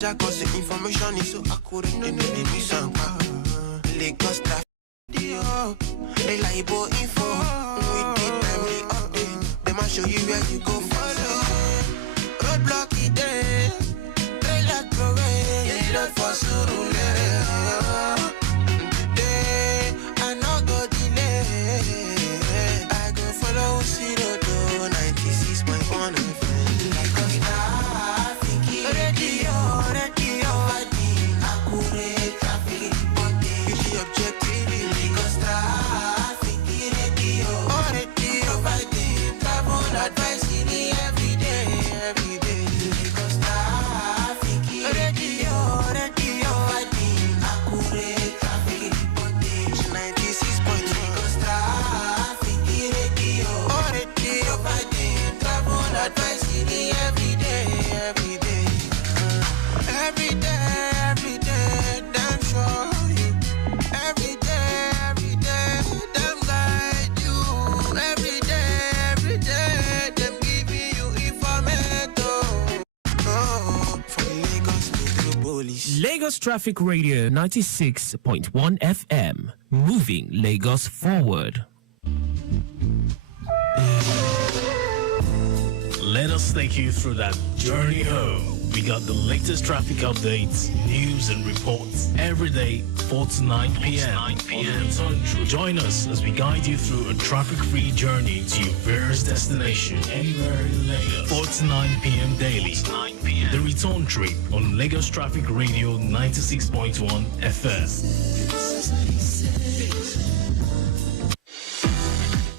Cause the information is so accurate, they know they miss some Lagos traffic, reliable info. With the timely update, they might show you where you go follow. Roadblock it there, trailer throw away, load for Surulere. Today, I no go delay. I go follow Sirodo 96.1 FM. Lagos traffic, radio. Lagos Traffic Radio 96.1 FM, moving Lagos forward. Let us take you through that journey home. We got the latest traffic updates, news and reports every day, 4 to 9 p.m. Join us as we guide you through a traffic-free journey to your various destination anywhere in Lagos. 4 to 9 p.m. daily. The return trip on Lagos Traffic Radio 96.1 FM.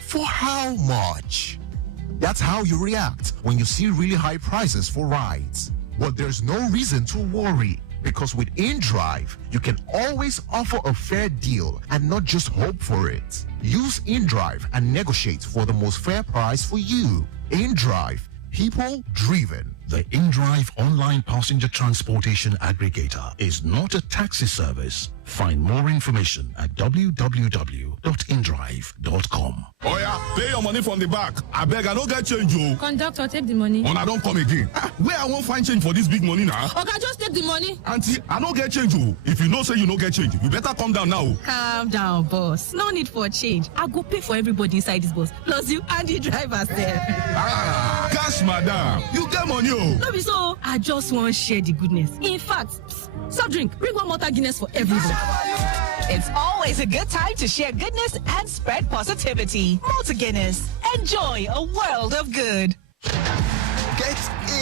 For how much? That's how you react when you see really high prices for rides. But there's no reason to worry, because with InDrive, you can always offer a fair deal and not just hope for it. Use InDrive and negotiate for the most fair price for you. InDrive, people driven. The InDrive online passenger transportation aggregator is not a taxi service. Find more information at www.indrive.com. Oh yeah, pay your money from the back. I beg, I don't get change, you. Conductor, take the money. I don't come again. Where I won't find change for this big money now? Okay, just take the money. Auntie, I don't get change, you. If you know say you don't get change, you better come down now. Calm down, boss. No need for change. I go pay for everybody inside this bus. Plus you and the driver there. Cash, madam. You get money, oh. No be so. I just want to share the goodness. In fact, soft drink. Bring one Malta Guinness for everybody. It's always a good time to share goodness and spread positivity. Malta Guinness. Enjoy a world of good. Get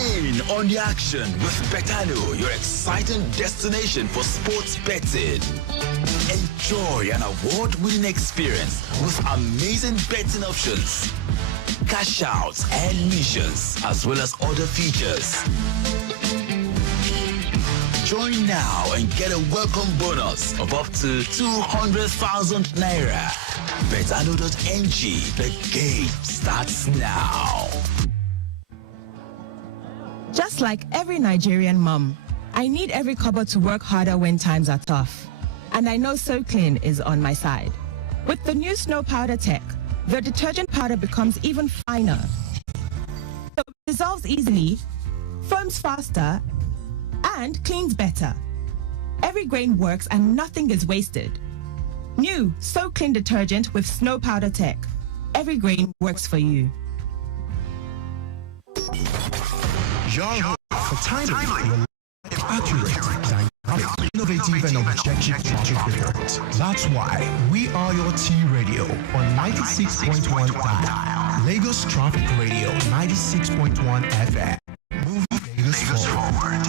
in on the action with Betano, your exciting destination for sports betting. Enjoy an award-winning experience with amazing betting options, cash outs and missions, as well as other features. Join now and get a welcome bonus of up to 200,000 naira. Betano.ng. The game starts now. Just like every Nigerian mom, I need every kobo to work harder when times are tough. And I know So Clean is on my side. With the new Snow Powder Tech, the detergent powder becomes even finer. So it dissolves easily, foams faster, and cleans better. Every grain works and nothing is wasted. New So Clean detergent with Snow Powder Tech. Every grain works for you. Your home for timely, accurate, dynamic, innovative, and objective market reports. That's why we are your T Radio on 96.1 dial. Lagos Traffic Radio 96.1 FM. Moving Lagos forward.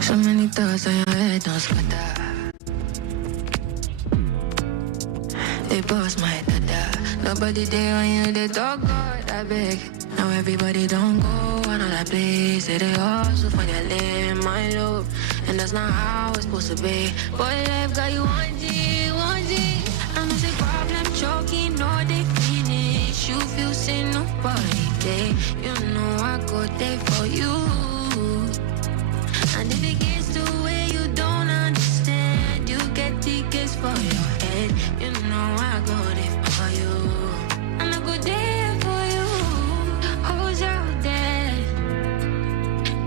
So many thoughts on your head, don't scatter. They boss my dada. Nobody there when you they talk God, I beg. Now everybody don't go another place. Say they hustle for their lane, my love. And that's not how it's supposed to be. Boy, life got you 1G, 1G. I'm say problem choking, no they finish. You feel say nobody there. You know I go there for you. And if it gets to where you don't understand, you get tickets for your head. You know I go there for you. And I go there for you. Who's out there?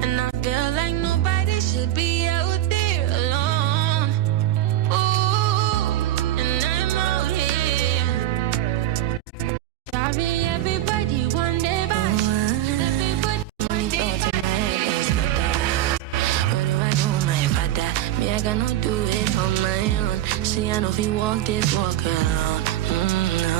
And I feel like nobody should be out there alone. Ooh, and I'm out here. Sorry, everybody one day by. Everybody one day by. What do I do, my father? Me, I cannot do it on my own. See, I know if you walk this walk alone. No.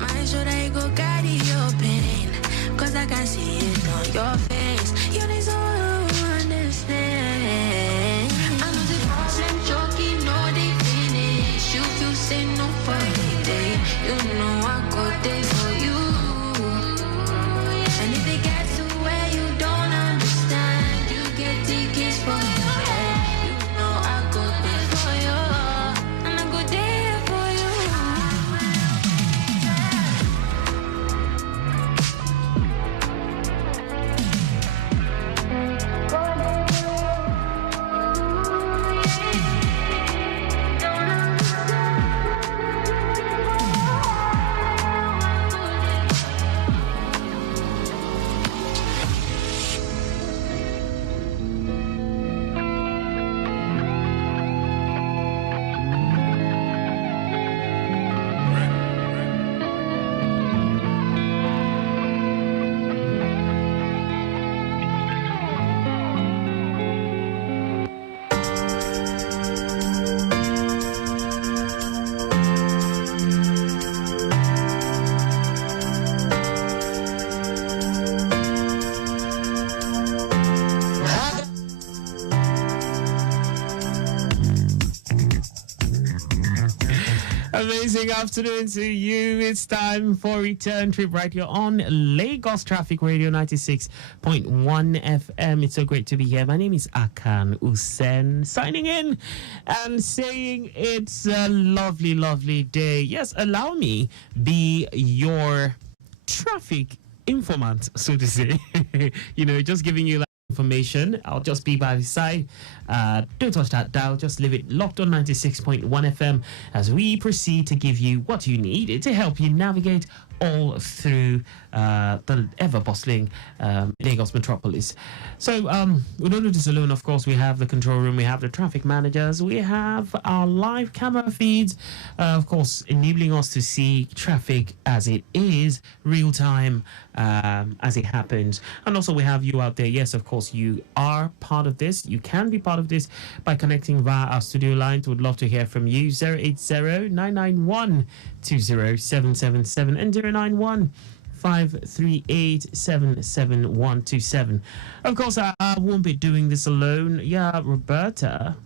My shoulder go carry your pain. Cause I can see it on your face. You need someone who understand. I know the problem joking, no they finish. You feel say nobody day. You know I go there for you. And if it gets to where you don't understand, you get tickets for your head. You know I go there for you. And I go there for you. Amazing afternoon to you. It's time for Return Trip right here on Lagos Traffic Radio 96.1 FM. It's so great to be here. My name is Akan Usen, signing in and saying it's a lovely, lovely day. Yes, allow me be your traffic informant, so to say. Just giving you information. I'll just be by the side. Don't touch that dial. Just leave it locked on 96.1 FM as we proceed to give you what you need to help you navigate all through the ever-bustling Lagos metropolis. So we don't do this alone. Of course, we have the control room, we have the traffic managers, we have our live camera feeds, of course, enabling us to see traffic as it is, real time, as it happens. And also we have you out there. Yes, of course, you are part of this. You can be part of this by connecting via our studio lines. Would love to hear from you. 080-991-20777 and 091-538-77127. Of course, I won't be doing this alone. Yeah, Roberta,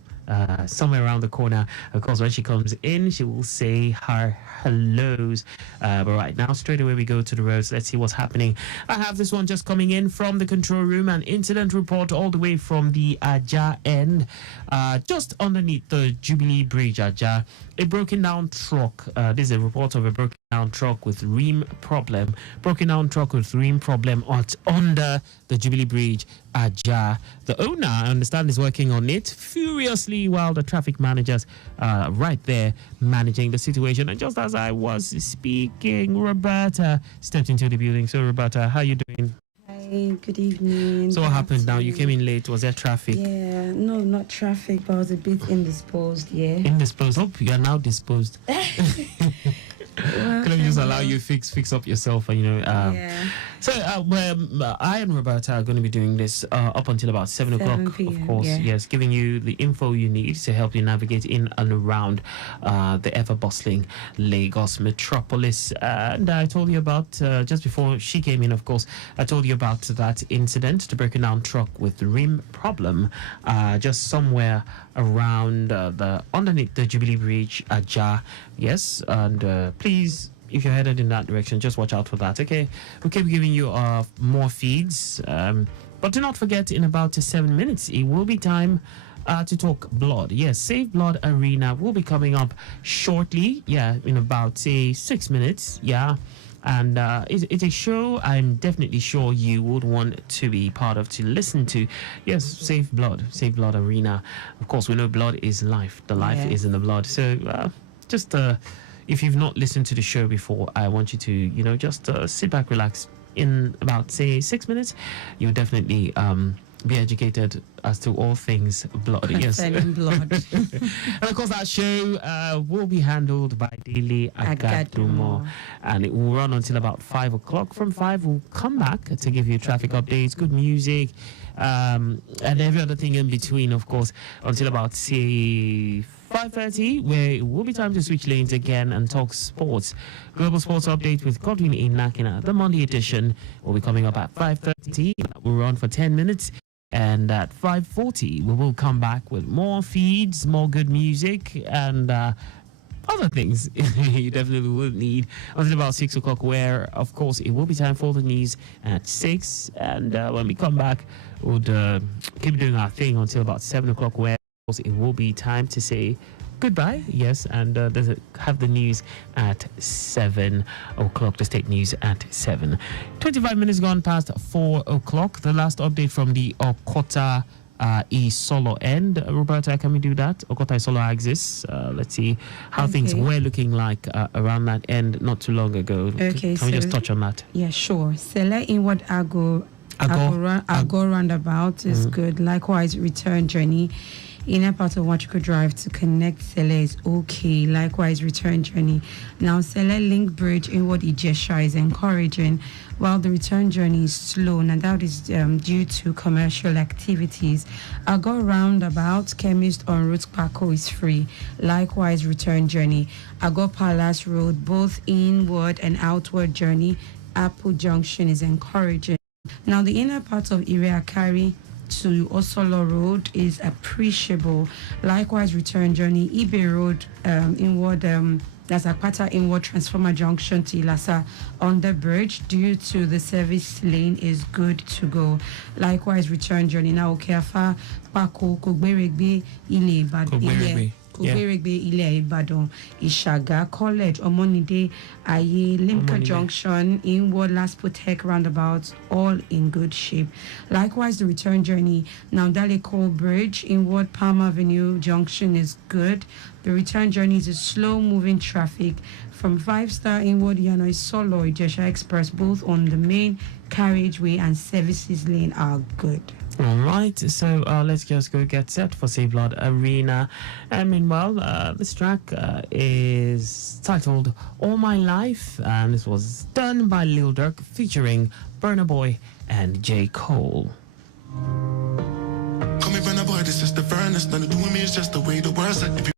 somewhere around the corner. Of course, when she comes in, she will say her hellos. But right now, straight away we go to the roads. Let's see what's happening. I have this one just coming in from the control room, an incident report all the way from the Aja end, just underneath the Jubilee Bridge, Aja. A broken down truck. This is a report of a broken down truck with rim problem. Broken down truck with rim problem under the Jubilee Bridge, Aja. The owner, I understand, is working on it furiously while the traffic managers right there managing the situation. And just as I was speaking, Roberta stepped into the building. So, Roberta, how you doing? Hi, good evening. So what happened now? You came in late. Was there traffic? Yeah, no, not traffic, but I was a bit indisposed, yeah. Indisposed? Hope you are now disposed. Can I just allow you fix up yourself and yeah. So I and Roberta are going to be doing this up until about 7 o'clock, PM, of course. yeah. Yes, giving you the info you need to help you navigate in and around the ever-bustling Lagos metropolis. And I told you about, just before she came in, of course, I told you about that incident, the broken down truck with the rim problem, just somewhere around underneath the Jubilee Bridge, Aja. Yes, and please, if you're headed in that direction, just watch out for that, okay? We'll keep giving you more feeds, but do not forget, in about 7 minutes, it will be time to talk blood. Yes, Save Blood Arena will be coming up shortly, in about, say, 6 minutes, And it's a show I'm definitely sure you would want to be part of, to listen to. Yes, Save Blood Arena. Of course, we know blood is life. The life is in the blood. So just if you've not listened to the show before, I want you to, just sit back, relax. In about, say, 6 minutes, you'll definitely be educated as to all things blood. Concerning blood. And of course, that show will be handled by Daily Agadumo, and it will run until about 5 o'clock. From 5, we'll come back to give you traffic updates, good music, and every other thing in between, of course, until about, say, 5:30, where it will be time to switch lanes again and talk sports. Global Sports Update with Godwin Inakina. The Monday edition will be coming up at 5:30. We'll run for 10 minutes. And at 5:40, we will come back with more feeds, more good music, and other things you definitely will need until about 6 o'clock, where, of course, it will be time for the news at 6. And when we come back, we'll keep doing our thing until about 7 o'clock, where it will be time to say goodbye, yes, and have the news at 7 o'clock, the state news at 7. 25 minutes gone past 4 o'clock. The last update from the Okota Isolo end. Roberta, can we do that? Okota Isolo axis. Let's see how things were looking like around that end not too long ago. Okay, can we just touch on that? Yeah, sure. Sele inward Ago roundabout is good. Likewise, return journey. Inner part of Wachuku Drive to connect Sele is okay. Likewise, return journey. Now, Sele Link Bridge inward Ijesha is encouraging, while the return journey is slow. Now, that is due to commercial activities. Ago roundabout, Chemist on route Paco is free. Likewise, return journey. Ago Palace Road, both inward and outward journey. Apple Junction is encouraging. Now, the inner part of Iriakari to Osolo Road is appreciable. Likewise, return journey, Ibe Road, inward, that's Akpata inward Transformer Junction to Ilasa on the bridge due to the service lane is good to go. Likewise, return journey now, Okeafa, Pako, Kogberegbe, Ile, Ile. Kogberegbe, Ile, Ibadan, Ishaga, College, Omonide, Aye, Limca Junction, inward Last Protect roundabouts, all in good shape. Likewise, the return journey, now Daleko Bridge, inward Palm Avenue Junction is good. The return journey is a slow-moving traffic from 5-star inward Yanoi Solo, Ijesha Express, both on the main carriageway and services lane are good. All right, so let's just go get set for Save Blood Arena. And meanwhile, this track is titled All My Life, and this was done by Lil Durk featuring Burna Boy and J. Cole. Call me Burna Boy, this is the furnace. Nothing to do with me, it's just the way the words like. If you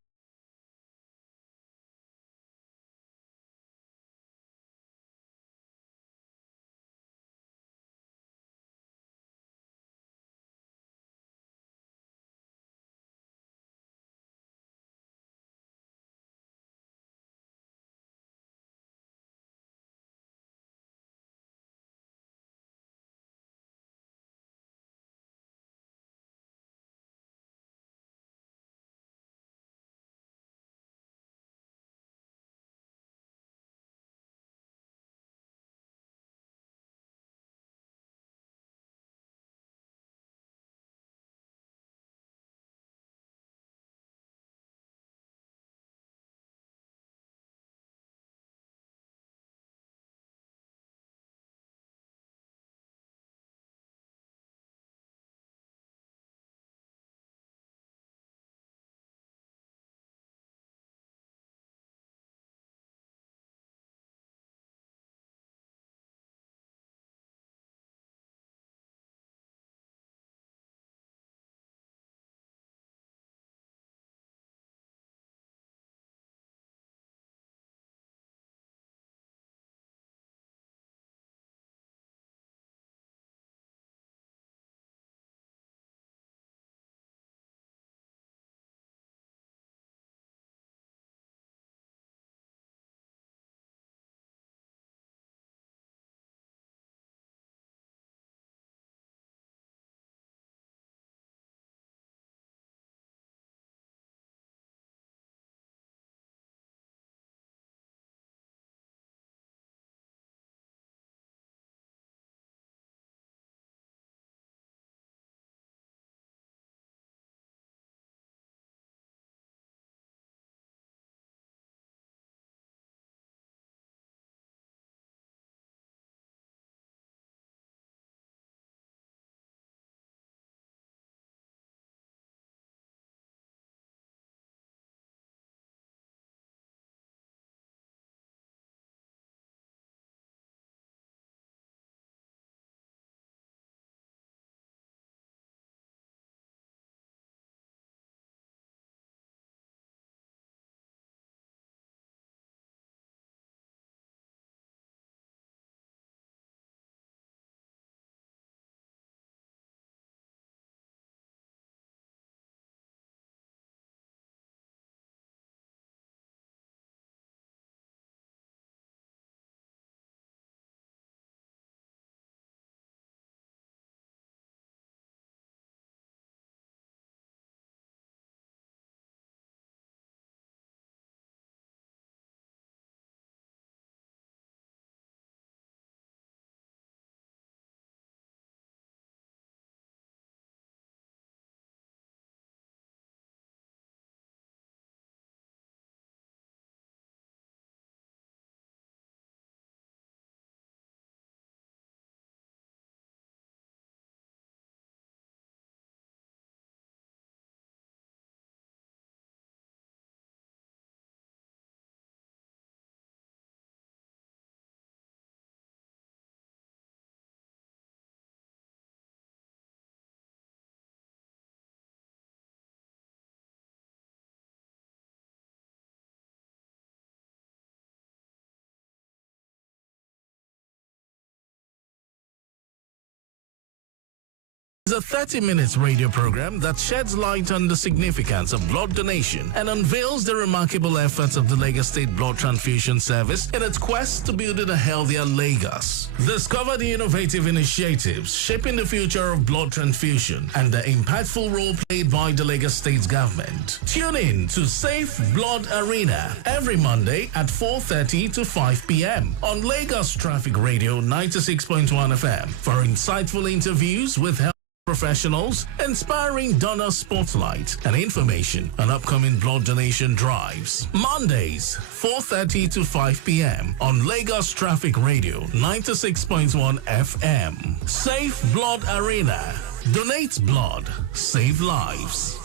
a 30-minute radio program that sheds light on the significance of blood donation and unveils the remarkable efforts of the Lagos State Blood Transfusion Service in its quest to build a healthier Lagos. Discover the innovative initiatives shaping the future of blood transfusion and the impactful role played by the Lagos State government. Tune in to Safe Blood Arena every Monday at 4:30 to 5 p.m. on Lagos Traffic Radio 96.1 FM for insightful interviews with health professionals, inspiring donor spotlight, and information on upcoming blood donation drives. Mondays, 4:30 to 5 p.m. on Lagos Traffic Radio 96.1 FM. Safe Blood Arena. Donate blood. Save lives.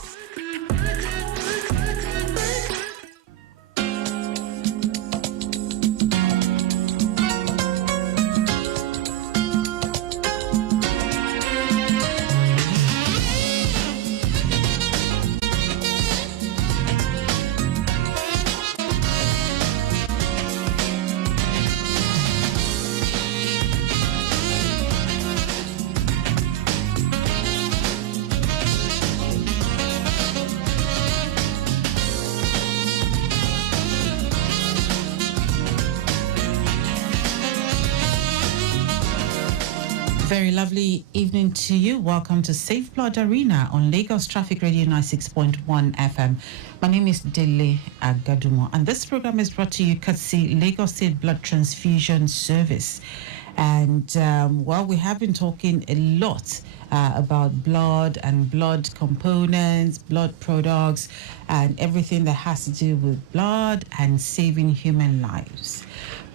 Very lovely evening to you. Welcome to Safe Blood Arena on Lagos Traffic Radio 96.1 FM. My name is Dele Agadumo, and this program is brought to you courtesy Lagos State Blood Transfusion Service. And well, we have been talking a lot about blood and blood components, blood products, and everything that has to do with blood and saving human lives.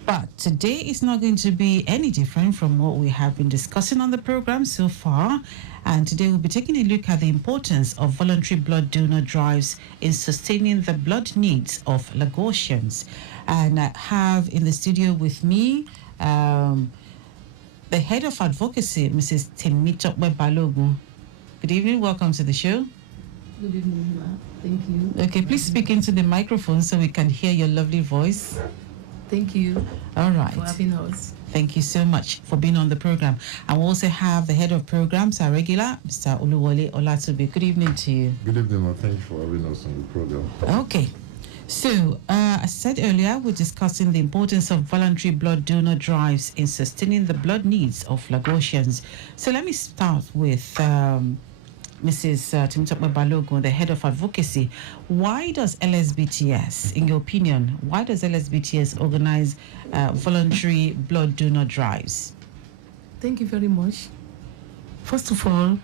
But today is not going to be any different from what we have been discussing on the program so far. And today we'll be taking a look at the importance of voluntary blood donor drives in sustaining the blood needs of Lagosians. And I have in the studio with me the head of advocacy, Mrs. Temitope Balogun. Good evening. Welcome to the show. Good evening, Ma. Thank you. Okay, please speak into the microphone so we can hear your lovely voice. Thank you. All right. For having us. Thank you so much for being on the program. And we also have the head of programs, our regular, Mr. Oluwole Olatobe. Good evening to you. Good evening, and thank you for having us on the program. Okay. So, as I said earlier, we're discussing the importance of voluntary blood donor drives in sustaining the blood needs of Lagosians. So let me start with Mrs. Temitope Balogun, the head of advocacy. Why does LSBTS, in your opinion, why does LSBTS organize voluntary blood donor drives? Thank you very much. First of all,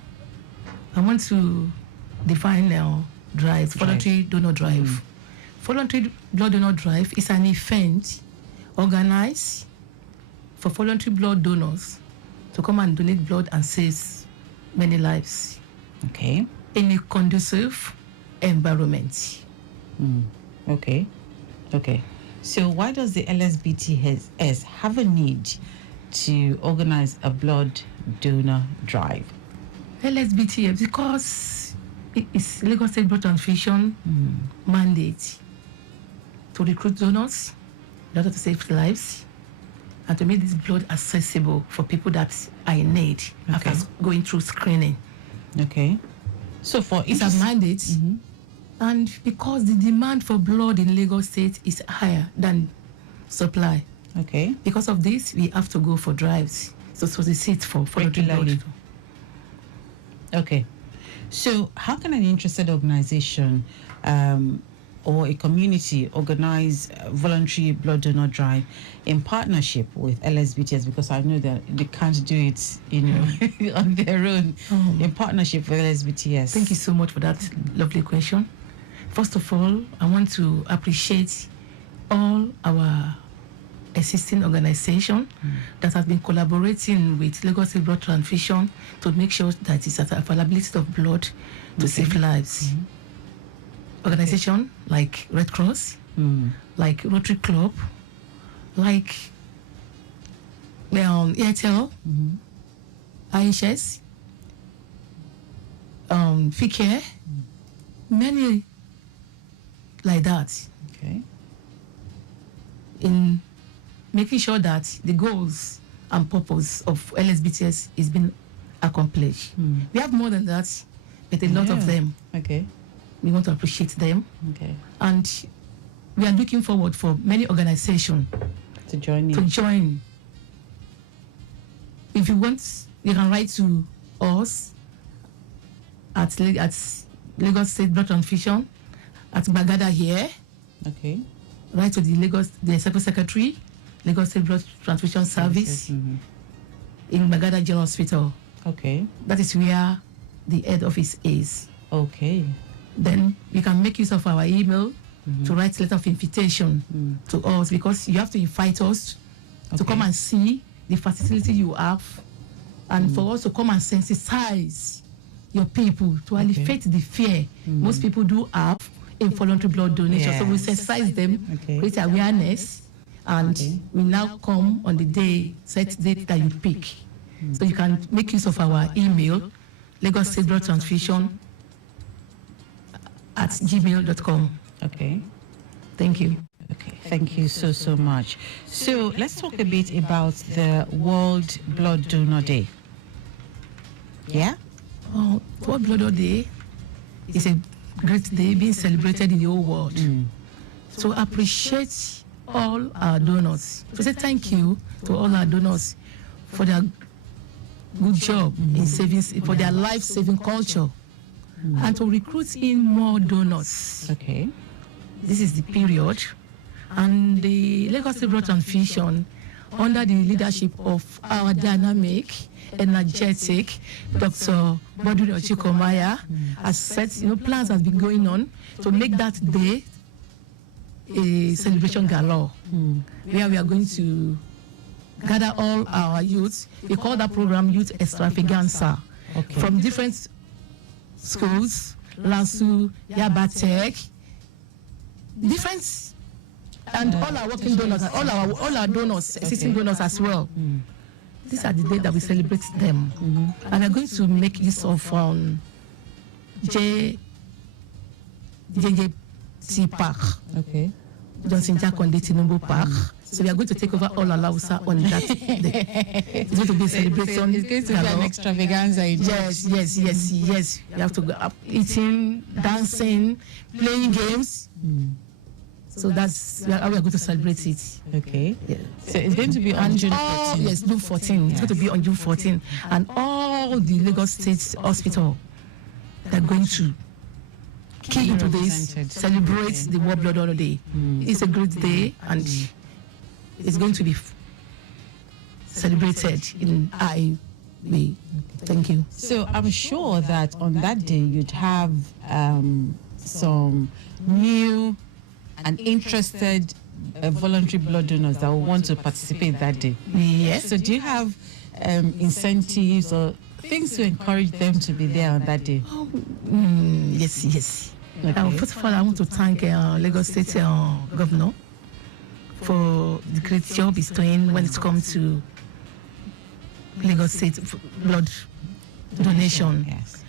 I want to define drives, voluntary donor drive. Voluntary blood donor drive is an event organized for voluntary blood donors to come and donate blood and save many lives. Okay. In a conducive environment. Okay. Okay. So why does the LSBTS have a need to organize a blood donor drive? LSBTS, because it is Lagos State Blood Transfusion mandate to recruit donors in order to save lives and to make this blood accessible for people that are in need after going through screening. Okay. So it's a mandate, and because the demand for blood in Lagos State is higher than supply. Okay. Because of this, we have to go for drives. So the seats for regularly. Blood. Okay. So how can an interested organization or a community organize a voluntary blood donor drive in partnership with LSBTS? Because I know that they can't do it, on their own. In partnership with LSBTS. Thank you so much for that lovely question. First of all, I want to appreciate all our existing organization that has been collaborating with Lagos State Blood Transfusion to make sure that it's at availability of blood to save lives. Organization like Red Cross, like Rotary Club, like Airtel, IHS, FICARE, many like that. Okay. In making sure that the goals and purpose of LSBTS is being accomplish. We have more than that, but a lot of them. Okay. We want to appreciate them. Okay. And we are looking forward for many organizations to join. If you want, you can write to us at Lagos State Blood Transfusion at Bagada here. Okay. Write to the Secretary, Lagos State Blood Transfusion Service in Bagada General Hospital. Okay. That is where the head office is. Okay. Then you can make use of our email to write letter of invitation to us, because you have to invite us to come and see the facility you have, and for us to come and sensitize your people to alleviate the fear most people do have in voluntary blood donation. So we sensitize them, create awareness, and we now come on the set date that you pick. So you can make use of our email, Lagos State Blood Transfusion @gmail.com. Okay. Thank you. Okay, thank you so much. So let's talk a bit about the World Blood Donor Day. Yeah? World Blood Donor Day is a great day being celebrated in the whole world. So appreciate all our donors. To say thank you to all our donors for their good job in saving, for their life-saving culture, and to recruit in more donors. Okay. This is the period. And the Lagos State Blood Transfusion, under the leadership of our dynamic, energetic Dr. Boduri Ochikomaya, has set, plans have been going on to make that day a celebration galore, where we are going to gather all our youths. We call that program Youth Extravaganza, from different schools, Lansu, Yabatek, different, and all our working donors, all our donors, existing donors as well. These are the days that we celebrate them, and we're going to make use of JJT Park, Johnson Jakonde Tinubu Park. So we are going to take over all Alausa on that day. It's going to be a celebration. It's going to be an extravaganza. Yes. We have to go up eating, dancing, playing games. So that's how we are going to celebrate it. Okay. Yeah. So it's going to be on June 14. Yes, June 14. It's going to be on June 14. And all the Lagos State Hospital, they're going to key into this, celebrate the World Blood Donor Day. It's a great day, and it's going to be celebrated in high way. Thank you. So I'm sure that on that day you'd have some new and interested voluntary blood donors that will want to participate that day. Yes. So do you have incentives or things to encourage them to be there on that day? Yes. Okay. First of all, I want to thank Lagos State Governor for the great job he's doing when it comes to Lagos State blood donation. Yes.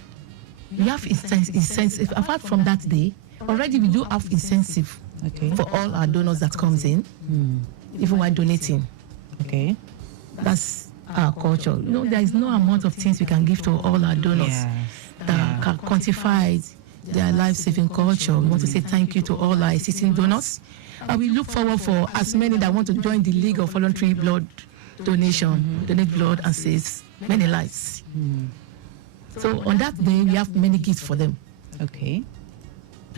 We have incentive. Apart from that day, already we do have incentive for all our donors that comes in, even while donating. Okay. That's our culture. There is no amount of things we can give to all our donors that can quantify their life-saving culture. We want to say thank you to all our existing donors. And we look forward for as many that want to join the League of Voluntary Blood Donation, donate blood and save many lives. So on that day, we have many gifts for them. Okay.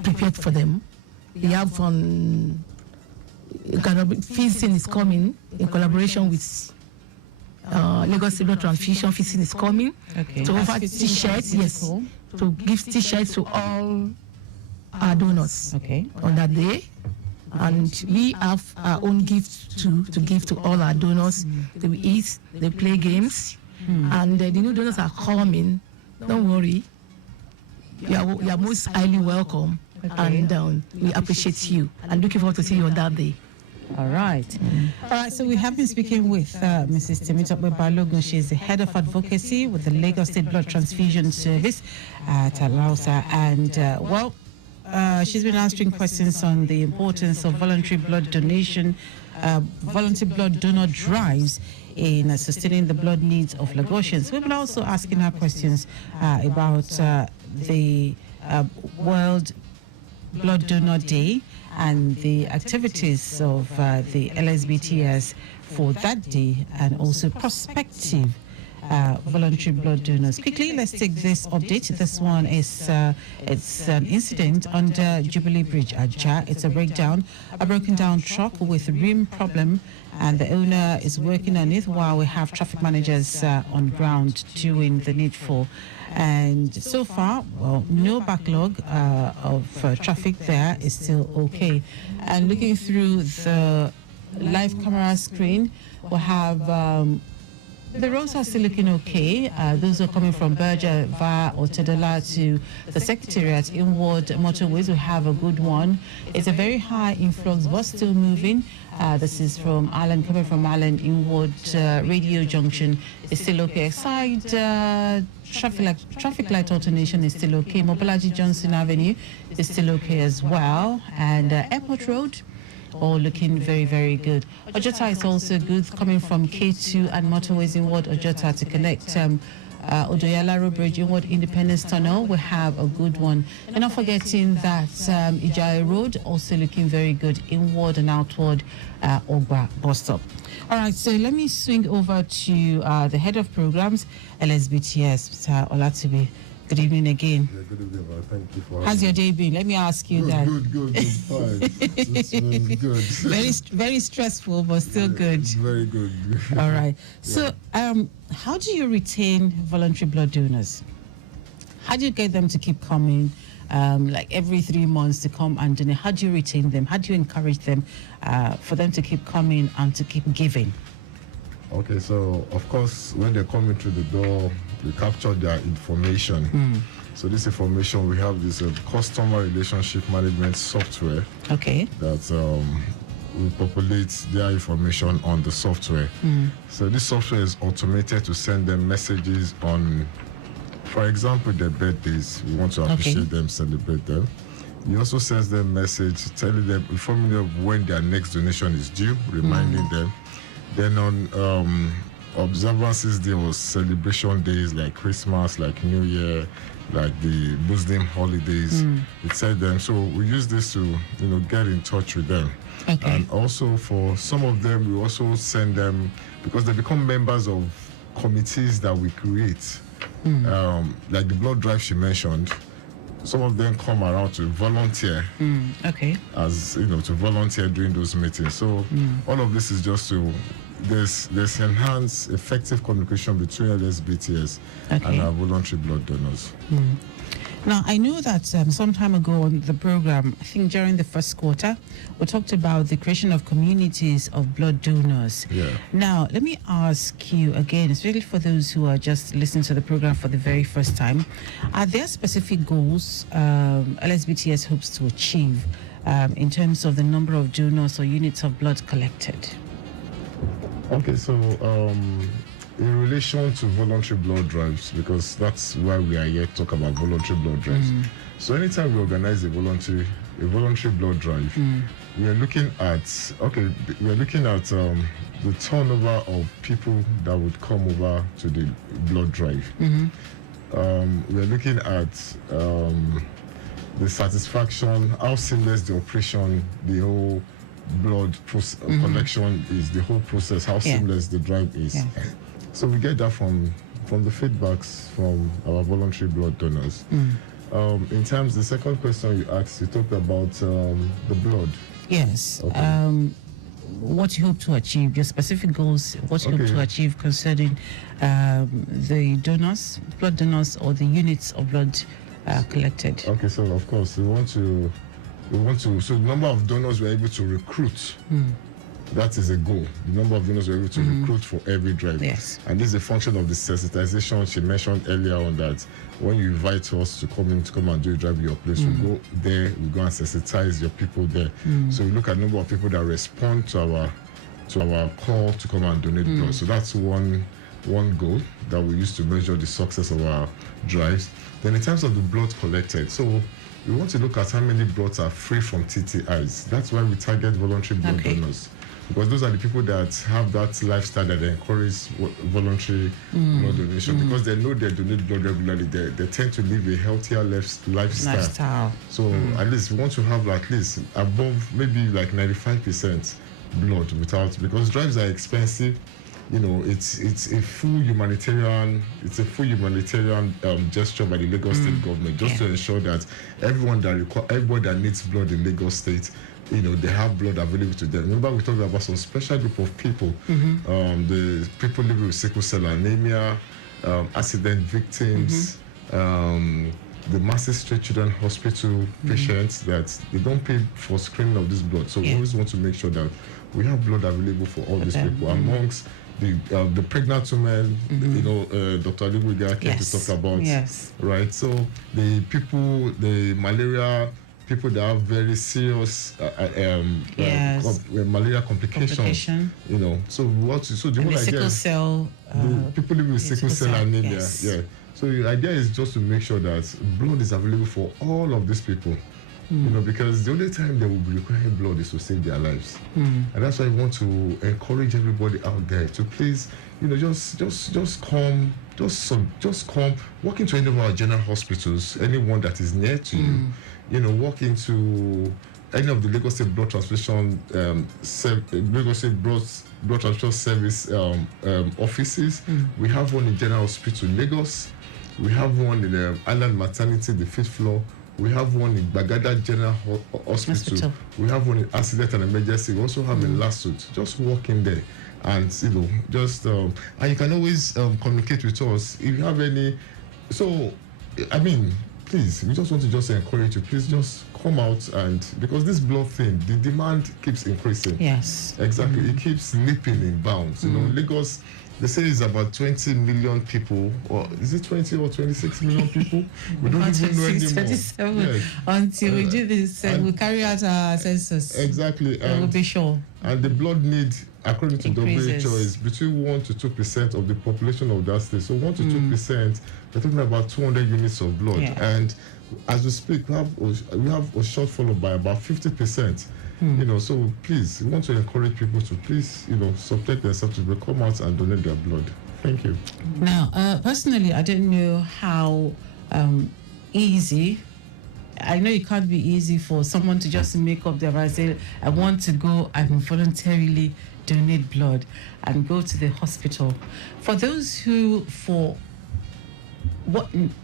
Prepared for them. We have feasting is coming in collaboration with Lagos State Blood Transfusion. Feasting is coming to offer T-shirts. Yes, to give T-shirts to all our donors. On that day. And we have our own gifts to give to all our donors. They will eat, they play games, and the new donors are coming. Don't worry, you are most highly welcome, and we appreciate you and looking forward to see you on that day. All right. All right, so we have been speaking with Mrs. Temitope Balogun. She's the head of advocacy with the Lagos State Blood Transfusion Service at Alausa, and she's been answering questions on the importance of voluntary blood donation, voluntary blood donor drives in sustaining the blood needs of Lagosians. We'll be also asking our questions about the World Blood Donor Day and the activities of the LSBTS for that day, and also prospective voluntary blood donors. Quickly, let's take this update. This one is it's an incident under Jubilee Bridge, Ajah. It's a broken down truck with a rim problem, and the owner is working on it while we have traffic managers on ground doing the needful. And so far, well, no backlog of traffic there, is still okay. And looking through the live camera screen, we'll have the roads are still looking okay. Those are coming from Berger via Otedala to the Secretariat inward motorways. We have a good one. It's a very high influx, but still moving. This is from Allen, coming from Allen inward Radio Junction. It's still okay. Side traffic light alternation is still okay. Mobolaji Johnson Avenue is still okay as well. And Airport Road, all looking very, very good. Ojota is also good, coming from K2 and motorways inward Ojota to connect Odoyalaro Bridge inward Independence Tunnel. We have a good one. And not forgetting that Ijai Road also looking very good inward and outward Ogba bus stop. All right, so let me swing over to the head of programs, LSBTS, Mr. Olatibi. Good evening again. Yeah, good evening, man. Thank you for How's your day been? Let me ask you that. Good, fine. It's been good. Very stressful, but still good. Very good. All right. Yeah. So, how do you retain voluntary blood donors? How do you get them to keep coming, like every 3 months to come and donate? How do you retain them? How do you encourage them for them to keep coming and to keep giving? Okay, so of course, when they're coming through the door, we capture their information. So this information, we have this customer relationship management software. Okay. That we populate their information on the software. So this software is automated to send them messages on, for example, their birthdays. We want to appreciate them, celebrate them. He also sends them message telling them, informing them of when their next donation is due, reminding them. Then on observances day or celebration days like Christmas, like New Year, like the Muslim holidays, we tell them. So we use this to, get in touch with them. Okay. And also for some of them, we also send them, because they become members of committees that we create. Like the blood drive she mentioned, some of them come around to volunteer. Okay. As to volunteer during those meetings. So all of this is just to there's enhanced effective communication between LSBTS and our voluntary blood donors. Now, I know that some time ago on the program, I think during the first quarter, we talked about the creation of communities of blood donors. Yeah. Now, let me ask you again, especially for those who are just listening to the program for the very first time, are there specific goals LSBTS hopes to achieve in terms of the number of donors or units of blood collected? Okay, so in relation to voluntary blood drives, because that's why we are here to talk about voluntary blood drives. So anytime we organize a voluntary blood drive, we are looking at the turnover of people that would come over to the blood drive. We are looking at the satisfaction, how seamless the operation, the whole blood collection is, the whole process, how seamless the drive is. So we get that from the feedbacks from our voluntary blood donors. In terms, the second question you asked, you talked about the blood. Yes. Okay. What you hope to achieve, your specific goals, what you hope to achieve concerning the donors, blood donors, or the units of blood collected. Okay, so of course we want to, so the number of donors we're able to recruit, that is a goal. The number of donors we're able to recruit for every drive. Yes. And this is a function of the sensitization she mentioned earlier on, that when you invite us to come and do a drive at your place, we go there, we go and sensitize your people there. So we look at the number of people that respond to our call to come and donate blood. So that's one goal that we use to measure the success of our drives. Then in terms of the blood collected, so we want to look at how many bloods are free from TTIs. That's why we target voluntary blood donors. because those are the people that have that lifestyle that encourage voluntary blood donation, because they know they donate blood regularly. They tend to live a healthier lifestyle. So at least we want to have at least above maybe like 95% blood without, because drives are expensive. It's a full humanitarian gesture by the Lagos State government, just to ensure that everybody that needs blood in Lagos State, they have blood available to them. Remember, we talked about some special group of people, the people living with sickle cell anemia, accident victims, the Massive Street Children's Hospital patients that they don't pay for screening of this blood. So we always want to make sure that we have blood available for all these people. Amongst the pregnant women, Dr. Alubuga came to talk about, right? So the malaria people that have very serious malaria complications, So the whole idea is people living with sickle cell anemia, So the idea is just to make sure that blood is available for all of these people. Because the only time they will be requiring blood is to save their lives, and that's why I want to encourage everybody out there to please, just come, walk into any of our general hospitals, anyone that is near to you, walk into any of the Lagos State Blood Transfusion Blood Transfusion Service offices. We have one in General Hospital Lagos. We have one in the Island Maternity, the 5th floor. We have one in Bagada General Hospital. We have one in Accident and Emergency. We also have in Lasut. Just walk in there and, and you can always communicate with us if you have any. So, please, we just want to encourage you. Please just come out, and because this blood thing, the demand keeps increasing. Yes. Exactly. It keeps leaping in bounds. Lagos, they say it's about 20 million people, or is it 20 or 26 million people? We don't even know anymore. 27. Until we do this, we carry out our census. Exactly. We'll be sure. And the blood need, according to WHO, is between 1 to 2% of the population of that state. So 1 to 2%, we're talking about 200 units of blood. And as we speak, we have a shortfall by about 50%. So please, we want to encourage people to please, subject themselves to come out and donate their blood. Thank you. Now, personally, I don't know how easy. I know it can't be easy for someone to just make up their mind, say, I want to go and voluntarily donate blood and go to the hospital. For those who, for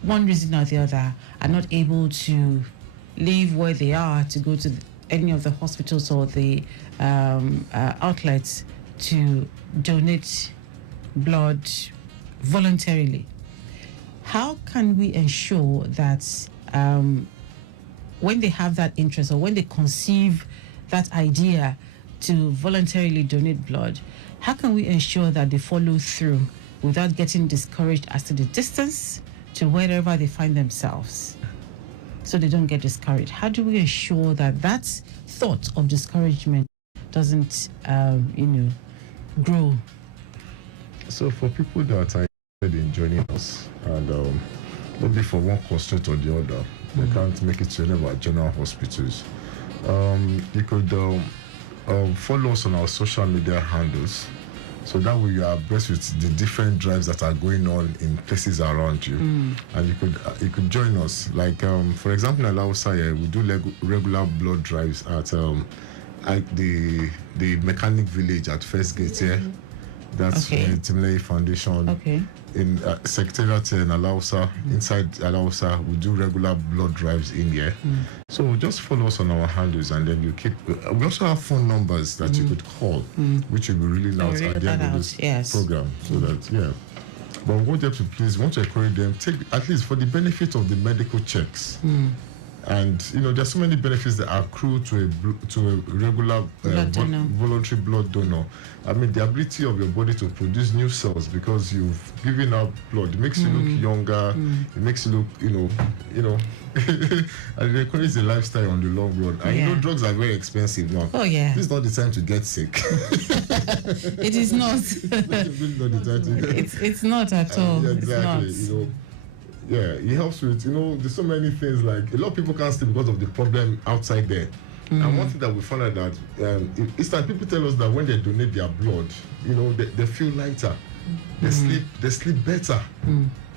one reason or the other, are not able to leave where they are to go to any of the hospitals or the outlets to donate blood voluntarily, how can we ensure that when they have that interest, or when they conceive that idea to voluntarily donate blood, how can we ensure that they follow through without getting discouraged as to the distance to wherever they find themselves, so they don't get discouraged? How do we ensure that that thought of discouragement doesn't, grow? So for people that are interested in joining us, and maybe for one constraint or the other, they can't make it to any of our general hospitals, you could follow us on our social media handles. So that way you are abreast with the different drives that are going on in places around you. And you could join us. Like, for example, in Alausa, we do regular blood drives at the Mechanic Village at First Gate here. That's Timley Foundation. In Secretariat in Alausa, inside Alausa, we do regular blood drives in here. So just follow us on our handles, and then you keep. We also have phone numbers that you could call, which will be really loud at the end of this program. So that but we want them to want to encourage them, take at least for the benefit of the medical checks. And there's so many benefits that accrue to a regular voluntary blood donor. I mean, the ability of your body to produce new cells because you've given out blood. It makes you look younger. It makes you look, and it encourages the lifestyle on the long run. And drugs are very expensive now. Oh yeah. This is not the time to get sick. It is not. It's not at all. Exactly. It's not. Yeah, it helps with, there's so many things, like a lot of people can't sleep because of the problem outside there. And one thing that we found out that it's like people tell us that when they donate their blood, they feel lighter, they sleep better.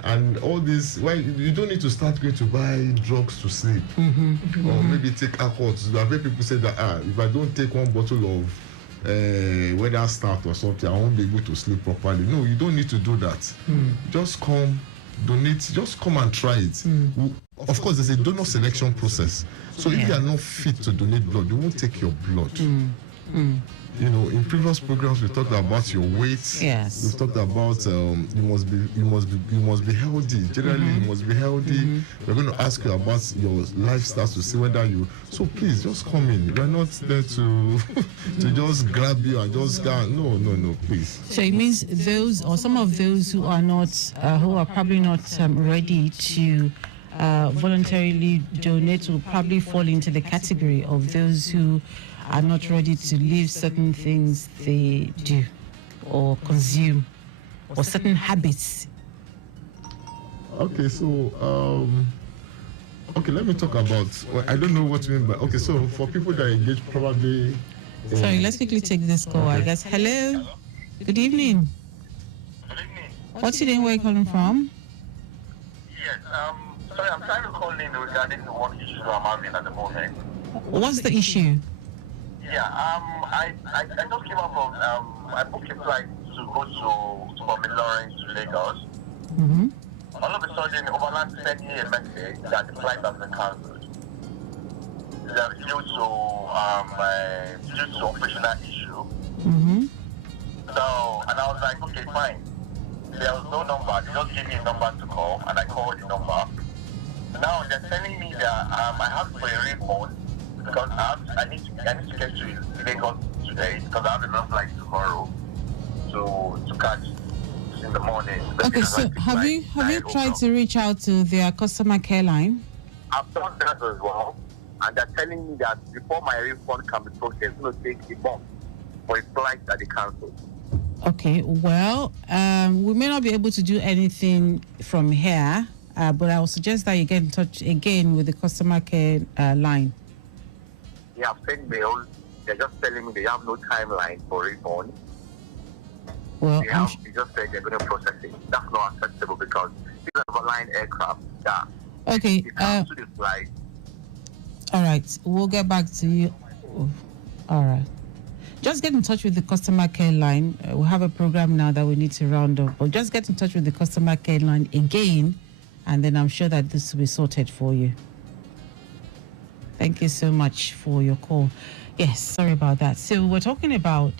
And all this, why you don't need to start going to buy drugs to sleep, or maybe take alcohol. I've heard people say that if I don't take one bottle of whether start or something, I won't be able to sleep properly. No, you don't need to do that. Just come, donate. Just come and try it. Of course, there's a donor selection process. So if you are not fit to donate blood, you won't take your blood. In previous programs we talked about your weight. Yes. We've talked about you must be healthy. Generally, you must be healthy. We're going to ask you about your lifestyle to see whether you. So please, just come in. We're not there to to just grab you and just go. No, please. So it means those or some of those who are not, who are probably not ready to voluntarily donate will probably fall into the category of those who are not ready to leave certain things they do or consume or certain habits. Okay, so let me talk about. I don't know what you mean by. Okay, so for people that engage, probably. Sorry, let's quickly take this call. I guess. Hello. Good evening. What's your name? Where are you calling from? Yes. Sorry, I'm trying to call in regarding the one issue I'm having at the moment. What's the issue? Yeah, I just came up from, I booked a flight to go from Lawrence to Lagos. All of a sudden, Overland sent me a message that the flight has been cancelled. Due to operational issue. So, and I was like, okay, fine. There was no number. They just gave me a number to call, and I called the number. Now they're telling me that I have to pay a refund because I need to get to Lagos today because I have another flight tomorrow to catch in the morning. Okay, so have you tried to reach out to their customer care line? I've done that as well, and they're telling me that before my refund can be processed, it's going to take a month for a flight that they cancelled. Okay, well, we may not be able to do anything from here, but I will suggest that you get in touch again with the customer care line. Yeah, I've sent mails. They're just telling me they have no timeline for refund. Well, they just said they're going to process it. That's not acceptable because these are line aircraft. Yeah. Okay. To the flight. All right. We'll get back to you. All right. Just get in touch with the customer care line. We have a program now that we need to round up. But just get in touch with the customer care line again, and then I'm sure that this will be sorted for you. Thank you so much for your call. Yes, sorry about that. So we're talking about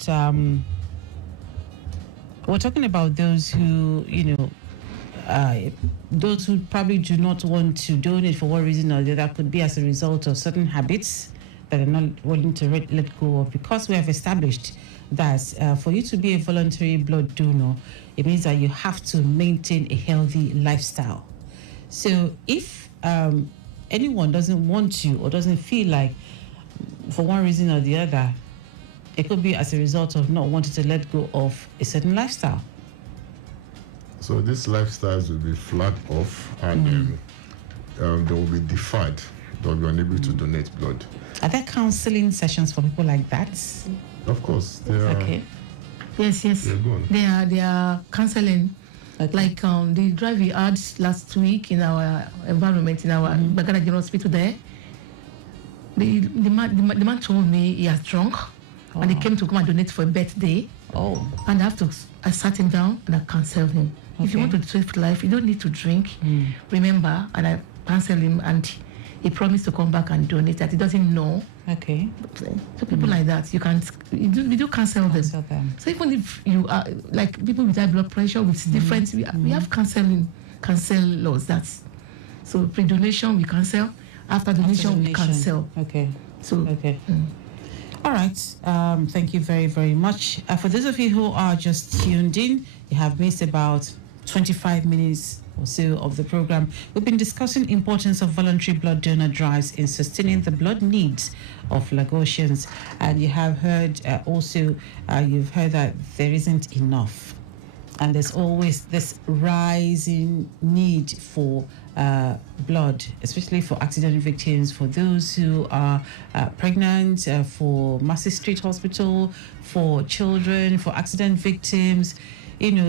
those who, those who probably do not want to donate for one reason or the other. Could be as a result of certain habits that are not willing to let go of, because we have established that for you to be a voluntary blood donor, it means that you have to maintain a healthy lifestyle. So if anyone doesn't want to or doesn't feel like, for one reason or the other, it could be as a result of not wanting to let go of a certain lifestyle. So these lifestyles will be flagged off and they will be deferred. They'll be unable to donate blood. Are there counseling sessions for people like that? Of course. They are. Okay. Yes. They are counseling. Okay. Like the drive we had last week in our environment, in our Bagada General Hospital there. The man told me he has drunk and he came to come and donate for a birthday. Oh. And I sat him down and I counseled him. Okay. If you want to save life, you don't need to drink. Remember, and I counseled him and he promised to come back and donate that he doesn't know. Okay. So people like that, we do counsel them. So even if you are like people with high blood pressure, with different, we have counsel laws. So pre-donation we counsel, after donation we counsel. Okay. So okay. All right. Thank you very, very much. For those of you who are just tuned in, you have missed about 25 minutes or so of the program. We've been discussing importance of voluntary blood donor drives in sustaining the blood needs of Lagosians, and you have heard you've heard that there isn't enough. and there's always this rising need for blood, especially for accident victims, for those who are pregnant, for Massey Street Hospital, for children, for accident victims.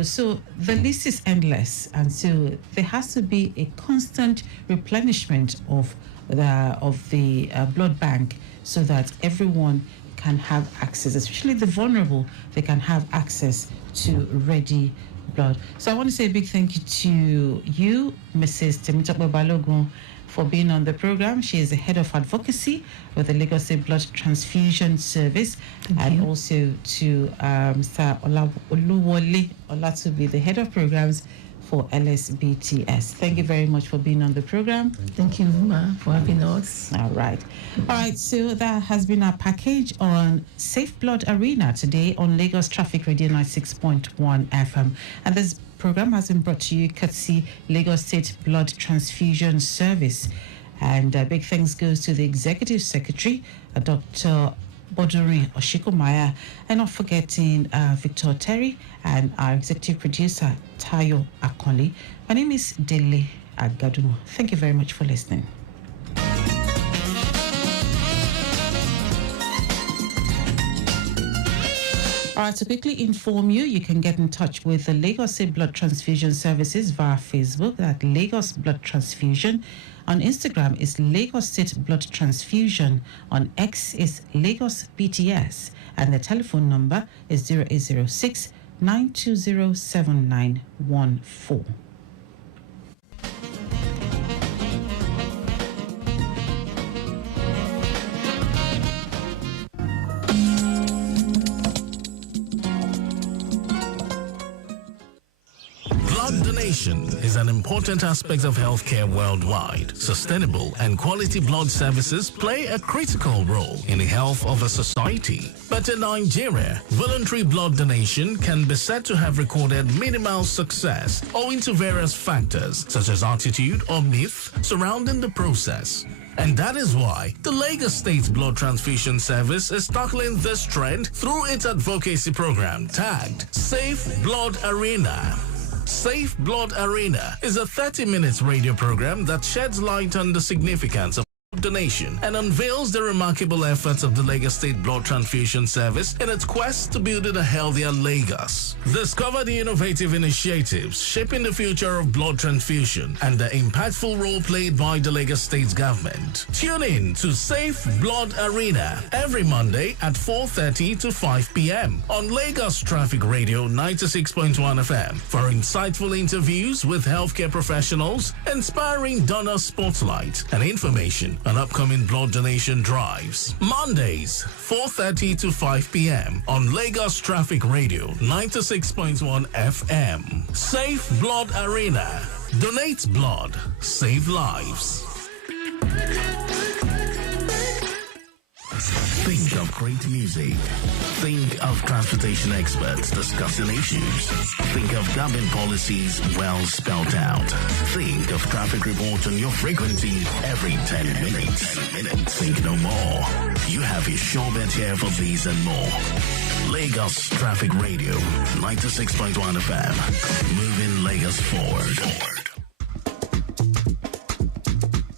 So the list is endless, and so there has to be a constant replenishment of the blood bank, so that everyone can have access, especially the vulnerable. They can have access to ready blood. So I want to say a big thank you to you, Mrs. Temitope Balogun, for being on the program. She is the head of advocacy with the Lagos State Blood Transfusion Service, and also to Mr. Oluwole Olatubi, the head of programs for LSBTS. Thank you very much for being on the program. Thank you, Ma, for having us. All right, so that has been our package on Safe Blood Arena today on Lagos Traffic Radio 96.1 FM. And this program has been brought to you courtesy Lagos State Blood Transfusion Service. And big thanks goes to the Executive Secretary, Dr. Boduri Oshikomaya, and not forgetting Victor Terry and our executive producer, Tayo Akonli. My name is Dele Agadumo. Thank you very much for listening. All right, to quickly inform you, you can get in touch with the Lagos State Blood Transfusion Services via Facebook at Lagos Blood Transfusion. On Instagram is Lagos State Blood Transfusion. On X is Lagos BTS. And the telephone number is 0806 920 7914. Blood donation is an important aspect of healthcare worldwide. Sustainable and quality blood services play a critical role in the health of a society. But in Nigeria, voluntary blood donation can be said to have recorded minimal success owing to various factors such as attitude or myth surrounding the process. And that is why the Lagos State Blood Transfusion Service is tackling this trend through its advocacy program tagged Safe Blood Arena. Safe Blood Arena is a 30-minute radio program that sheds light on the significance of donation and unveils the remarkable efforts of the Lagos State Blood Transfusion Service in its quest to build a healthier Lagos. Discover the innovative initiatives shaping the future of blood transfusion and the impactful role played by the Lagos State government. Tune in to Safe Blood Arena every Monday at 4:30 to 5 p.m. on Lagos Traffic Radio 96.1 FM for insightful interviews with healthcare professionals, inspiring donor spotlight, and information on upcoming blood donation drives. Mondays, 4:30 to 5 p.m. on Lagos Traffic Radio 96.1 FM. Safe Blood Arena. Donate blood. Save lives. Think of great music. Think of transportation experts discussing issues. Think of government policies well spelled out. Think of traffic reports on your frequency every 10 minutes. Think no more. You have a sure bet here for these and more. Lagos Traffic Radio 96.1 FM. Moving Lagos forward.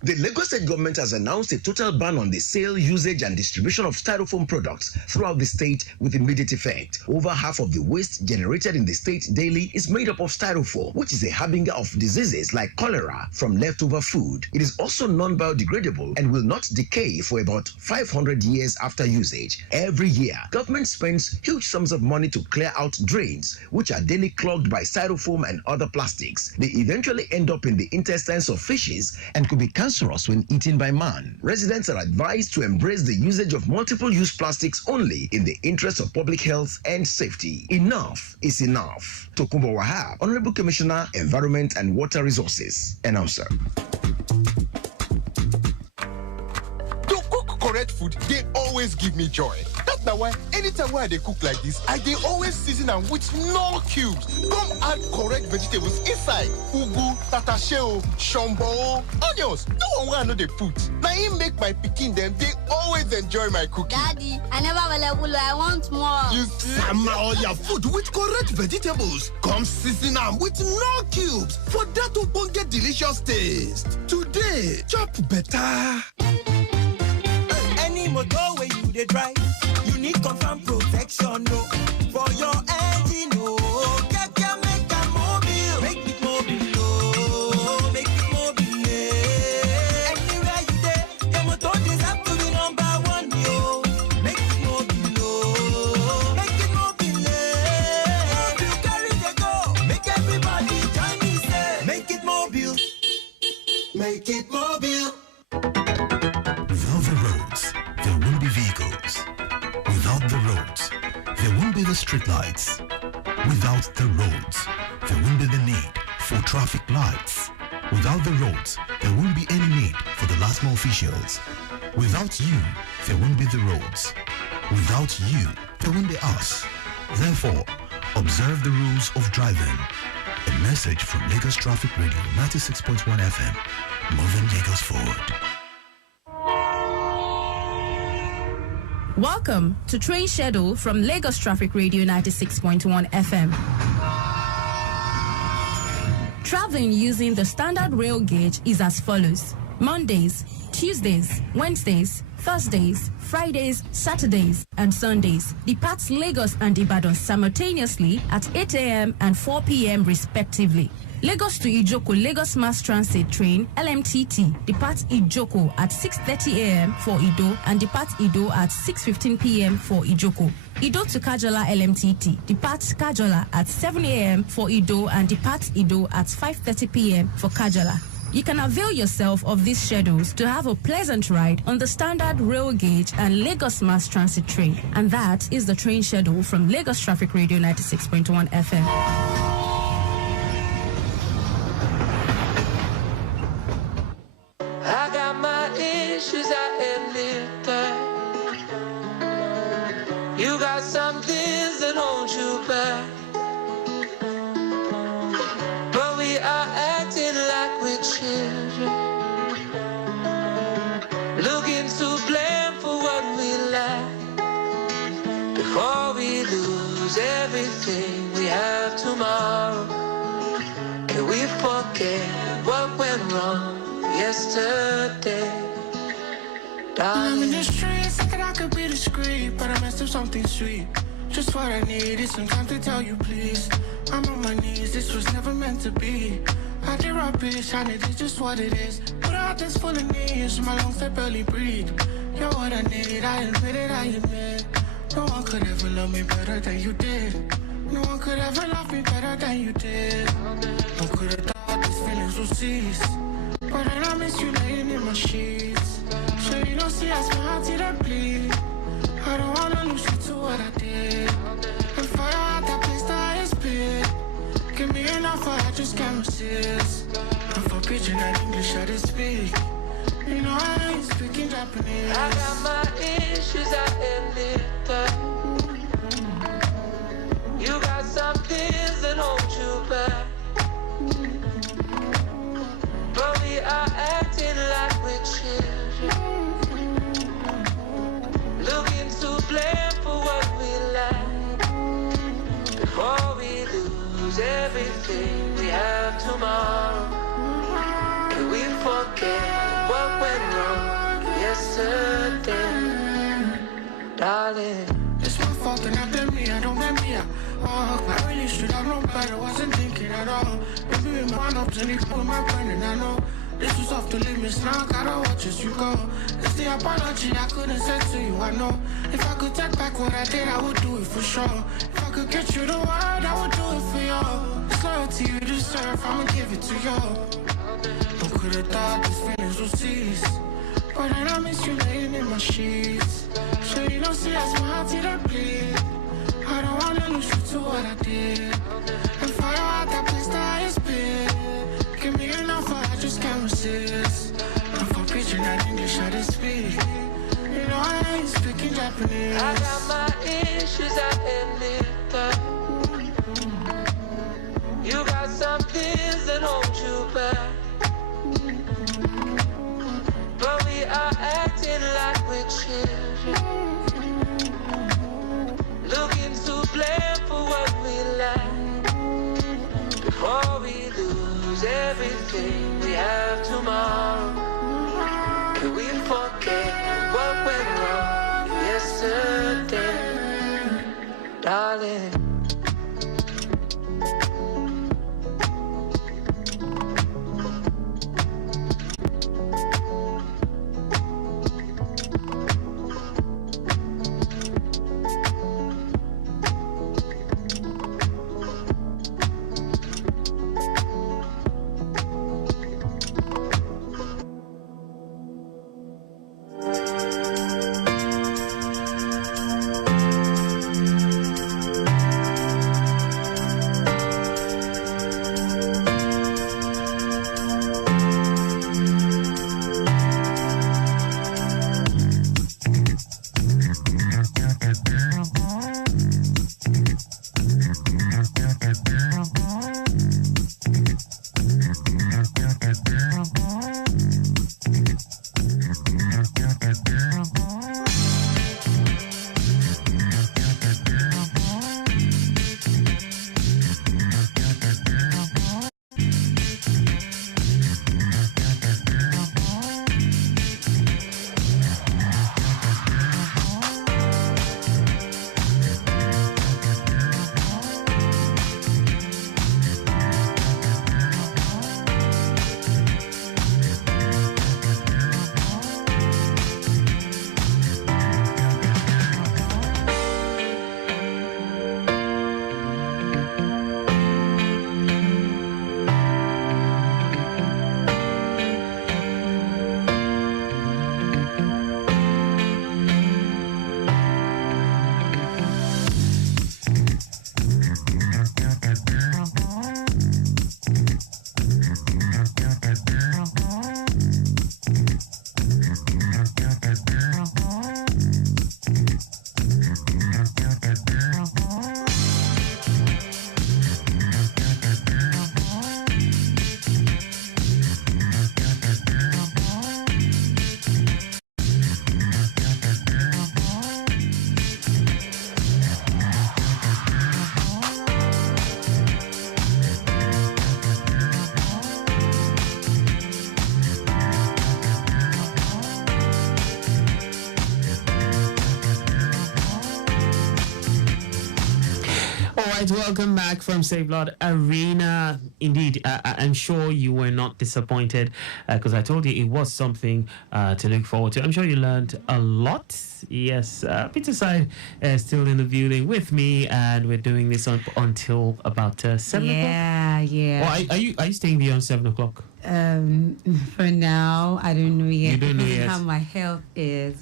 The Lagos State government has announced a total ban on the sale, usage, and distribution of styrofoam products throughout the state with immediate effect. Over half of the waste generated in the state daily is made up of styrofoam, which is a harbinger of diseases like cholera from leftover food. It is also non-biodegradable and will not decay for about 500 years after usage. Every year, government spends huge sums of money to clear out drains, which are daily clogged by styrofoam and other plastics. They eventually end up in the intestines of fishes and could be cancerous when eaten by man. Residents are advised to embrace the usage of multiple-use plastics only in the interest of public health and safety. Enough is enough. Tokumbo Wahab, Honorable Commissioner, Environment and Water Resources. Announcer. To cook correct food, they always always give me joy. That's why anytime where they cook like this, I dey always season them with no cubes. Come add correct vegetables inside. Ugu, tatasheo, shombo, onions. No one wey I know they put. Now him make my pikin them, they always enjoy my cooking. Daddy, I never will. I want more. You summer all your food with correct vegetables. Come season them with no cubes for that get delicious taste. Today, chop better. Any motor where you dey drive, you need confirm protection, no. For your engine, no. Make a mobile, make it mobile, no. Make it mobile, yeah. Anywhere you dey, your motor deserve to be number one, yo. Make it mobile, no. Make it mobile, yeah. You carry the go, make everybody join me, say. Make it mobile, make it mobile. Without the roads, there won't be vehicles. Without the roads, there won't be the streetlights. Without the roads, there won't be the need for traffic lights. Without the roads, there won't be any need for the last mile officials. Without you, there won't be the roads. Without you, there won't be us. Therefore, observe the rules of driving. A message from Lagos Traffic Radio 96.1 FM, moving Lagos forward. Welcome to Train Schedule from Lagos Traffic Radio 96.1 FM. Traveling using the standard rail gauge is as follows. Mondays, Tuesdays, Wednesdays, Thursdays, Fridays, Saturdays, and Sundays. Departs Lagos and Ibadan simultaneously at 8 a.m. and 4 p.m. respectively. Lagos to Ijoko Lagos Mass Transit Train LMTT departs Ijoko at 6:30 a.m. for Ido and departs Ido at 6:15 p.m. for Ijoko. Ido to Kajola LMTT departs Kajola at 7 a.m. for Ido and departs Ido at 5:30 p.m. for Kajola. You can avail yourself of these schedules to have a pleasant ride on the standard rail gauge and Lagos Mass Transit Train. And that is the train schedule from Lagos Traffic Radio 96.1 FM. I got my issues, I admit that. You got some things that hold you back. But we are acting like we're children, looking to blame for what we lack. Before we lose everything we have tomorrow, can we forget what went wrong yesterday? I'm in the streets, thinking I could be discreet, but I messed up something sweet. Just what I need is some time to tell you, please. I'm on my knees, this was never meant to be. I did rubbish, and it is just what it is. But I just full of needs, my lungs that barely breathe. You're what I need, I admit it, I admit. No one could ever love me better than you did. No one could ever love me better than you did. No could have thought these feelings would cease. But then I miss you laying in my sheets. So you don't see as my heart till I bleed. I don't wanna lose you to what I did. And for your heart, that place the highest bid. Give me an offer, I just can't resist. And for pidgin and English, I just speak. You know I ain't speaking Japanese. I got my issues, I admit that. You got some things that hold you back. But we are acting like we're children, looking to blame for what we lack. Before we lose everything we have tomorrow, can we forget what went wrong yesterday, darling? It's my fault and I blame me, I don't blame me. I really should have known better, wasn't thinking at all. Maybe in my ups and it put my brain and I know this was off the limits, now I gotta watch as you go. It's the apology I couldn't say to you, I know. If I could take back what I did, I would do it for sure. If I could get you the word, I would do it for you. It's loyalty you deserve, I'ma give it to you. Who could've thought these feelings would cease? But then I miss you laying in my sheets. So you don't see as my heart till I bleed. I don't wanna lose you to what I did. And for your heart, that place the highest bid. Give me an offer, I just can't resist. And for pidgin and English, I just speak. You know I ain't speaking Japanese. I got my issues, I admit that. You got some things that hold you back. But we are acting like we're children, looking to blame for what we lack. Before we lose everything we have tomorrow, can we forget what went wrong yesterday, darling? right, welcome back from Save Blood Arena. Indeed, I'm sure you were not disappointed because I told you it was something to look forward to. I'm sure you learned a lot. Yes, Peter Side still in the building with me, and we're doing this until about 7 o'clock. Yeah. Well, are you staying beyond 7 o'clock? For now, I don't know yet. You don't know because yet. How my health is,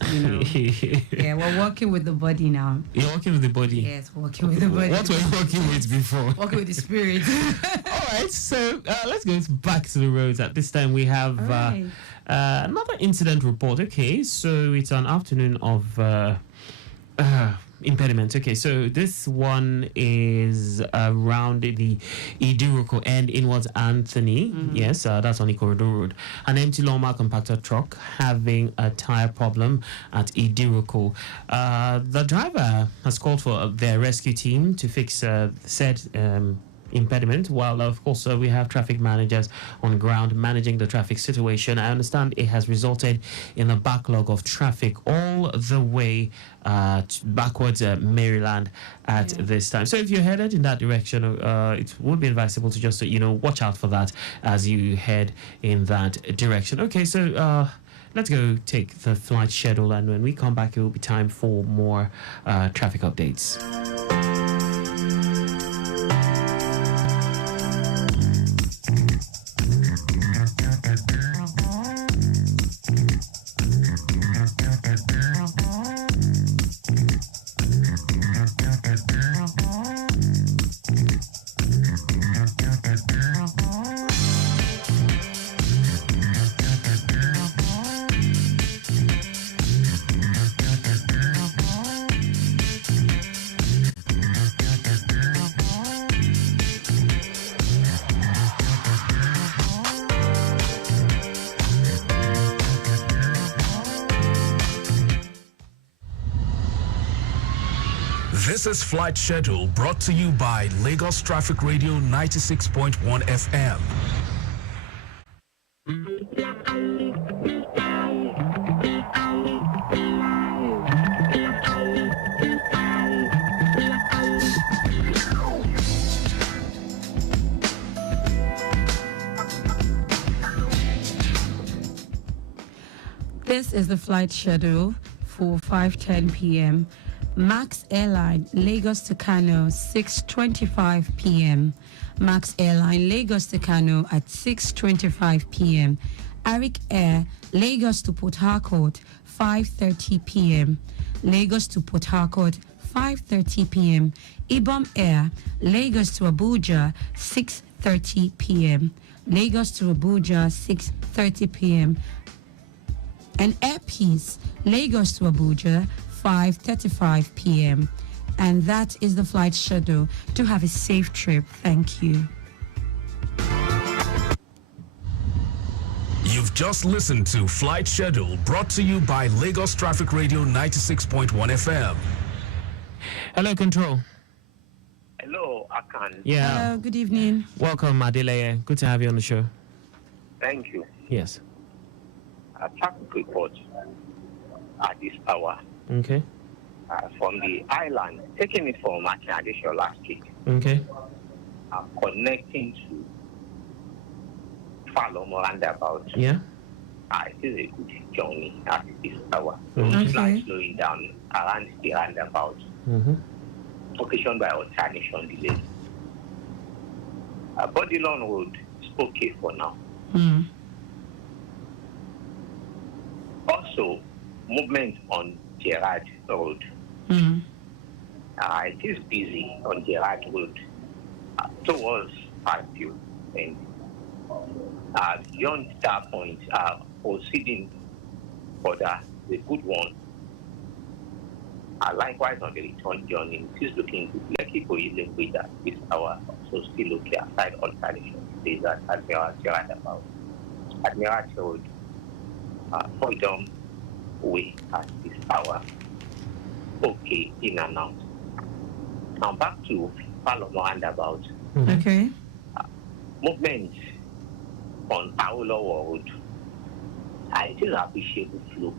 Yeah, we're working with the body now. You're working with the body? Yes, working with the body. What were you working with before? Working with the spirit. All right, so let's go back to the roads. At this time, we have another incident report. Okay, so it's an afternoon of impediments. Okay, so this one is around the Idiroko end inwards Anthony. Yes, that's on Ikorodu Road. An empty Loma compactor truck having a tire problem at Idiroko. The driver has called for their rescue team to fix said impediment, while of course we have traffic managers on ground managing the traffic situation. I understand it has resulted in a backlog of traffic all the way backwards Maryland at this time. So if you're headed in that direction, it would be advisable to just watch out for that as you head in that direction. Okay, so let's go take the flight schedule, and when we come back, it will be time for more traffic updates. This is Flight Schedule brought to you by Lagos Traffic Radio 96.1 FM. This is the flight schedule for 5:10 p.m. Max Airline, Lagos to Kano, 6:25 p.m. Max Airline, Lagos to Kano at 6:25 p.m. Arik Air, Lagos to Port Harcourt, 5:30 p.m. Lagos to Port Harcourt, 5:30 p.m. Ibom Air, Lagos to Abuja, 6:30 p.m. Lagos to Abuja, 6:30 p.m. And Air Peace, Lagos to Abuja, 5:35 p.m. And that is the flight schedule. To have a safe trip. Thank you. You've just listened to Flight Schedule brought to you by Lagos Traffic Radio 96.1 FM. Hello, Control. Hello, Akan. Yeah. Hello, good evening. Welcome, Adeleye. Good to have you on the show. Thank you. Yes. A traffic report at this hour Okay. from the island, taking it from Akan last week. Okay. Connecting to Falomo roundabout. Yeah. It is a good journey at this hour. So Okay. it's like slowing down around the roundabout, occasioned by alternation delays. Bodilon Road is okay for now. Also, movement on Gerard Road. It is busy on Gerard Road towards Parkview, and beyond that point, proceeding further, the good one. Likewise, on the return journey, it is looking good. Lucky for you, with that this hour, so still okay aside alternation. Days at Admiralty roundabout. Admiralty Road, Freedom Way at this hour. Okay, in and out. Now back to Palomo roundabout. Okay. Movement on Paolo Road. It is appreciable flow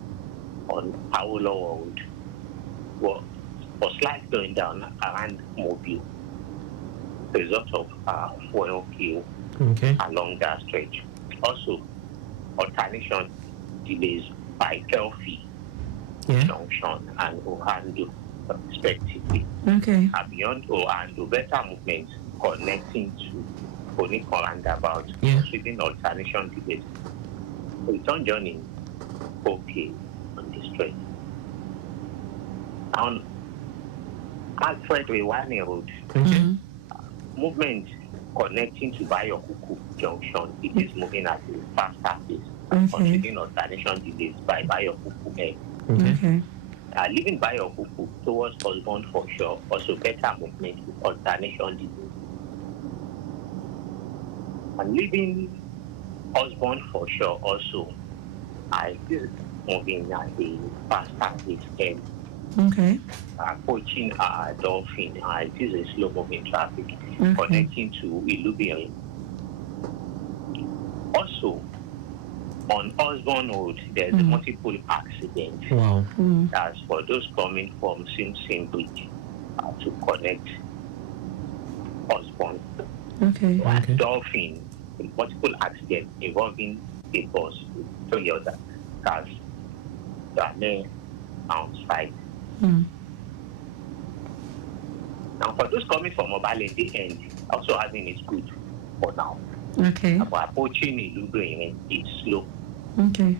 on Paolo Road. Well, for slight going down around Mobile. Result of fuel queue along that stretch. Also, alternation delays by Kelfi Junction and Ohando, respectively. Okay. Beyond Ohando, better movement connecting to Boniko roundabout, considering alternation delays. Return journey, okay on the stretch. On Alfred Rewani Road, movement connecting to Bayokuku Junction, it is moving at a faster pace. Considering alternation delays by Bayokuku end. Okay. Leaving Bayokuku towards Osborne for sure, also better movement with alternation delays. And leaving Osborne for sure also, it is moving at a faster pace end. Okay. Approaching Dolphin, it is a slow moving traffic connecting to Ilubirin. Also, on Osborne Road, there's a multiple accident. Wow. That's for those coming from Simpson Bridge to connect Osborne. Okay. At Dolphin, multiple accident involving a bus with Toyota cars that may outside. Now, for those coming from Mobile at the end, also having is good for now. Okay. But approaching Ilubirin, it's slow. Okay.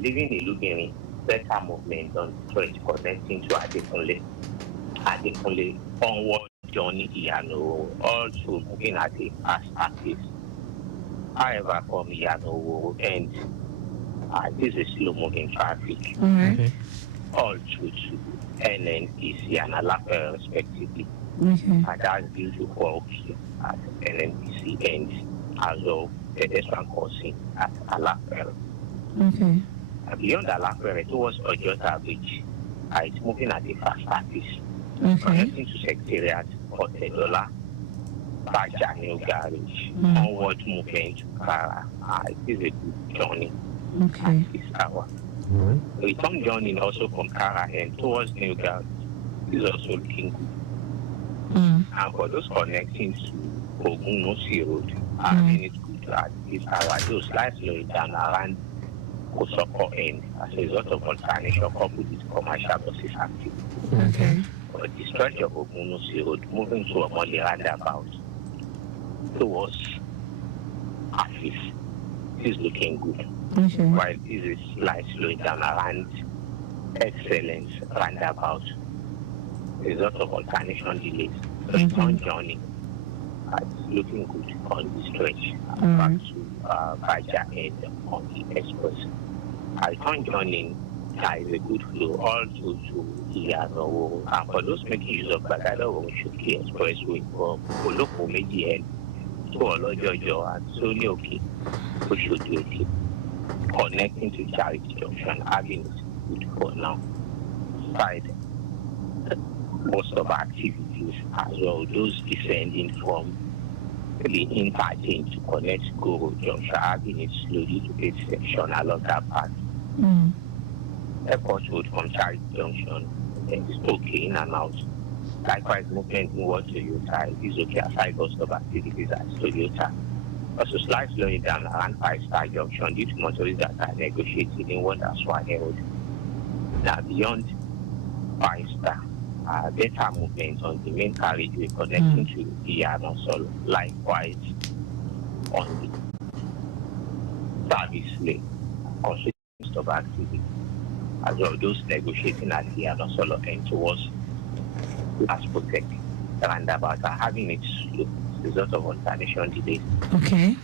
Leaving Ilubirin, better movement on the stretch connecting to Adekunle onward journey, also moving at a faster pace. However, from Yano end, this is slow moving traffic. All through to NNPC and Alapere respectively. And that's due to work at NNPC end as well pedestrian crossing at Alapere. Okay. Beyond Alapere towards Ojota Bridge, it's moving at a faster pace. connecting to Secretariat for $10. Baja New Garage, onward movement to Kara. It is a good journey. Okay. At this hour. Return journey also from Kara and towards New Garage is also looking good. And for those connecting to Ogunosi Road, I mean it's good at this hour. Those slides slowing down around Osoko end as a result of alternation coupled with commercial buses activity. Okay. For the stretch of Ogunosi Road, moving to a more roundabout towards Office is looking good. Okay. While this is slight slowing down around Excellence roundabout, result of alternation delays. Return journey is looking good on the stretch back to Baja end on the express. Return journey is a good flow all through to Iyano. And for those making use of Badalo Shoki Expressway from Oloko Meji to Olojojo and Sony Okay, we should do it. Connecting to Charity Junction, having is good for now. Side most of our activities as well, those descending from the interchange to connect Goro Junction, having it slowly to its section along that path. Airport Road from Charity Junction is okay in and out. Likewise, movement in what Toyota is okay aside most of activities at Toyota. Also, slight slowing down around 5-Star Junction due to motorists that are negotiating in what Aswani Road. Now, beyond 5-Star, better movement on the main carriageway connecting to the Solo. Likewise, on the service lane, also of activity. As well, those negotiating at the Solo and towards Last Protect roundabout are having it slow. Result of alternation delays. Okay.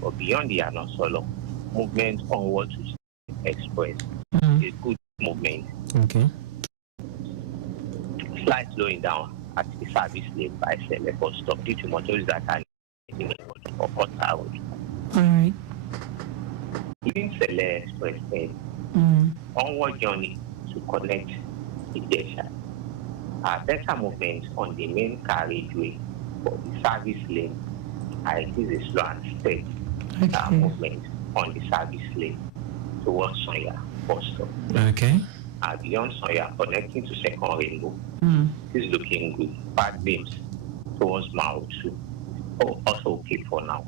But beyond the Solo, movement onward to Express is good movement. Okay. Slight slowing down at the service lane by Sele bus stop due to motorists that are in for Port Road. All right. Within Sele Express onward journey to connect Idesha. Better movement on the main carriageway for the service lane. It is a slow and steady movement on the service lane towards Soya bus stop. Okay. Beyond Soya, connecting to Second Rainbow is looking good. Bad beams towards Mao 2. Also okay for now.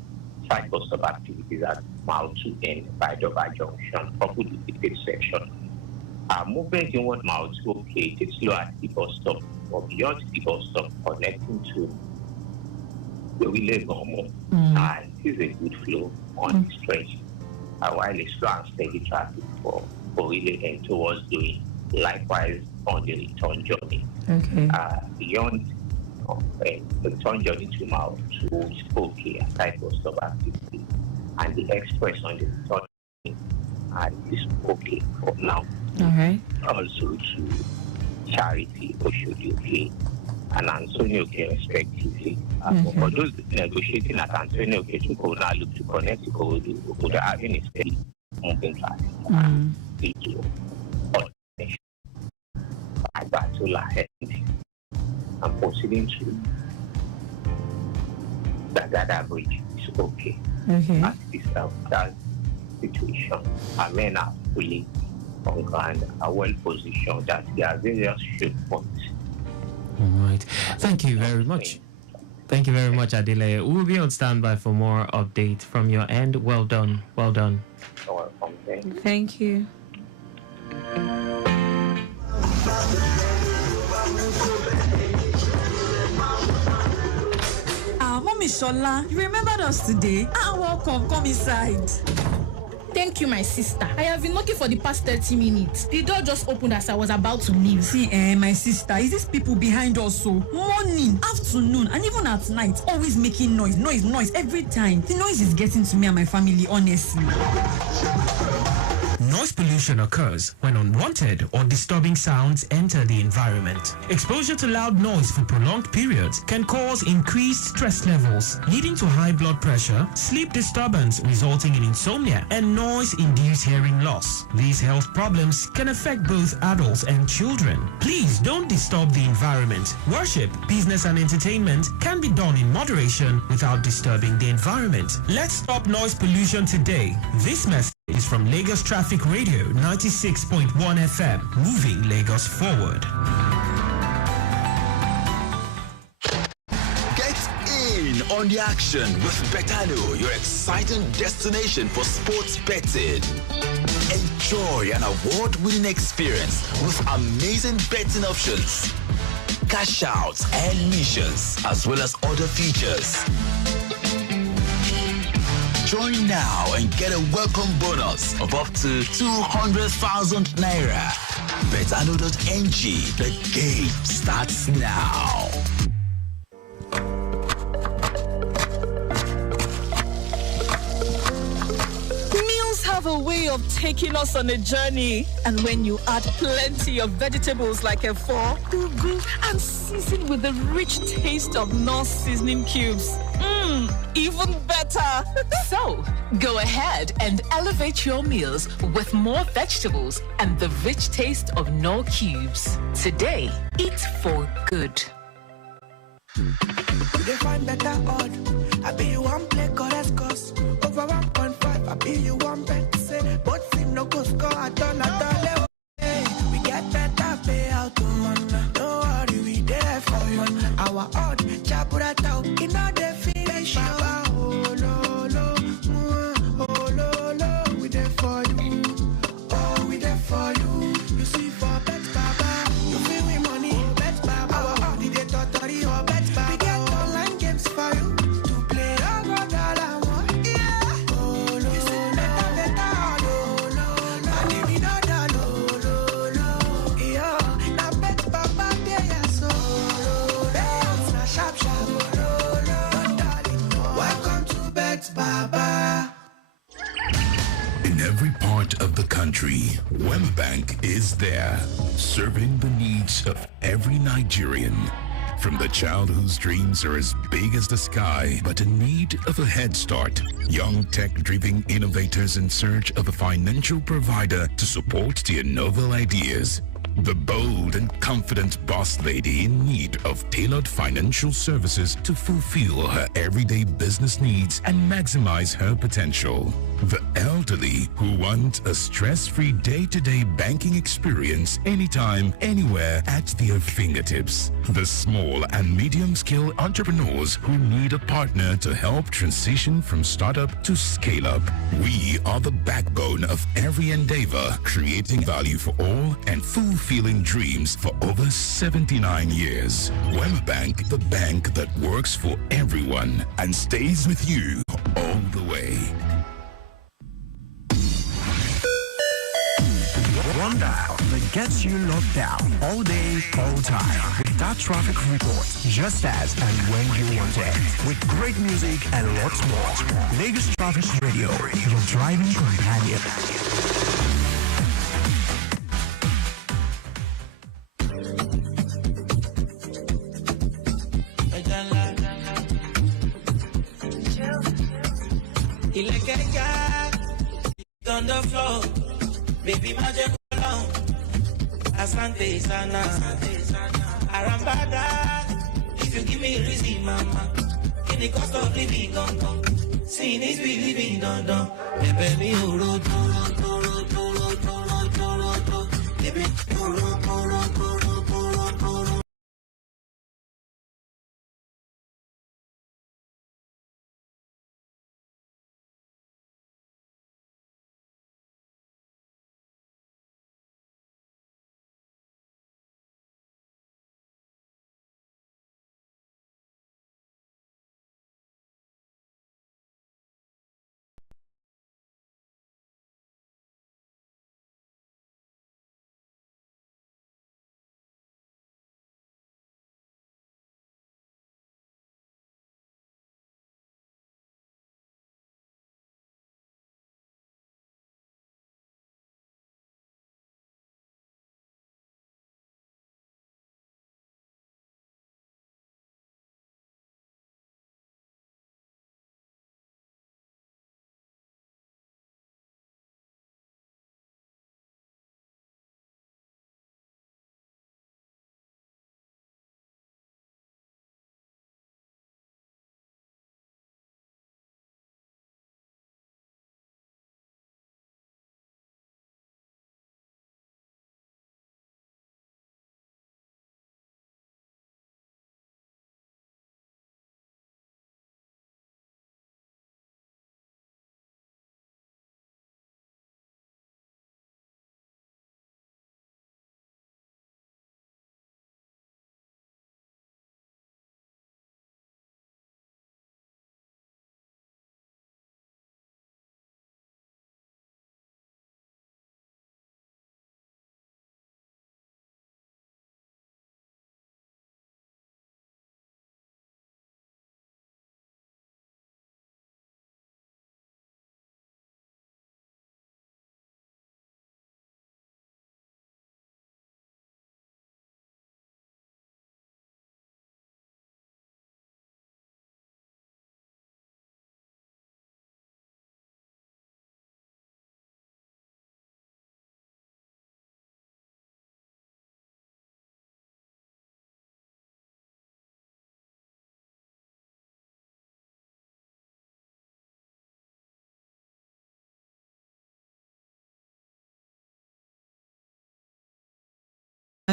Side bus stop activities at Mao 2 and by Dover Junction, coupled with the pit section. Movement in what Mao 2 okay, it's slow at the bus stop, or beyond the bus stop, connecting to the Wheeler Gomo. It is a good flow on the stretch. While it's slow and steady traffic for Wheeler and towards doing likewise on the return journey. Okay. Beyond the return journey to Mao 2 is okay, aside bus stop activity. And the express on the return journey is okay for now. All right. Also to Charity, Oshodi okay, and Antonio okay respectively. For those negotiating at Antonio okay, to go now look to connect to go to having a steady moving traffic. Batula and proceeding to the Gada Bridge is okay. Okay. At this that situation, our men are fully on ground, are well positioned, that there are various shoot points. All right. Thank you very much. Thank you very much, Adile. We'll be on standby for more updates from your end. Well done. Well done. You're welcome. Thank you. Mommy Shola, you remembered us today? Welcome. Come inside. Thank you, my sister. I have been knocking for the past 30 minutes. The door just opened as I was about to leave. See, my sister, is these people behind us so? Morning, afternoon, and even at night, always making noise every time. The noise is getting to me and my family, honestly. Noise pollution occurs when unwanted or disturbing sounds enter the environment. Exposure to loud noise for prolonged periods can cause increased stress levels, leading to high blood pressure, sleep disturbance resulting in insomnia, and noise-induced hearing loss. These health problems can affect both adults and children. Please don't disturb the environment. Worship, business, and entertainment can be done in moderation without disturbing the environment. Let's stop noise pollution today. This message is from Lagos Traffic Radio 96.1 FM, moving Lagos forward. Get in on the action with Betano, your exciting destination for sports betting. Enjoy an award-winning experience with amazing betting options, cash outs and missions, as well as other features. Join now and get a welcome bonus of up to 200,000 naira. Betano.ng. The game starts now. Meals have a way of taking us on a journey. And when you add plenty of vegetables like efo, ugu, and season with the rich taste of North seasoning cubes, even better. So, go ahead and elevate your meals with more vegetables and the rich taste of Knorr cubes. Today, eat for good. They find better odd. I be you one play correscos. Over 1.5, I be you one bet. Say, but team no go score. I don't level. Hey, we get better payout. Don't worry, we there for you. Our odd, chaburata, in all the finish. Baba, oh, lo, lo, oh, lo, lo, we there for you. Oh, we there for you. You see, for bet, Baba, you feel me money, bet, Baba. Our odd, they totally, oh, bet, Baba. We get online games for you to play. Oh, go, dollar, yeah. Oh, lo, you see, better, oh, lo, lo, and if you know that, lo, yeah. Now bet, Baba, there, yes, so, lo, now sharp, sharp, lo, darling, welcome to Bet, Baba. In every part of the country, Wembank is there, serving the needs of every Nigerian. From the child whose dreams are as big as the sky, but in need of a head start. Young tech-driven innovators in search of a financial provider to support their novel ideas. The bold and confident boss lady in need of tailored financial services to fulfill her everyday business needs and maximize her potential. The elderly who want a stress-free day-to-day banking experience anytime, anywhere at their fingertips. The small and medium-scale entrepreneurs who need a partner to help transition from startup to scale-up. We are the backbone of every endeavor, creating value for all and fulfilling dreams for over 79 years. Wembank, the bank that works for everyone and stays with you all the way. One dial that gets you locked down all day, all time. With that traffic report, just as and when you want it. With great music and lots more. Lagos Traffic Radio, your driving companion. On the floor, baby, magic alone. Asante sana, Arambada. If you give me a reason, mama, in the cost of living, gone. Seeing is believing, don't. Baby,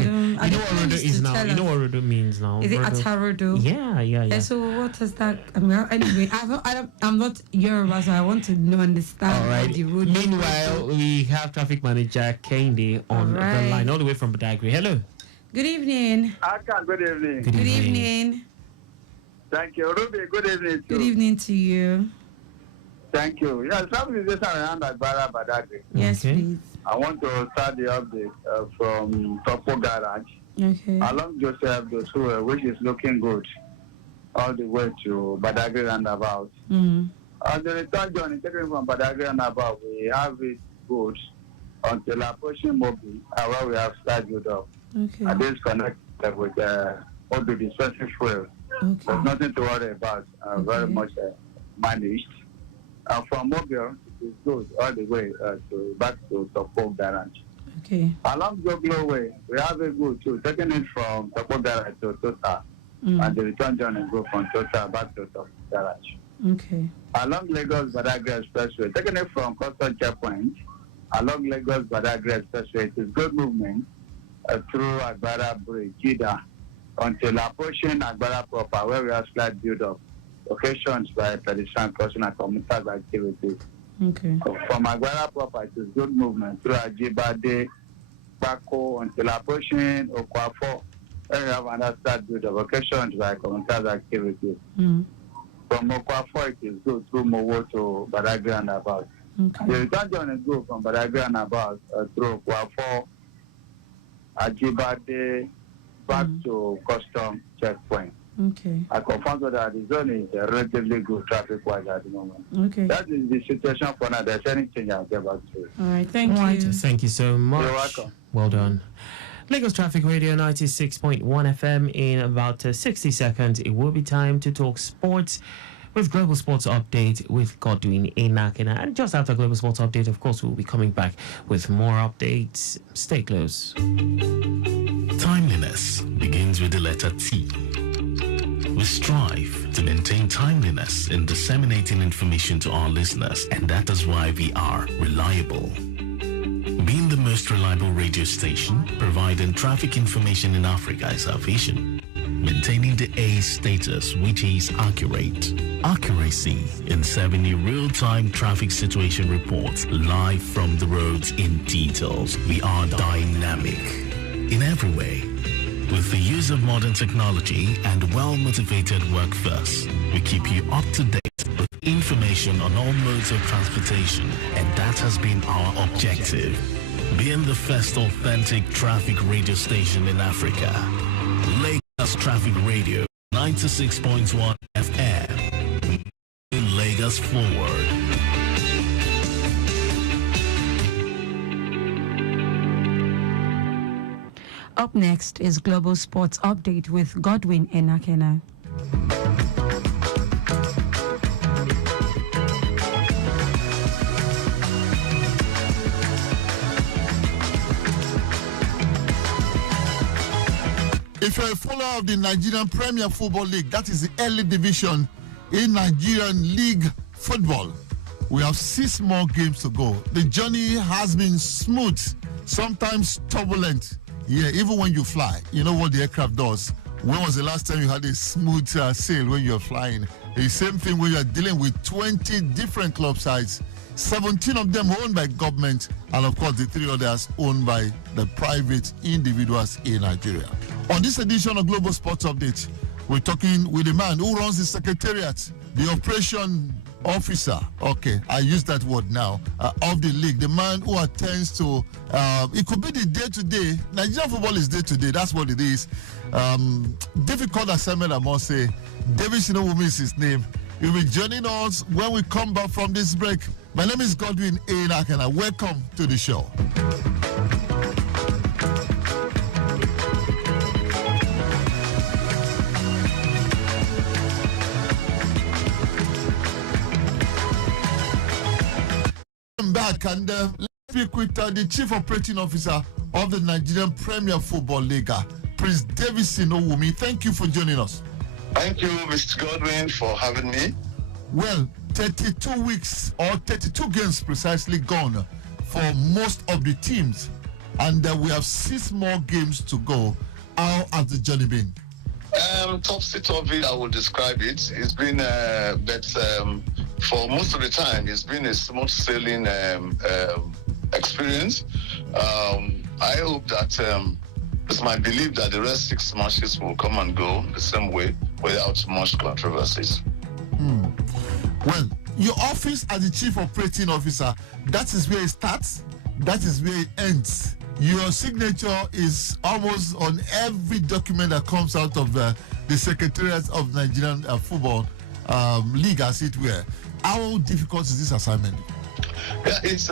I You don't know what know Rodo used is to now. tell You know us. what Rodo means now. Is it Rodo. Atarodo? Yeah. So what is that? Anyway, I'm not Yoruba, so I want to understand All right. what the road. Meanwhile, we have traffic manager Kende on the line, all the way from Badagry. Hello. Good evening. Akan, good evening. Good evening. Thank you. Ruby, good evening. Good evening to you. Thank you. Yeah, something is around Agbara Badagry. Yes, please. I want to start the update from Topo Garage. Okay. Along Joseph Dosue, which is looking good, all the way to Badagry roundabout. On the return journey, taking from Badagry roundabout, we have it good until approaching Mobi, where we have started up. Okay. And this connected with all the dispensing fuel. Okay. There's nothing to worry about. Very much managed. From Mobile, it is good all the way to back to Topo Garage. Okay. Along Joglo Way, we have a good too, taking it from Topo Garage to Tota, and the return journey go from Tota back to Topo Garage. Okay. Along Lagos Badagry Expressway, taking it from Coastal Checkpoint, along Lagos Badagry Expressway, it is good movement through Agbara Bridge, Jida, until approaching Agbara proper, where we have slight build-up, occasions by pedestrian crossing and commuters activities. Okay. From Agbara proper, it is good movement through Ajibade, Bako, until approaching Okwafo, where we have another slight build-up, occasions by commuters activities. From Okwafo, it is good through Mowo to Badagry and about. Okay. The return journey go from Badagry and about through Okwafo, Ajibade, back to custom checkpoint. Okay. I confirm that the zone is relatively good traffic-wise at the moment. Okay. That is the situation for now. There's anything I'll get back to. All right. Thank you. Thank you so much. You're welcome. Well done. Lagos Traffic Radio 96.1 FM. In about 60 seconds, it will be time to talk sports with Global Sports Update with Godwin Enakena. And just after Global Sports Update, of course, we'll be coming back with more updates. Stay close. Timeliness begins with the letter T. We strive to maintain timeliness in disseminating information to our listeners, and that is why we are reliable. Being the most reliable radio station, providing traffic information in Africa is our vision. Maintaining the A status, which is accurate. Accuracy in serving you real-time traffic situation reports live from the roads in details. We are dynamic in every way. With the use of modern technology and well-motivated workforce, we keep you up to date with information on all modes of transportation, and that has been our objective. Being the first authentic traffic radio station in Africa, Lagos Traffic Radio 96.1 FM, in Lagos forward. Up next is Global Sports Update with Godwin Enakena. If you're a follower of the Nigerian Premier Football League, that is the early division in Nigerian League football, we have 6 more games to go. The journey has been smooth, sometimes turbulent. Yeah, even when you fly, you know what the aircraft does. When was the last time you had a smooth sail when you're flying? The same thing when you're dealing with 20 different club sides, 17 of them owned by government, and of course the 3 others owned by the private individuals in Nigeria. On this edition of Global Sports Update, we're talking with the man who runs the secretariat, the operation officer, okay, I use that word now, of the league, the man who attends to, it could be the day-to-day, Nigerian football is day-to-day, that's what it is. Difficult assignment, I must say. David Sinowumi is his name. He'll be joining us when we come back from this break. My name is Godwin Enakena. Welcome to the show. Back and let's speak with the Chief Operating Officer of the Nigerian Premier Football League, Prince David Sinowumi. Thank you for joining us. Thank you, Mr. Godwin, for having me. Well, 32 weeks or 32 games precisely gone for most of the teams. and we have 6 more games to go. How has the journey been? Topsy-turvy, I would describe it. It's been, but for most of the time, it's been a smooth sailing experience. I hope that it's my belief that the rest 6 matches will come and go the same way without much controversies. Well, your office as the Chief Operating Officer, that is where it starts, that is where it ends. Your signature is almost on every document that comes out of the Secretariat of Nigerian Football League, as it were. How difficult is this assignment? Yeah, it's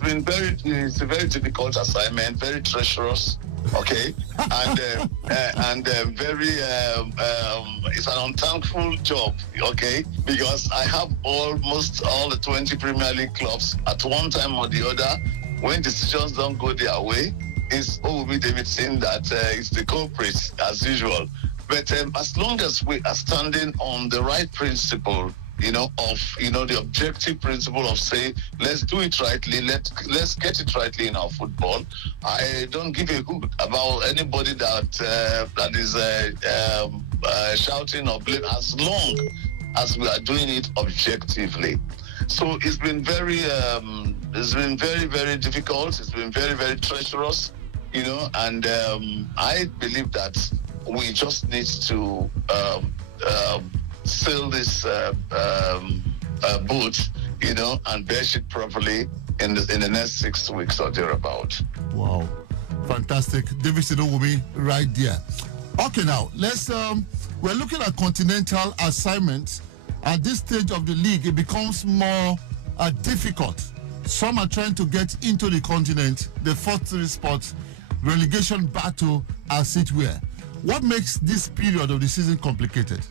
been it's a very difficult assignment, very treacherous. Okay, and very it's an unthankful job. Okay, because I have almost all the 20 Premier League clubs at one time or the other. When decisions don't go their way, it's Obi Davidson that is the culprit as usual. But as long as we are standing on the right principle, the objective principle of say, let's do it rightly, let's get it rightly in our football. I don't give a hoot about anybody that is shouting or blame, as long as we are doing it objectively. So it's been very, very difficult. It's been very, very treacherous, and I believe that we just need to sail this boat, and bash it properly in the next 6 weeks or thereabout. Wow, fantastic, Davidson Owumi, right there. Okay, now let's. We're looking at continental assignments. At this stage of the league, it becomes more difficult. Some are trying to get into the continent, the first 3 spots, relegation battle, as it were. What makes this period of the season complicated?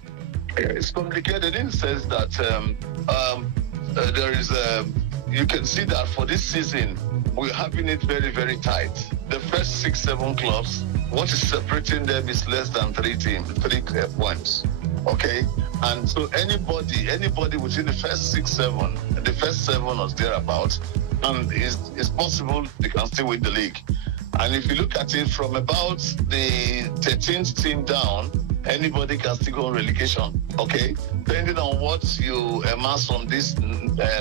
It's complicated in the sense that there is you can see that for this season, we're having it very, very tight. The first 6, 7 clubs, what is separating them is less than 3 points. Okay, and so anybody within the first 6, 7, the first 7 or thereabouts, and it's possible they can still win the league. And if you look at it from about the 13th team down, anybody can still go on relegation. Okay, depending on what you amass from this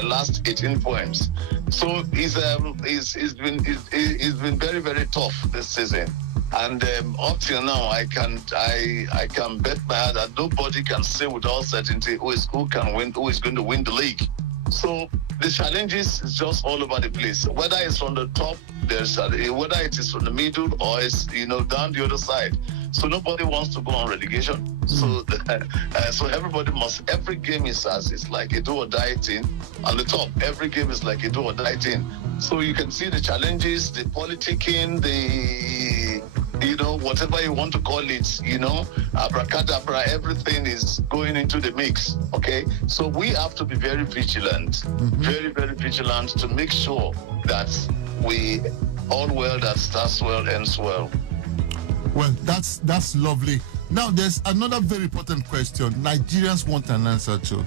last 18 points. So it's been very, very tough this season. And up till now, I can bet my heart that nobody can say with all certainty who is going to win the league. So the challenges is just all over the place. Whether it's from the top, whether it is from the middle, or it's down the other side. So nobody wants to go on relegation. So everybody every game is like a do or die thing. On the top, every game is like a do or die thing. So you can see the challenges, the politicking, whatever you want to call it, abracadabra, everything is going into the mix. Okay, so we have to be very vigilant, very, very vigilant to make sure that we all well that starts well ends well. Well, that's lovely. Now, there's another very important question Nigerians want an answer to.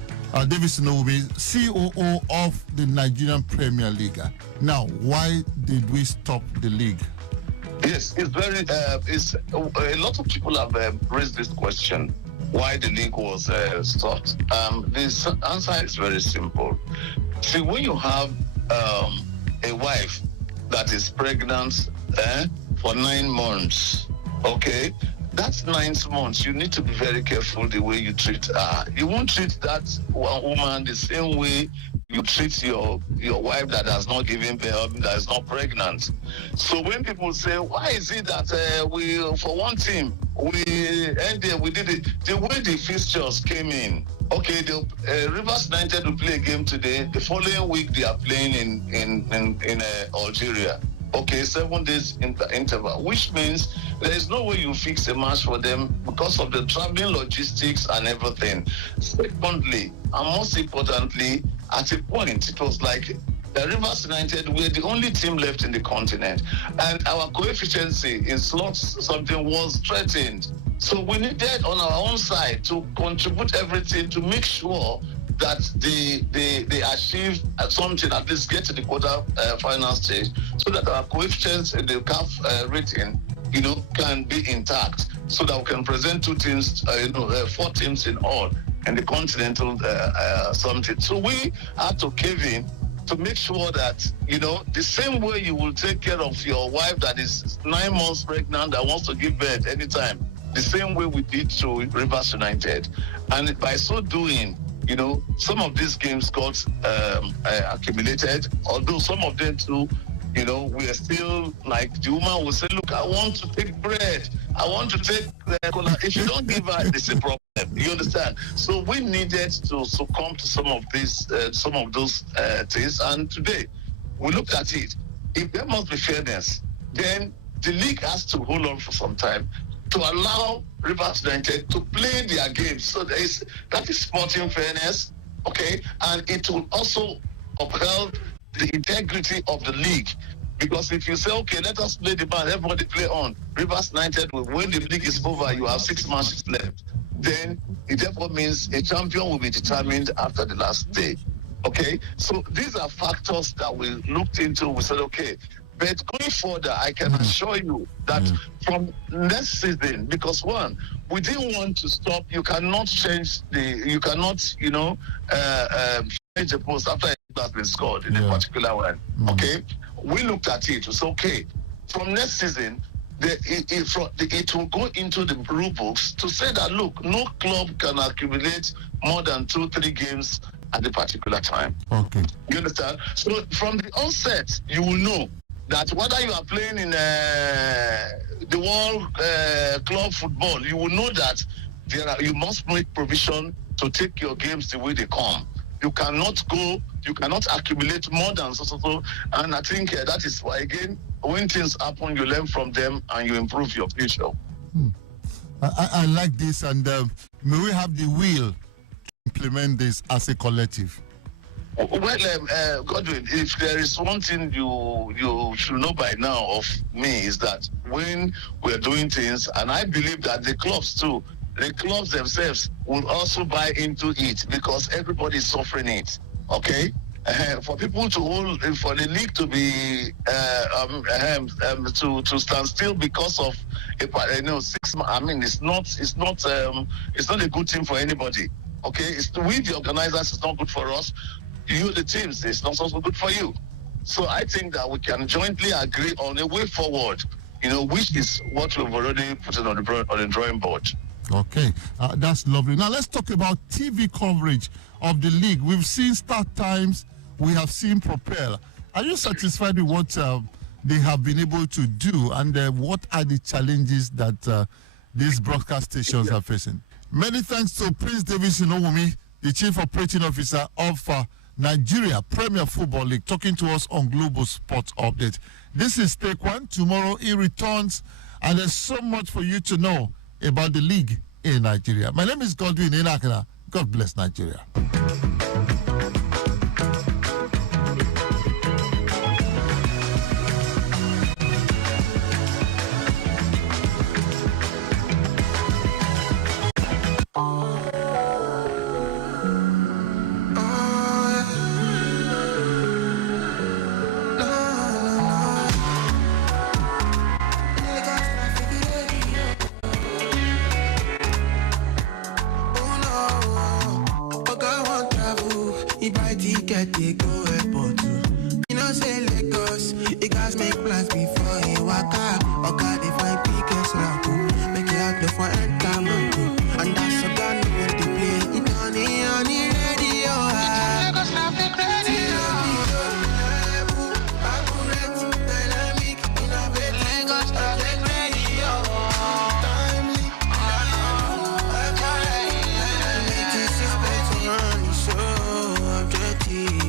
Davidson Owumi, COO of the Nigerian Premier League. Now, why did we stop the league? Yes, it's very. A lot of people have raised this question: why the league was stopped. The answer is very simple. See, when you have a wife that is pregnant for 9 months, okay, that's 9 months. You need to be very careful the way you treat her. You won't treat that woman the same way you treat your wife that has not given birth, that is not pregnant. So when people say, why is it that we, for one team, we did it, the way the fixtures came in, okay, the Rivers United will play a game today, the following week they are playing in Algeria. Okay, 7 days interval, which means there is no way you fix a match for them because of the traveling logistics and everything. Secondly, and most importantly, at a point, it was like the Rivers United were the only team left in the continent, and our coefficient in slots something was threatened. So we needed on our own side to contribute everything to make sure that they achieve something, at least get to the quarter final stage, so that our coefficients in the CAF rating, can be intact, so that we can present 4 teams in all in the continental something. So we had to cave in to make sure that, the same way you will take care of your wife that is 9 months pregnant that wants to give birth anytime, the same way we did to Rivers United. And by so doing, some of these games got accumulated, although some of them too, we are still like the woman will say, look, I want to take bread. I want to take cola. If you don't give her, it's a problem. You understand? So we needed to succumb to some of those things. And today, we looked at it. If there must be fairness, then the league has to hold on for some time to allow Rivers United to play their games. So that is sporting fairness, okay? And it will also uphold the integrity of the league. Because if you say, okay, let us play the band, everybody play on, Rivers United will, when the league is over, you have 6 matches left. Then it therefore means a champion will be determined after the last day. Okay? So these are factors that we looked into. We said, okay, but going further, I can assure you that from next season, because one, we didn't want to stop. You cannot change change the post after it has been scored in a particular one. Okay, we looked at it. It's okay. From next season, it will go into the rule books to say that, look, no club can accumulate more than 2-3 games at a particular time. Okay. You understand? So from the onset, you will know that whether you are playing in the world club football, you will know that you must make provision to take your games the way they come. You cannot accumulate more than so. And I think that is why, again, when things happen, you learn from them and you improve your future. I like this, and may we have the will to implement this as a collective? Well, Godwin, if there is one thing you should know by now of me is that when we're doing things, and I believe that the clubs too, the clubs themselves will also buy into it because everybody is suffering it. Okay, for people to hold, for the league to be to stand still because of 6 months. I mean, it's not a good thing for anybody. Okay, we the organizers, it's not good for us. You, the teams, it's not also good for you. So I think that we can jointly agree on a way forward, which is what we've already put on the drawing board. Okay, that's lovely. Now let's talk about TV coverage of the league. We've seen start times, we have seen Propel. Are you satisfied with what they have been able to do, and what are the challenges that these broadcast stations are facing? Many thanks to Prince Davis Inowumi, the Chief Operating Officer of Nigeria Premier Football League, talking to us on Global Sports Update. This is Take One. Tomorrow he returns, and there's so much for you to know about the league in Nigeria. My name is Godwin Inakana. God bless Nigeria. They go airport too. Say Lagos, you guys make plans before you walk out. Okay, they find pickets now too. Make it out the for end time too. And that's a gun when they play. On the radio. Lagos traffic radio. Dynamic, innovative. Lagos traffic radio. Timely. Make it suspect to run the show. Objective.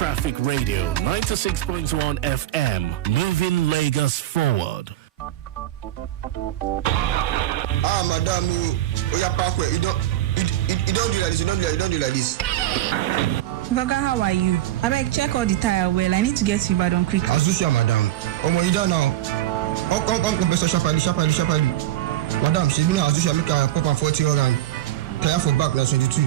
Traffic Radio 96.1 FM, moving Lagos forward. Madam, you parkway. You don't do like this. You don't do like this. Gaga, how are you? I beg, check all the tire well. I need to get to Ibadan quickly. Azusia, madam. You don't now. Come, sharply. Madam, she's been Azusia make a pop and 40 rand. Tire for back now 22,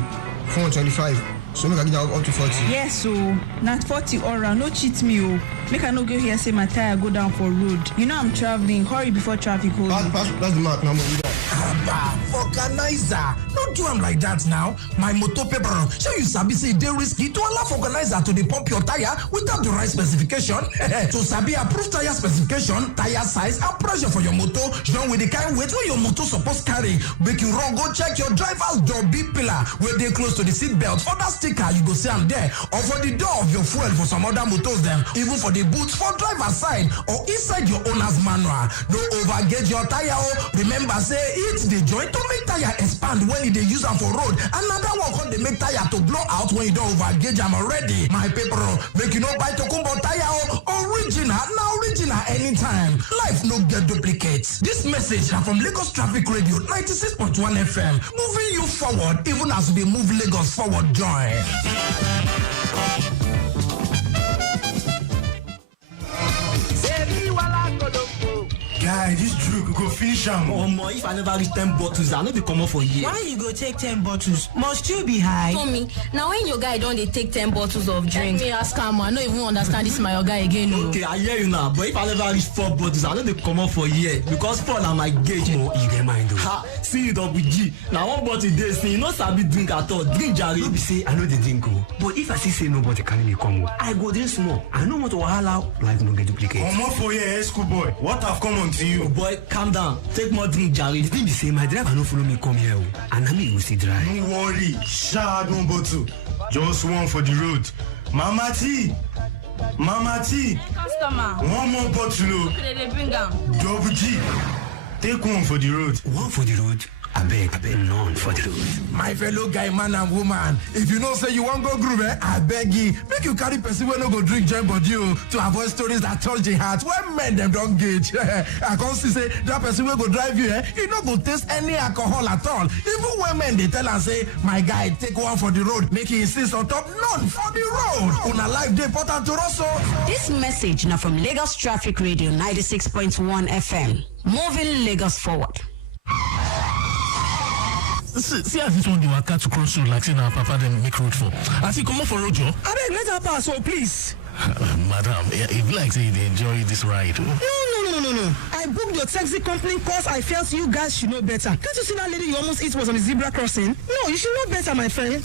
425. So make I get up to 40. Yes, so not 40 or round. No cheat me, oh. Make I no go here say my tire go down for road. You know I'm traveling. Hurry before traffic holds me. That's the mark now, Organizer, don't do them like that now. My motor paper, show you sabi say they risky to allow organizer to dey pump your tire without the right specification. To sabi approve tire specification, tire size, and pressure for your motor. Join with the kind weight where your motor supposed carry. Make you run, go check your driver's door big pillar where they close to the seat belt. For that sticker, you go see them there. Or for the door of your fuel for some other motors them. Even for the boots for driver's side or inside your owner's manual. No overgauge your tire. Remember say it's the joint to make tire expand when they use them for road. Another one called they make tire to blow out when you don't overgauge them already. My paper, make you no buy to combo tire original, now original anytime. Life no get duplicates. This message are from Lagos Traffic Radio 96.1 FM. Moving you forward even as they move Lagos forward. Joy. Guy, this drink go finish am. If I never reach 10 bottles, I know they come up for you. Why you go take 10 bottles? Must you be high? Tommy, now when your guy don't they take 10 bottles of drink? Let me ask him, I don't even understand this my guy again. No. Okay, I hear you now, but if I never reach 4 bottles, I know they come up for you because 4 are my gauge. Oh, you get mine though. Ha, see you WG. Now one bottle day, see you no sabi drink at all. Drink Jerry. You be say I know the drink oh, but if I see nobody carry me come, I go drink small. I know what to wahala. Life no get duplicate. Come on for your school boy. What have come on to you? Oh boy, calm down. Take more drink, Jerry. The thing be say my driver no follow me come here, and I mean we see drive. Don't worry, shad one bottle, just one for the road. Mama T, Customer. one more bottle. Okay, they bring them. Double G, take one for the road. One for the road. I beg, none for the road. My fellow guy, man and woman, if you know say you won't go groove, I beg you, make you carry person when no go drink join body to avoid stories that touch the heart. When men them don't gauge, I can't see say that person will go drive you, you not go taste any alcohol at all. Even when men they tell and say, my guy, take one for the road, make you insist on top, none for the road. On a life day important to us. This message now from Lagos Traffic Radio 96.1 FM, moving Lagos forward. See as this one they were cut to cross road like saying our papa them make road for. I see come up for road, Joe. I beg, let her pass, please. Madam, if you like say they enjoy this ride. No. I booked your taxi company because I felt you guys should know better. Can't you see that lady you almost hit was on the zebra crossing? No, you should know better, my friend.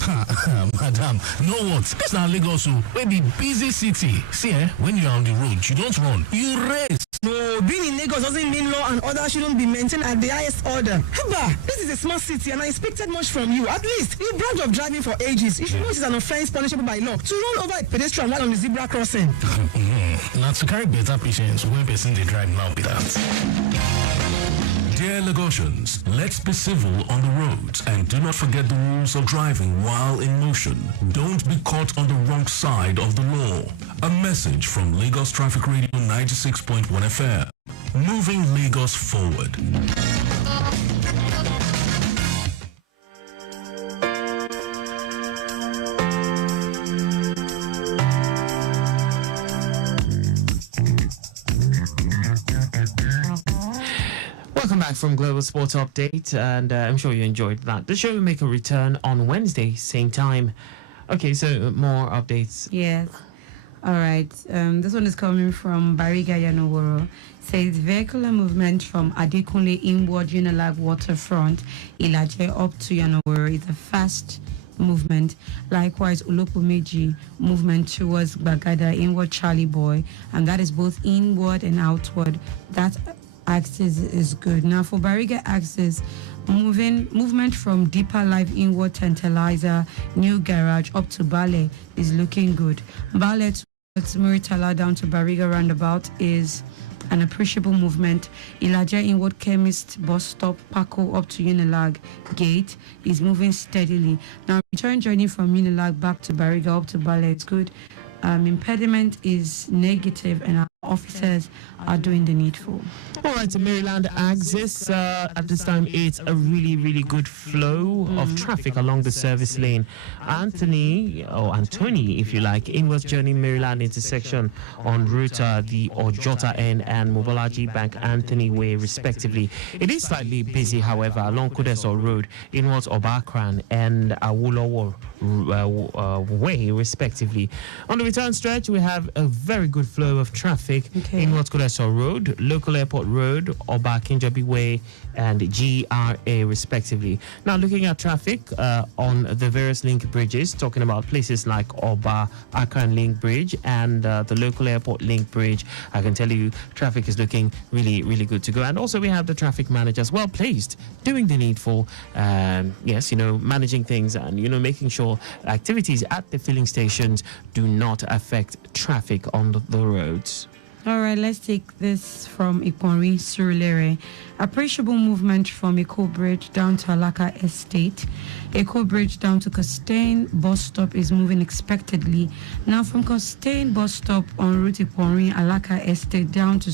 Madam, know what? This now Lagos will be busy city. See, when you're on the road, you don't run, you race. No, being in Lagos doesn't mean law and order shouldn't be maintained at the highest order. Haba, this is a smart city and I expected much from you. At least, you bragged of driving for ages. You should know it is an offense punishable by law to run over a pedestrian while on the zebra crossing. Now to carry better patience when person they drive now be that. Dear Lagosians, let's be civil on the roads and do not forget the rules of driving while in motion. Don't be caught on the wrong side of the law. A message from Lagos Traffic Radio 96.1 FM. Moving Lagos forward. Welcome back from Global Sports Update, and I'm sure you enjoyed that. The show will make a return on Wednesday, same time. Okay, so more updates. Yes. All right. This one is coming from Bariga Yanoworo. Says vehicular movement from Adekunle inward Unilag waterfront, Ilaje up to Yanoworo is a fast movement. Likewise, Olopomeji movement towards Bagada inward Charlie Boy, and that is both inward and outward. That axis is good. Now for Bariga axis, movement from Deeper Life inward Tantalizer New Garage up to Bale is looking good. Bale towards Muritala down to Bariga roundabout is an appreciable movement. Ilaja inward Chemist bus stop Paco up to Unilag gate is moving steadily. Now return journey from Unilag back to Bariga up to Bale is good. impediment is negative and our officers are doing the needful. All right, so Maryland axis. At this time, it's a really, really good flow of traffic along the service lane. Anthony, if you like, inwards journey Maryland intersection on route the Ojota N and Mobolaji Bank Anthony Way, respectively. It is slightly busy, however, along Kudeso Road, inwards Obakran and Awolowo Way, respectively. On the return stretch, we have a very good flow of traffic inwards Kudeso Road, Local Airport Road, Oba Kinjabi Way, and GRA, respectively. Now, looking at traffic on the various link bridges, talking about places like Oba Akan Link Bridge and the Local Airport Link Bridge, I can tell you traffic is looking really, really good to go. And also, we have the traffic managers well placed, doing the needful, managing things and, making sure activities at the filling stations do not affect traffic on the roads. All right, let's take this from Iponri Surulere. Appreciable movement from Eco Bridge down to Alaka Estate. Eco Bridge down to Costain bus stop is moving expectedly. Now from Costain bus stop on route Iponri Alaka Estate down to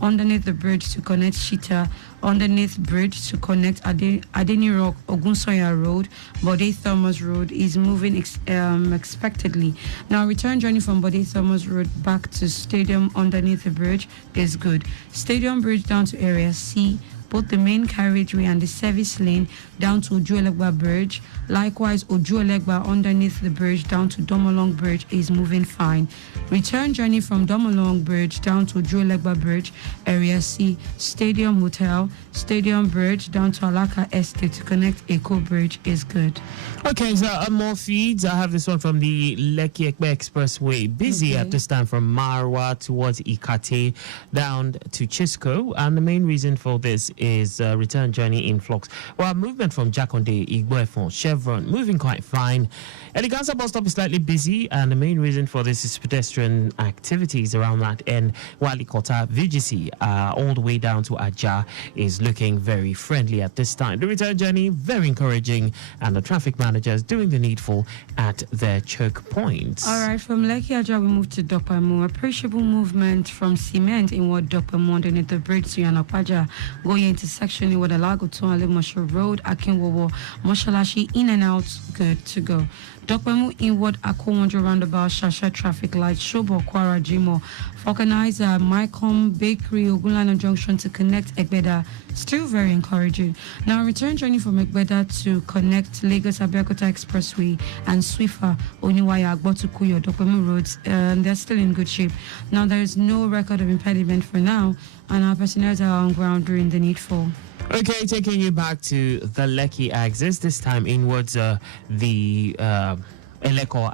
underneath the bridge to connect Shita, underneath bridge to connect Adeni Rock, Ogunsoya Road, Bode Thomas Road is moving expectedly. Now return journey from Bode Thomas Road back to Stadium underneath the bridge is good. Stadium Bridge down to Area C, both the main carriageway and the service lane down to Ojuelegba Bridge. Likewise, Ojuelegba underneath the bridge down to Domolong Bridge is moving fine. Return journey from Domolong Bridge down to Ojuelegba Bridge, Area C, Stadium Hotel, Stadium Bridge down to Alaka Estate to connect Eco Bridge is good. Okay, so more feeds. I have this one from the Lekki Ekpe Expressway. Busy at this time from Marwa towards Ikate down to Chisco. And the main reason for this is return journey influx. Well, movement from Jakonde, Igboefon, Chevron, moving quite fine. Eleganza bus stop is slightly busy, and the main reason for this is pedestrian activities around that end. Walikota, VGC, all the way down to Aja is looking very friendly at this time. The return journey, very encouraging, and the traffic managers doing the needful at their choke points. All right, from Lekki Aja, we move to Dopamu. Appreciable movement from Cement in what Dopamu underneath the bridge to Yanapaja, going intersection in what Alago to Alimosho Road, Akinwowo, Moshalashi, in and out, good to go. Dopamu inward Akowonjo roundabout, Shasha traffic light, Shobo, Kwara, Jimo, Vulcanizer, Mycom, Bakery, Ogunlana Junction to connect Egbeda. Still very encouraging. Now, return journey from Egbeda to connect Lagos Abeokuta Expressway and Swifa, Oniwaya, Agbotukuyo, Dopamu roads. They're still in good shape. Now, there is no record of impediment for now, and our personnel are on ground during the needful. Okay, taking you back to the Lekki axis, this time inwards the Eleko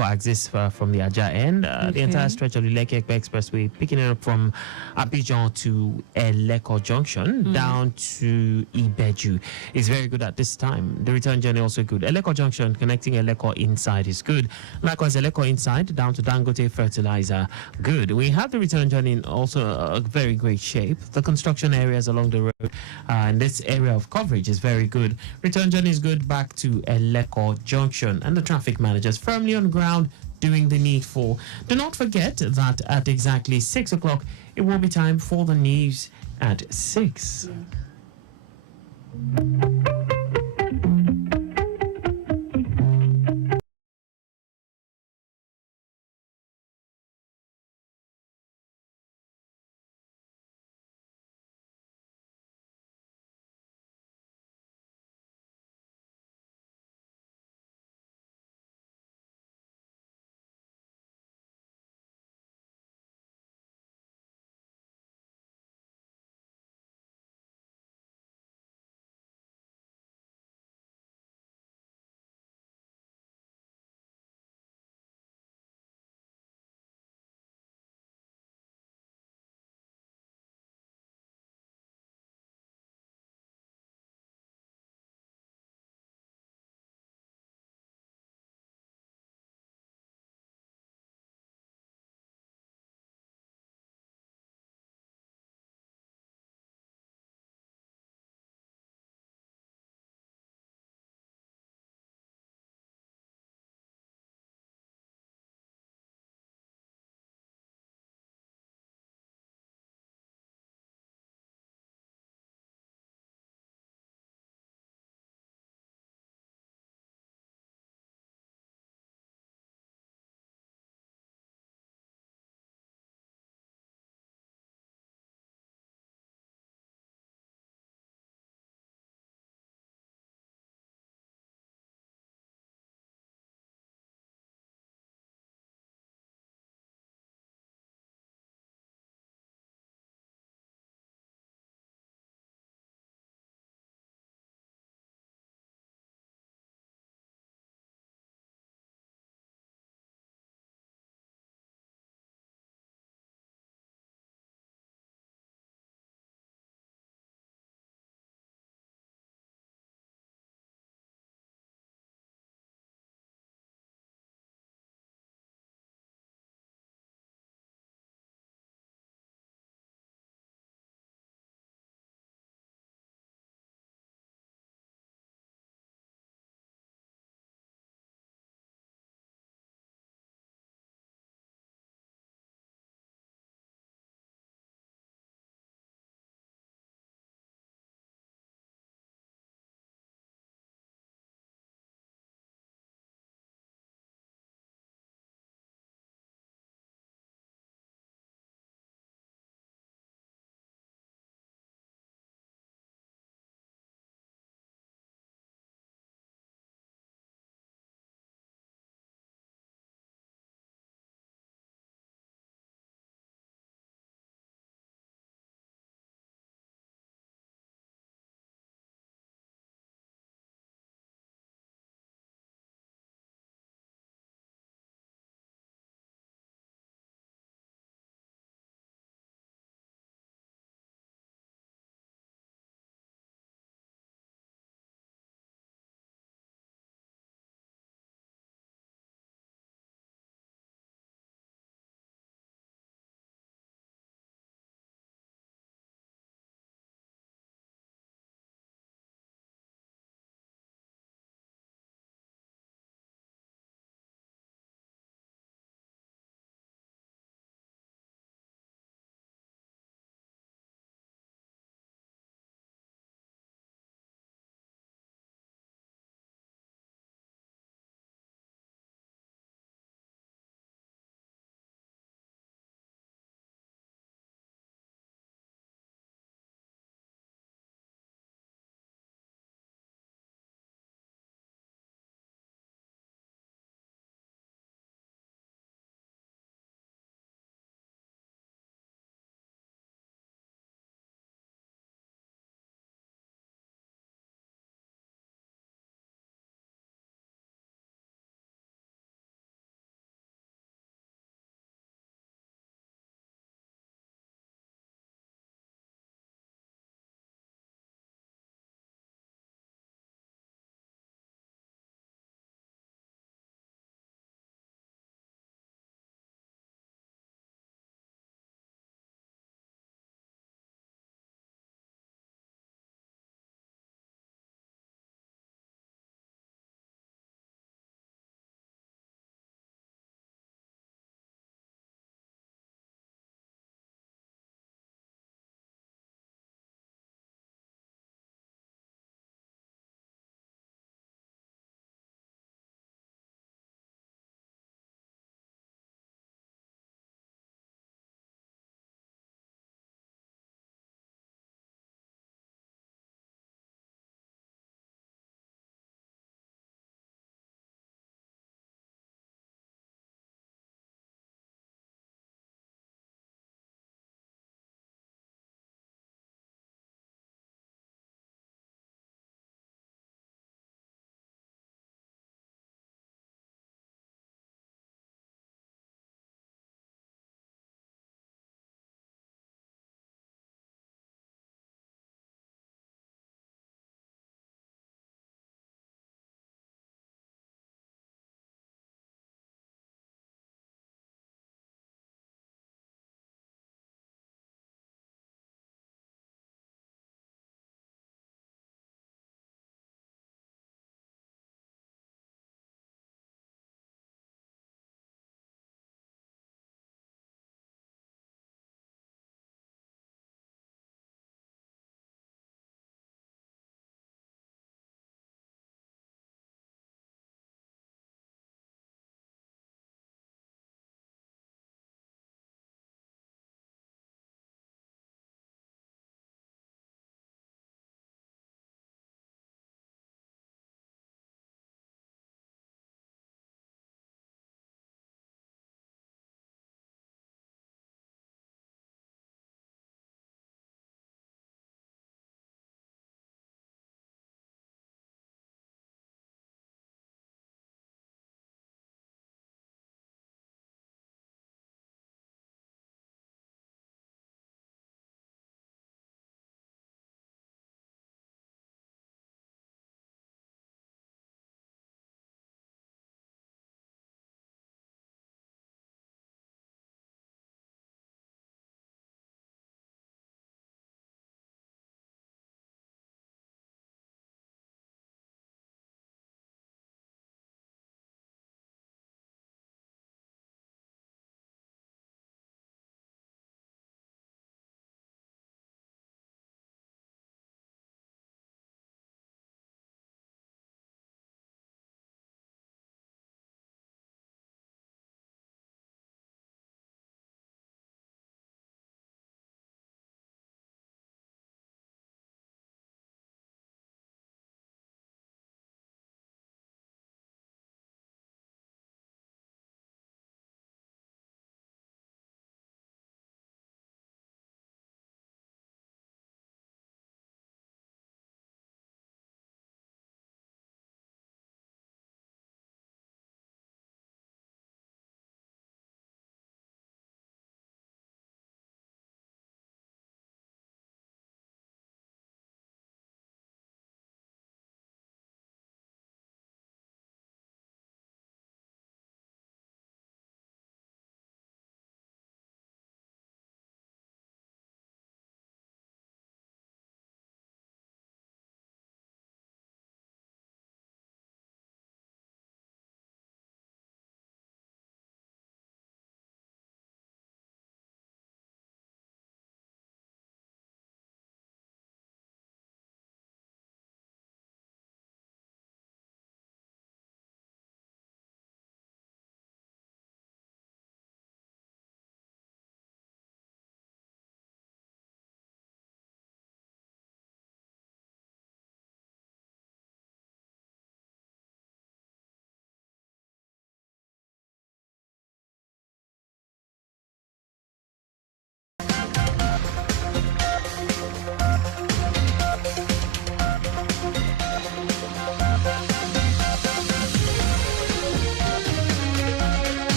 axis from the Aja end. The entire stretch of the Lekki Ekpe Expressway, picking it up from Abidjan to Eleko Junction down to Ibeju is very good at this time. The return journey also good. Eleko Junction connecting Eleko inside is good. Likewise, Eleko inside down to Dangote Fertilizer, good. We have the return journey in also a very great shape. The construction areas along the road and this area of coverage is very good. Return journey is good back to Eleko Junction, and the traffic managers firmly on ground doing the needful. Do not forget that at exactly 6 o'clock, it will be time for the news at 6.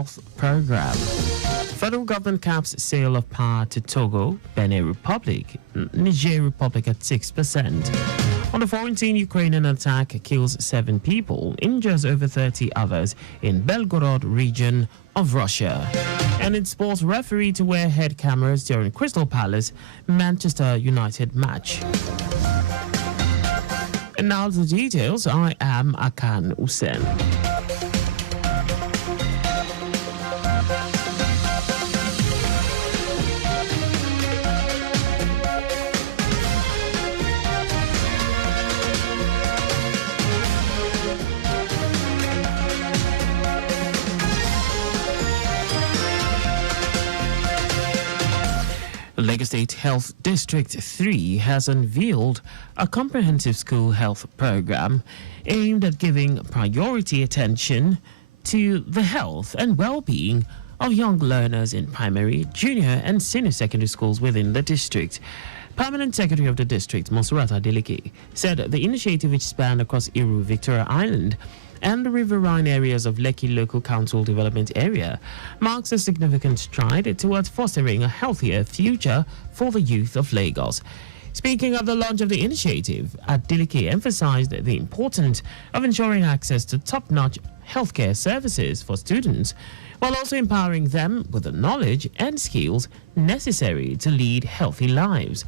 Health Program. Federal government caps sale of power to Togo, Benin Republic, Niger Republic at 6%. On the foreign scene, Ukrainian attack kills 7 people, injures over 30 others in Belgorod region of Russia. And in sports, referee to wear head cameras during Crystal Palace Manchester United match. And now the details. I am Akan Usen. Lagos State Health District 3 has unveiled a comprehensive school health program aimed at giving priority attention to the health and well-being of young learners in primary, junior and senior secondary schools within the district. Permanent Secretary of the district, Monserrat Adeleke, said the initiative, which spanned across Iru, Victoria Island, and the riverine areas of Lekki Local Council Development Area, marks a significant stride towards fostering a healthier future for the youth of Lagos. Speaking of the launch of the initiative, Adeleke emphasized the importance of ensuring access to top-notch healthcare services for students, while also empowering them with the knowledge and skills necessary to lead healthy lives.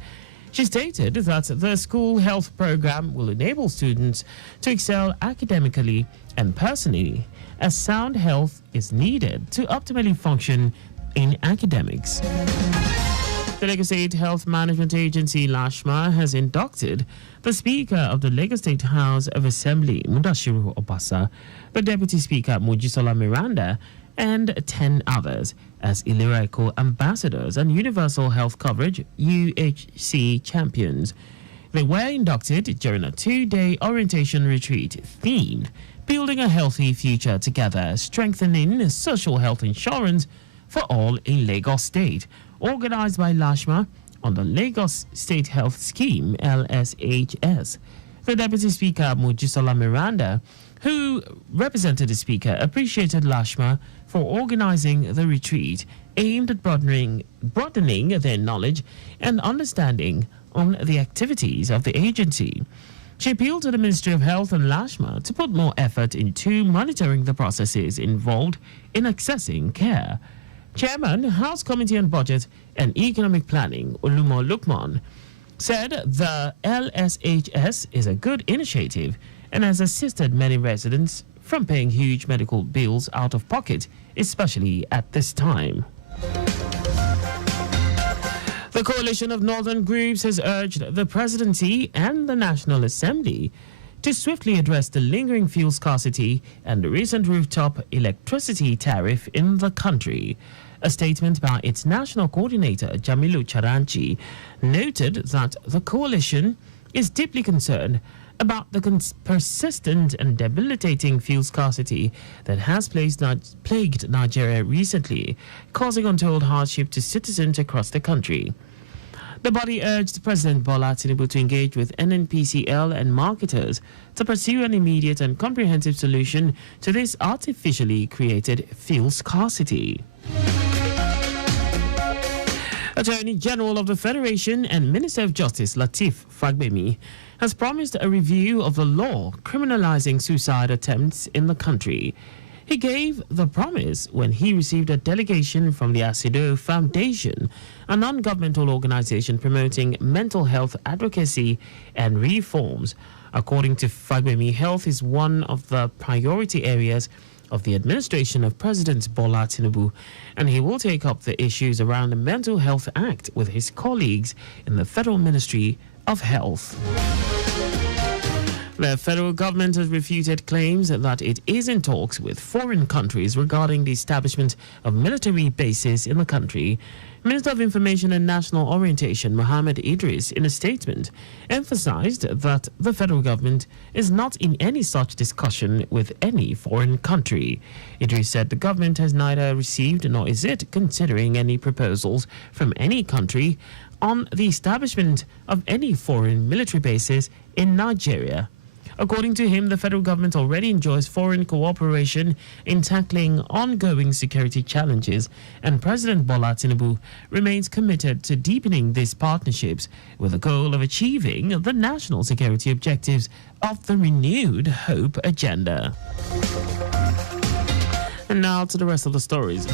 She stated that the school health program will enable students to excel academically and personally, as sound health is needed to optimally function in academics. The Lagos State Health Management Agency, LASHMA, has inducted the Speaker of the Lagos State House of Assembly, Mudashiru Obasa, the Deputy Speaker, Mojisola Miranda, and 10 others as Ilera Eco ambassadors and Universal Health Coverage UHC champions. They were inducted during a 2-day orientation retreat themed Building a Healthy Future Together, Strengthening Social Health Insurance for All in Lagos State, organized by LASHMA on the Lagos State Health Scheme, LSHS. The Deputy Speaker, Mojisola Miranda, who represented the Speaker, appreciated LASHMA for organizing the retreat aimed at broadening their knowledge and understanding on the activities of the agency. She appealed to the Ministry of Health and LASHMA to put more effort into monitoring the processes involved in accessing care. Chairman, House Committee on Budget and Economic Planning, Olumo Lukman, said the LSHS is a good initiative and has assisted many residents from paying huge medical bills out of pocket, especially at this time. The coalition of northern groups has urged the presidency and the National Assembly to swiftly address the lingering fuel scarcity and the recent rooftop electricity tariff in the country. A statement by its national coordinator, Jamilu Charanchi, noted that the coalition is deeply concerned about the persistent and debilitating fuel scarcity that has plagued Nigeria recently, causing untold hardship to citizens across the country. The body urged President Bola Tinubu to engage with NNPCL and marketers to pursue an immediate and comprehensive solution to this artificially created fuel scarcity. Attorney General of the Federation and Minister of Justice Lateef Fagbemi has promised a review of the law criminalizing suicide attempts in the country. He gave the promise when he received a delegation from the Asido Foundation, a non-governmental organization promoting mental health advocacy and reforms. According to Fagbemi, health is one of the priority areas of the administration of President Bola Tinubu, and he will take up the issues around the Mental Health Act with his colleagues in the Federal Ministry of Health. The federal government has refuted claims that it is in talks with foreign countries regarding the establishment of military bases in the country. Minister of Information and National Orientation Mohammed Idris, in a statement, emphasized that the federal government is not in any such discussion with any foreign country. Idris said the government has neither received nor is it considering any proposals from any country on the establishment of any foreign military bases in Nigeria. According to him, the federal government already enjoys foreign cooperation in tackling ongoing security challenges, and President Bola Tinubu remains committed to deepening these partnerships with the goal of achieving the national security objectives of the renewed Hope Agenda. And now to the rest of the stories.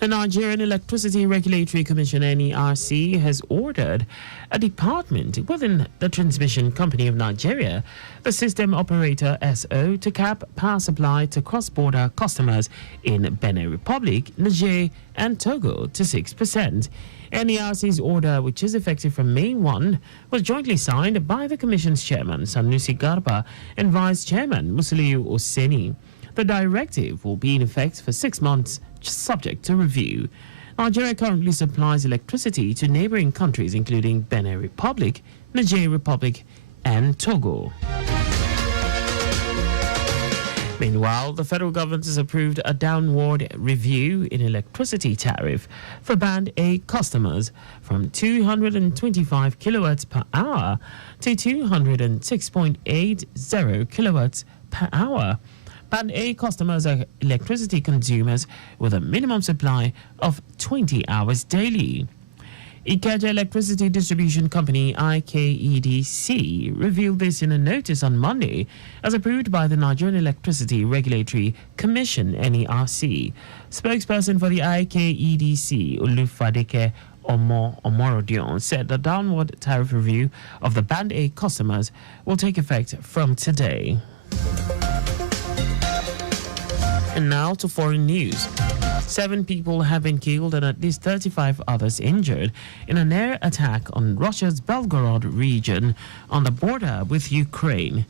The Nigerian Electricity Regulatory Commission (NERC) has ordered a department within the Transmission Company of Nigeria, the system operator SO, to cap power supply to cross-border customers in Benin Republic, Niger, and Togo to 6%. NERC's order, which is effective from May 1, was jointly signed by the Commission's chairman, Sanusi Garba, and Vice Chairman, Musiliu Oseni. The directive will be in effect for 6 months, subject to review. Nigeria currently supplies electricity to neighboring countries including Benin Republic, Niger Republic, and Togo. Meanwhile, the federal government has approved a downward review in electricity tariff for Band A customers from 225 kilowatts per hour to 206.80 kilowatts per hour. Band A customers are electricity consumers with a minimum supply of 20 hours daily. Ikeja Electricity Distribution Company (IKEDC) revealed this in a notice on Monday, as approved by the Nigerian Electricity Regulatory Commission (NERC). Spokesperson for the IKEDC, Olufadeke Omorodion, said the downward tariff review of the Band A customers will take effect from today. And now to foreign news. 7 people have been killed and at least 35 others injured in an air attack on Russia's Belgorod region on the border with Ukraine.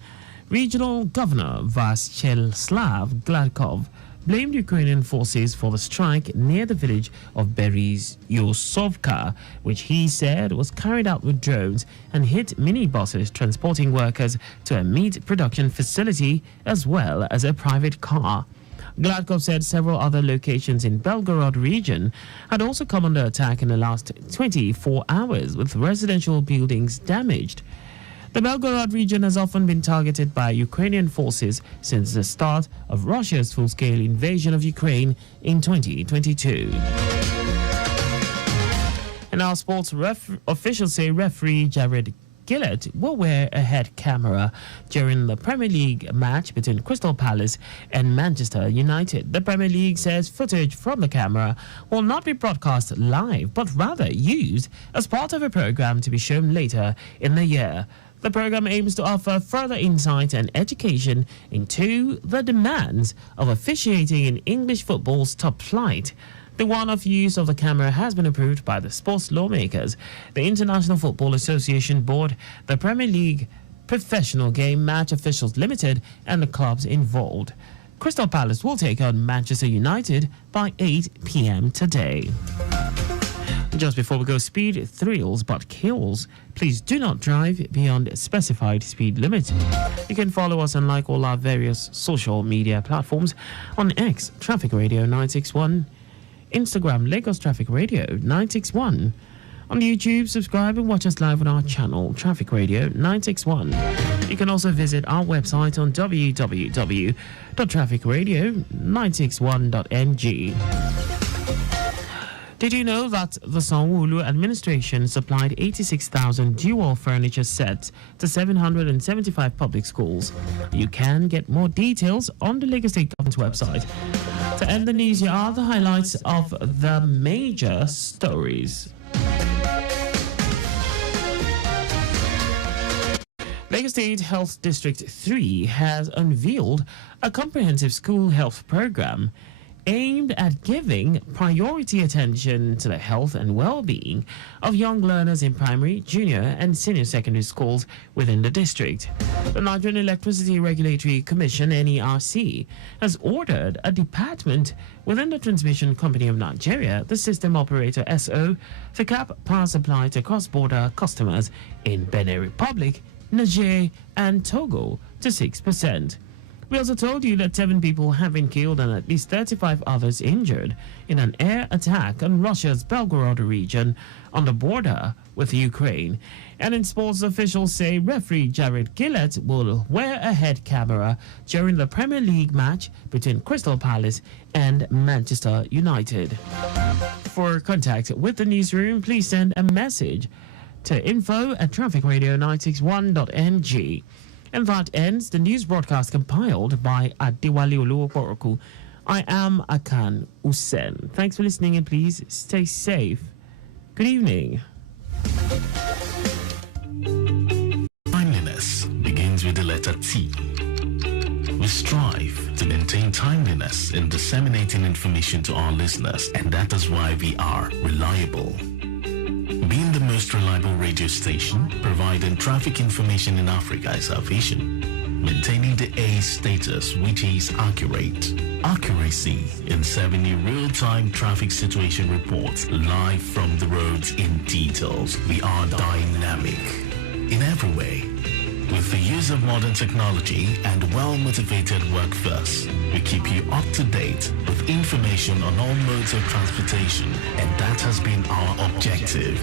Regional Governor Vyacheslav Gladkov blamed Ukrainian forces for the strike near the village of Beryzyosovka, which he said was carried out with drones and hit minibuses transporting workers to a meat production facility as well as a private car. Gladkov said several other locations in Belgorod region had also come under attack in the last 24 hours, with residential buildings damaged. The Belgorod region has often been targeted by Ukrainian forces since the start of Russia's full-scale invasion of Ukraine in 2022. And our sports officials say referee Jared Gillett will wear a head camera during the Premier League match between Crystal Palace and Manchester United. The Premier League says footage from the camera will not be broadcast live, but rather used as part of a program to be shown later in the year. The program aims to offer further insight and education into the demands of officiating in English football's top flight. The one-off use of the camera has been approved by the sports lawmakers, the International Football Association Board, the Premier League Professional Game Match Officials Limited, and the clubs involved. Crystal Palace will take on Manchester United by 8 p.m. today. Just before we go, speed thrills but kills. Please do not drive beyond specified speed limit. You can follow us and like all our various social media platforms on X, Traffic Radio 961, Instagram, Lagos Traffic Radio 961. On YouTube, subscribe and watch us live on our channel, Traffic Radio 961. You can also visit our website on www.trafficradio961.ng. Did you know that the Sanwo-Olu administration supplied 86,000 dual furniture sets to 775 public schools? You can get more details on the Lagos State Government's website. To end the news, here are the highlights of the major stories. Lagos State Health District 3 has unveiled a comprehensive school health program aimed at giving priority attention to the health and well-being of young learners in primary, junior and senior secondary schools within the district. The Nigerian Electricity Regulatory Commission (NERC) has ordered a department within the Transmission Company of Nigeria, the system operator SO, to cap power supply to cross-border customers in Benin Republic, Niger and Togo to 6%. We also told you that 7 people have been killed and at least 35 others injured in an air attack on Russia's Belgorod region on the border with Ukraine. And in sports, officials say referee Jared Gillett will wear a head camera during the Premier League match between Crystal Palace and Manchester United. For contact with the newsroom, please send a message to info@trafficradio961.ng. And that ends the news broadcast compiled by Adewale Oluwaporoku. I am Akan Usen. Thanks for listening and please stay safe. Good evening. Timeliness begins with the letter T. We strive to maintain timeliness in disseminating information to our listeners, and that is why we are reliable. Being the most reliable radio station, providing traffic information in Africa is our vision. Maintaining the A status, which is accurate. Accuracy in serving you real-time traffic situation reports live from the roads in details. We are dynamic in every way. With the use of modern technology and well-motivated workforce, we keep you up to date with information on all modes of transportation, and that has been our objective.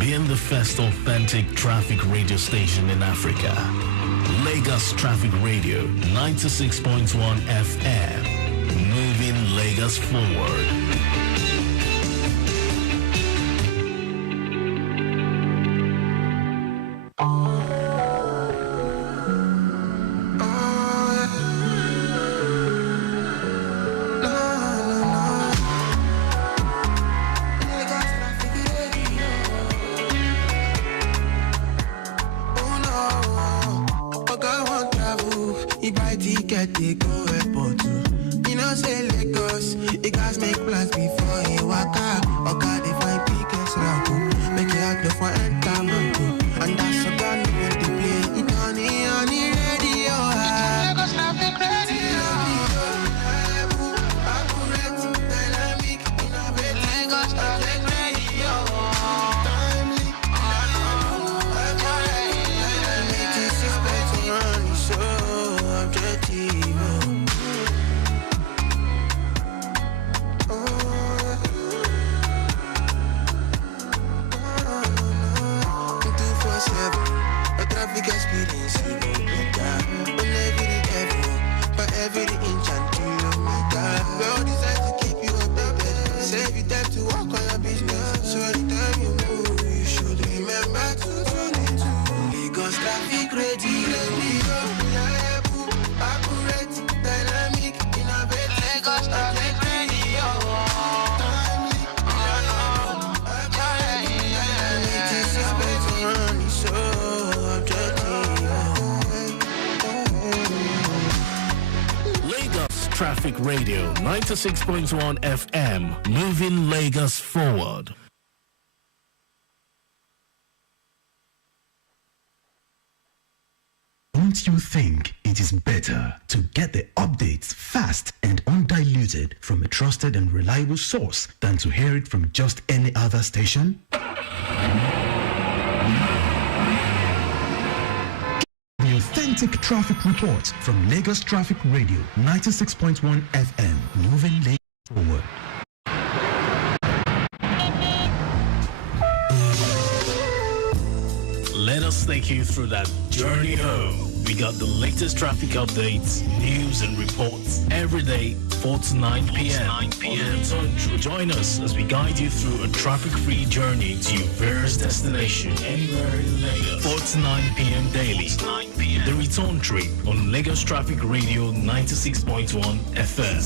Being the first authentic traffic radio station in Africa. Lagos Traffic Radio 96.1 FM. Moving Lagos forward. They go airport too. You know, say Lagos, you guys make plans before you walk out. Okay, they find pickets round, make it out for enter mango. And that's a gun when they play it on the radio. Lagos traffic radio. Accurate, dynamic, innovative. Lagos traffic radio. Timely, dynamic, this is better on the show. Objective. Experience you know better. On every but every inch and kilometer. We all decide to keep you updated. Save you time to work on your business. So anytime you move, you should remember to tune into Lagos Traffic Radio. Accurate, dynamic, innovative. Lagos Traffic Radio. Timely, this is better on the show. Traffic Radio 96.1 FM, moving Lagos forward. Don't you think it is better to get the updates fast and undiluted from a trusted and reliable source than to hear it from just any other station? The authentic traffic report from Lagos Traffic Radio 96.1 FM, moving Lagos forward. Let us take you through that journey home. We got the latest traffic updates, news and reports every day, 4 to 9 p.m. Join us as we guide you through a traffic-free journey to your various destination anywhere in Lagos. 4 to 9 p.m. daily. The return trip on Lagos Traffic Radio 96.1 FM.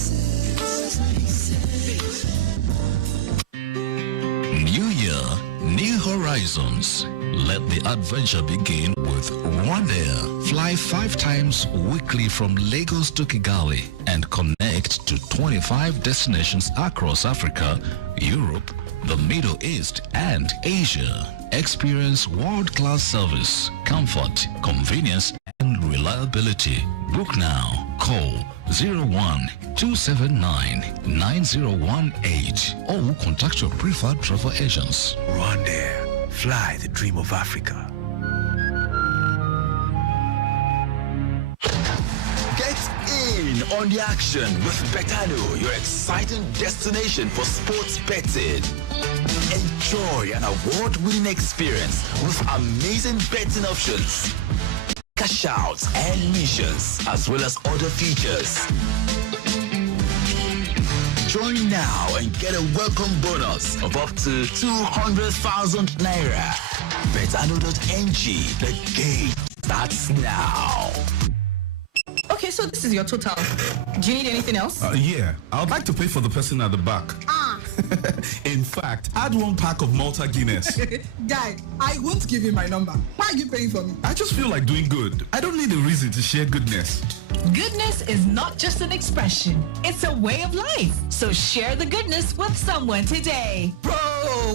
New year, new horizons. Let the adventure begin with Rwandair. Fly 5 times weekly from Lagos to Kigali and connect to 25 destinations across Africa, Europe, the Middle East, and Asia. Experience world-class service, comfort, convenience, and reliability. Book now. Call 01-279-9018 or contact your preferred travel agents. Rwandair. Fly the dream of Africa. Get on the action with Betano, your exciting destination for sports betting. Enjoy an award-winning experience with amazing betting options, cash outs and missions, as well as other features. Join now and get a welcome bonus of up to 200,000 naira. Betano.ng, the game starts now. Okay, so this is your total. Do you need anything else? Yeah, I would like to pay for the person at the back. In fact, add 1 pack of Malta Guinness. Guy, I won't give you my number. Why are you paying for me? I just feel like doing good. I don't need a reason to share goodness. Goodness is not just an expression, it's a way of life. So share the goodness with someone today. Bro,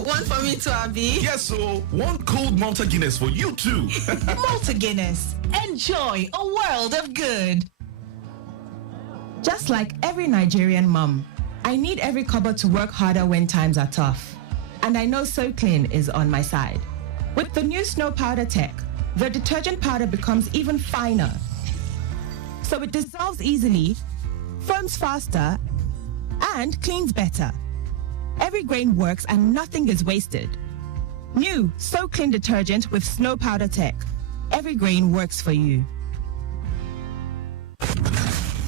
one for me too, Abby. Yes, so 1 cold Malta Guinness for you too. Malta Guinness. Enjoy a world of good. Just like every Nigerian mom, I need every cupboard to work harder when times are tough. And I know So Clean is on my side. With the new Snow Powder Tech, the detergent powder becomes even finer. So it dissolves easily, foams faster, and cleans better. Every grain works and nothing is wasted. New So Clean detergent with Snow Powder Tech. Every grain works for you.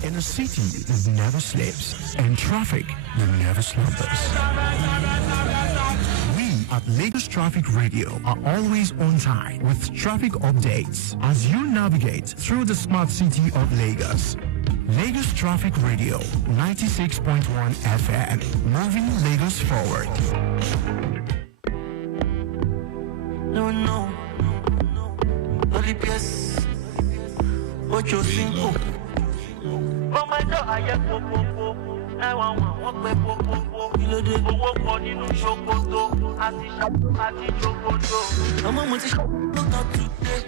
In a city that never sleeps, and traffic that never slumbers. We at Lagos Traffic Radio are always on time with traffic updates as you navigate through the smart city of Lagos. Lagos Traffic Radio 96.1 FM, moving Lagos forward. No, only pièce, ocho cinco. Oh my God, I am popo. I want pé popo. Kí ló dé? Owó pọ̀ nínú ṣòkòtò àti ṣòkòtò. Ọmọ mo ti ṣòkòtò today.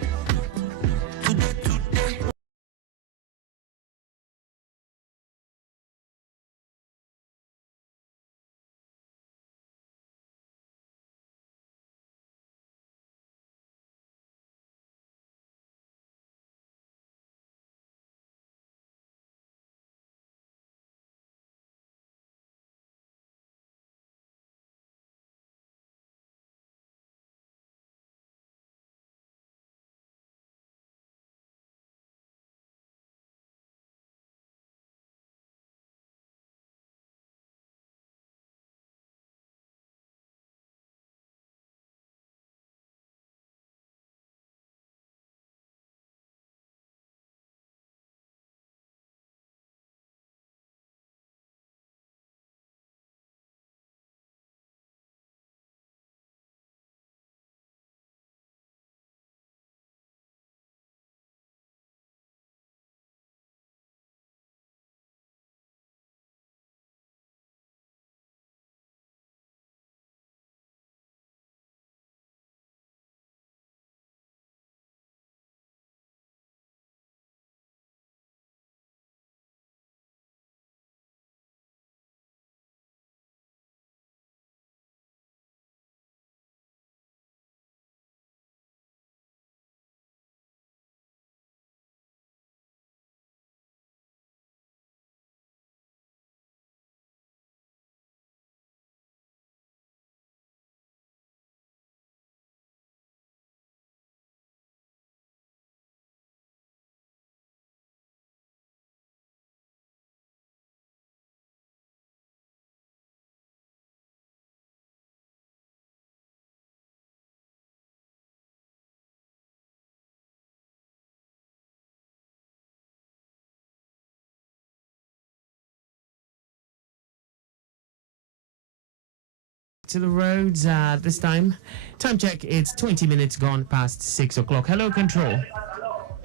To the roads this time check, it's 20 minutes gone past 6 o'clock. Hello, control.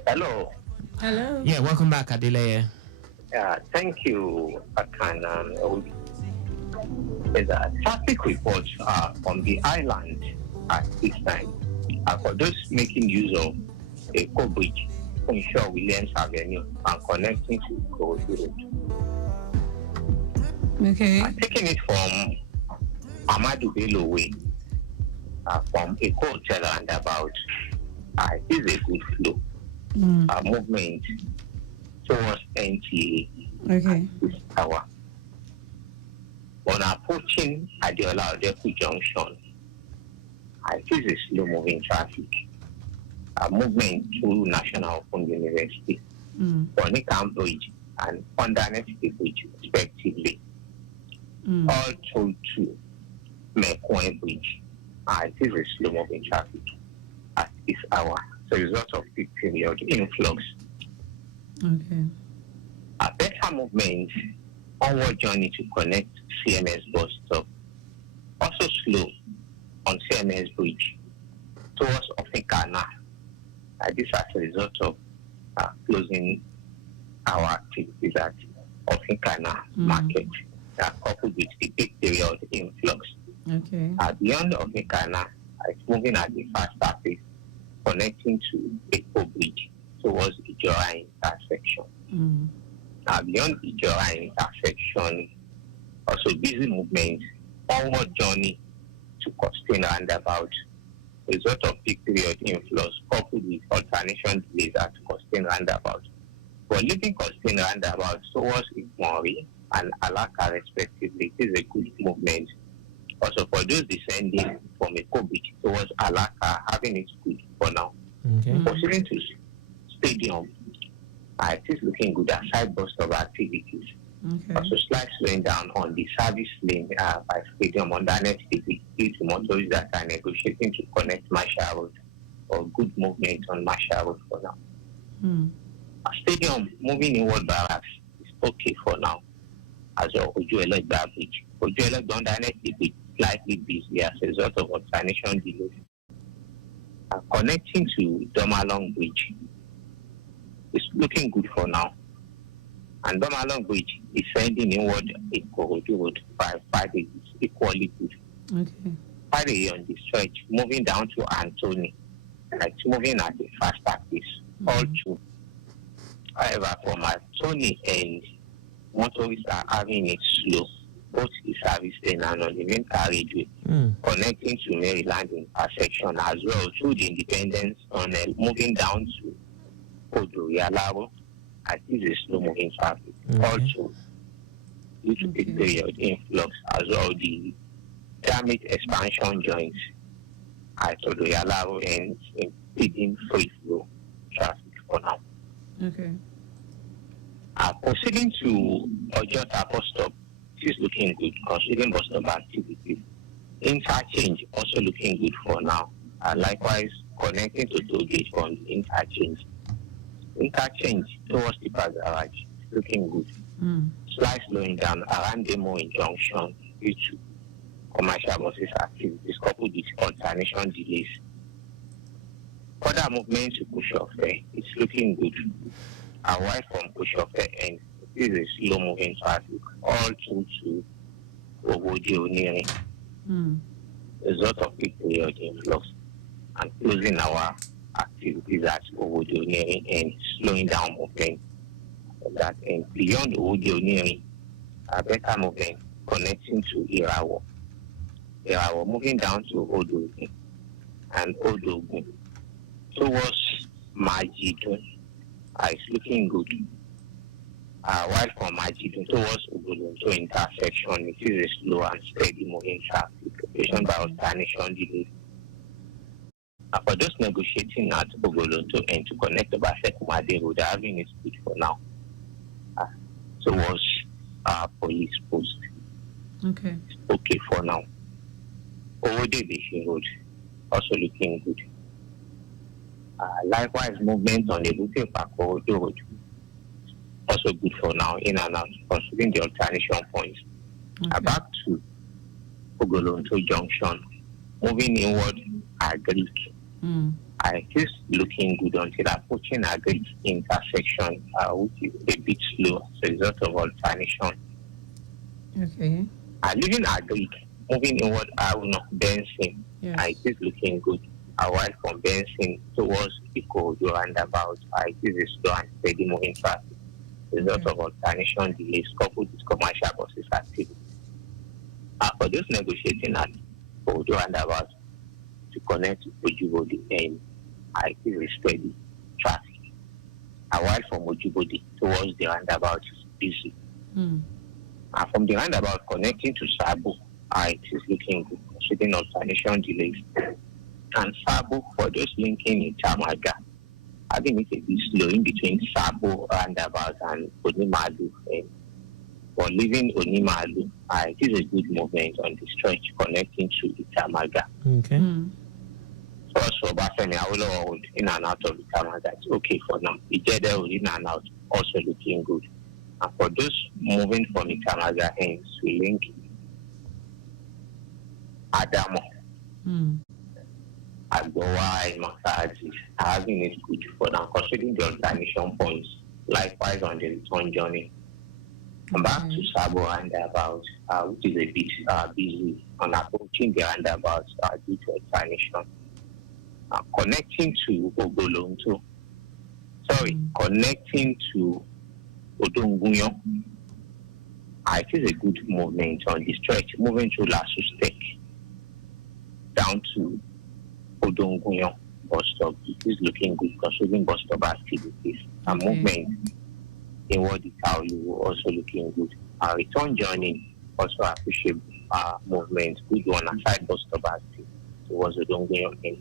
Hello. Yeah, welcome back, Adeleye. Yeah, thank you, Akan. The traffic reports from the island at this time for those making use of a co-bridge from Shaw Williams Avenue and connecting to Kogi Road. Okay. Taking it from Amadu Bello Way, from a hotel and about, it is a good flow. Movement towards NTA Okay. This hour. On approaching Adiola Odeku Junction, I see a slow moving traffic. A movement through National Open University, Bonica Bridge, and Underneath Bridge, respectively. All through to Mekwe Bridge. I see a slow moving traffic at this hour. So, result of peak period influx. Okay. A better movement onward journey to connect CMS bus stop. Also slow on CMS Bridge towards Ofikana. This as a result of closing our activities at Ofikana market, coupled with the peak period influx. Okay. Beyond Ofikana, it's moving at the faster pace, connecting to Eco Bridge towards the Ijora intersection. Beyond the Ijora intersection, also busy movement, onward journey to Costain roundabout. Result of peak period influx coupled with alternation delays at Costain roundabout. For leaving Costain roundabout towards Ikmori and Alaka respectively, it is a good movement. Also for those descending from Ekobit towards Alaka, having it good for now. Proceeding to Stadium, it is looking good aside bus of activities. Also slight slowing down on the service lane by Stadium underneath due to motorists that are negotiating to connect Marshall Road, or good movement on Marshall Road for now. Stadium moving inward barracks is okay for now. As well, Ojuele Bridge. Ojuele underneath the slightly busy as a result of alternation delays. Connecting to Domalong Bridge is looking good for now. And Domalong Bridge is sending inward Ikorodu Road by 5 days equally good. Okay. 5 days on the stretch, moving down to Anthony, and it's moving at a faster pace. All true. However, from Anthony and motorists are having it slow, both the service lane and on the main carriageway, connecting to Maryland intersection as well through the Independence on moving down to Odo Yalaro. At least a slow moving traffic. Also, due to the period influx as well, the damaged expansion joints at Odo Yalaro and impeding free flow traffic for now. Okay. Proceeding to Ojota bus stop, it is looking good, considering bus stop activities. Interchange also looking good for now. Likewise, connecting to toll gate from the interchange. Interchange towards the garage, looking good. Slight slowing down around Demo Junction due to commercial buses activities coupled with alternation delays. Further movement to Kushofe, it's looking good. Away from Kushofe end, this is a slow moving traffic, all through to Obodio nearing. Result of peak period influx and closing our activities at Obodio nearing and slowing down movement. That and beyond Obodio nearing, a better movement connecting to Irawo. Irawo moving down to Odogun and Odogun towards Majidun. It's looking good. While from Majidun towards Ogolonto intersection, it is a slow and steady moving traffic, occasioned by alternation delays. For those negotiating at Ogolonto and to connect the Basekumade Road, having it good for now. Towards police post. Okay. Okay for now. Owodebeshi Road, also looking good. Likewise, movement on the Bute Pako Road, also good for now, in and out, considering the alternation points. Back to Ogolonto Junction, moving inward, Agric. It is looking good until approaching Agric intersection, which is a bit slow as a result of alternation. Okay. Leaving Agric, moving inward, Benson, it is looking good. While from Benson towards Ikodo roundabout, it is a slow and steady moving traffic. Result of alternation delays coupled with commercial buses activity. For those negotiating at Ikodo roundabout to connect to Ojibodi and it is a steady traffic. While from Ojibodi towards the roundabout, busy. Mm. From the roundabout connecting to Sabo, it is looking good, considering alternation delays. And Sabo, for those linking in Tamaga, I think it's a bit slow in between Sabo roundabout and Onimalu. For leaving Onimalu, it is a good movement on the stretch connecting to Itamaga. Okay. Also, Bafemi Awolowo in and out of Itamaga, it's okay for now. Ijede in and out, also looking good. And for those moving from Itamaga hence, we link Adamo, Agbowa, Makazi, having it good for now, considering the alternation points. Likewise on the return journey. Back to Sabo roundabout, which is a bit busy on approaching the roundabout due to alternation. Connecting to Ogolonto, connecting to Odongunyo, it is a good movement on the stretch, moving to Lasustek down to Odongunyo bus stop. It is looking good considering bus stop activities. Movement in what the town also looking good. Return journey also appreciable movement, good one aside bus stop activity towards Odongunyo end.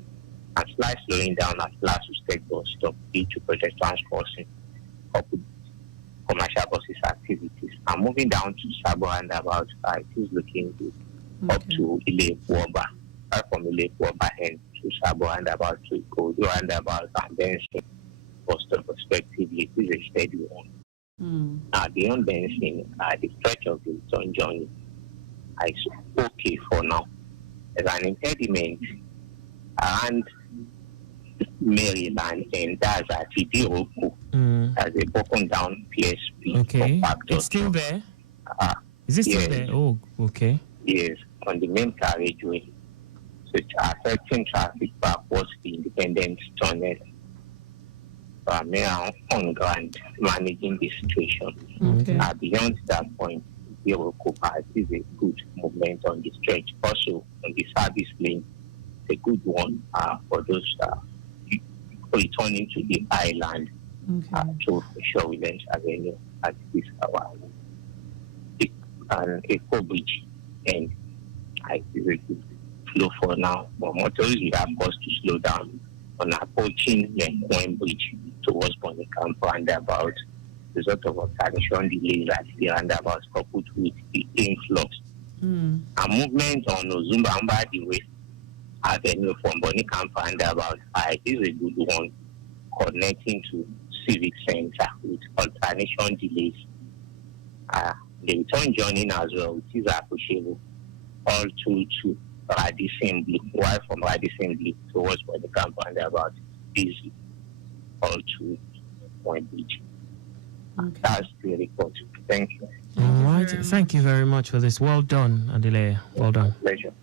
And slight slowing down at Lasustek bus stop due to pedestrians crossing coupled commercial buses activities. And moving down to Sabo roundabout, it is looking good up to Ile Puoba. From Ile Puoba end to Sabo roundabout to Kodo roundabout and Benson bus stop respectively. It is a steady one. Beyond Benson, the stretch of the return journey is okay for now. As an impediment around Maryland, and that's at Idiroko as a broken down PSP. Okay. It's still there? Is it still there? Oh, okay. Yes, on the main carriageway. So it's affecting traffic backwards the independent tunnel. So I'm now on ground managing the situation. Beyond that point, Idiroko is a good movement on the stretch. Also, on the service lane, a good one for those returning to the island to Shore Village Avenue at this hour. And Eco Bridge, and it is a good flow for now. But motorists will have course to slow down on approaching the Coin Bridge towards Bonicamp roundabout. Result of alternation delays at the roundabout coupled with the influx. A movement on Ozumba the way Avenue from Bonicamp roundabout, it is a good one connecting to Civic Center with alternation delays. The return journey as well, which is appreciable, all to Radisson Blue, while from Radisson Blue towards Bonicamp roundabout, busy, all to Point Beach. That's the report. Thank you. All right. Thank you very much for this. Well done, Adile. Well done. Pleasure.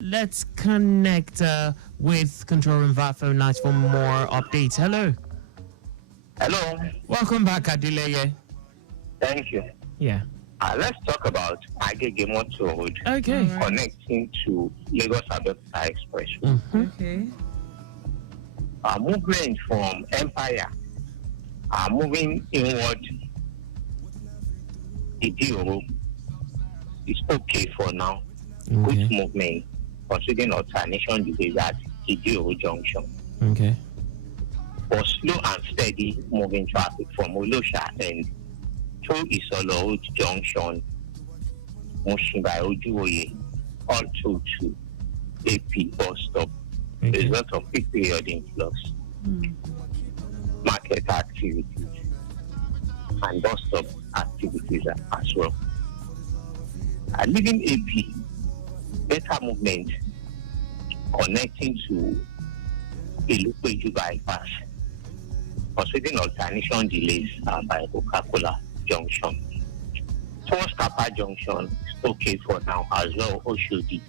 Let's connect with Control Room via phone lines for more updates. Hello. Hello. Welcome back, Adileye. Thank you. Yeah. Let's talk about Agege Motor Road. Okay. Connecting to Lagos Abẹ́òkúta Express. Okay. Movement from Empire moving inward. Idioro is okay for now. Good movement, considering alternation delays at Idioro Junction. Okay. For slow and steady moving traffic from Olosha and through Isolo Road Junction, Mushin by Ojuwoye, all through to AP bus stop. Result of peak period influx, market activities, and bus stop activities as well. Leaving AP, better movement connecting to Ilupeju bypass, considering alternation delays by Coca-Cola Junction. Towards Kappa Junction is okay for now as well, Oshodi,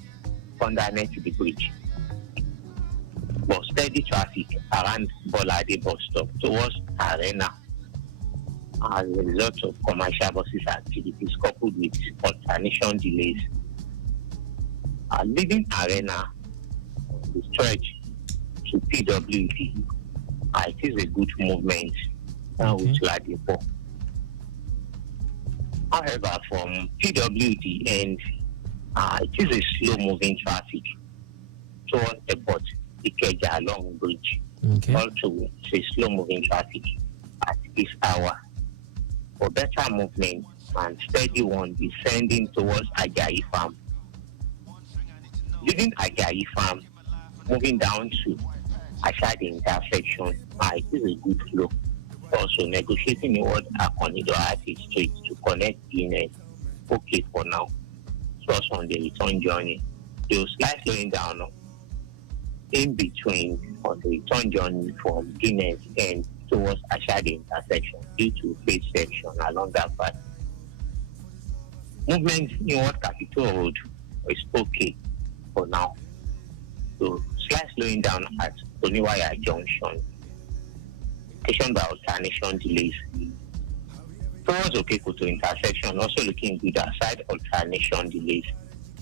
underneath the bridge. But steady traffic around Bolade bus stop towards Arena as a result of commercial buses activities coupled with alternation delays. Leaving Arena, the stretch to PWD, it is a good movement with Ladipo. However, from PWD end, it is a slow moving traffic towards the port, Ikeja along bridge. Also, it's a slow moving traffic at this hour. For better movement and steady one descending towards Ajayi Farm. Leaving Ajayi Farm, moving down to Ashadi intersection, it is a good flow. Also, negotiating towards Akonido Artist Street to connect Guinness. Okay for now. So on the return journey, they will slightly slowing down in between on the return journey from Guinness and towards Ashadi intersection due to face section along that path. Movement in what Capitol Road is okay for now. So slight slowing down at Toniwaya Junction. Station by alternation delays. Towards Okekoto intersection also looking good aside alternation delays.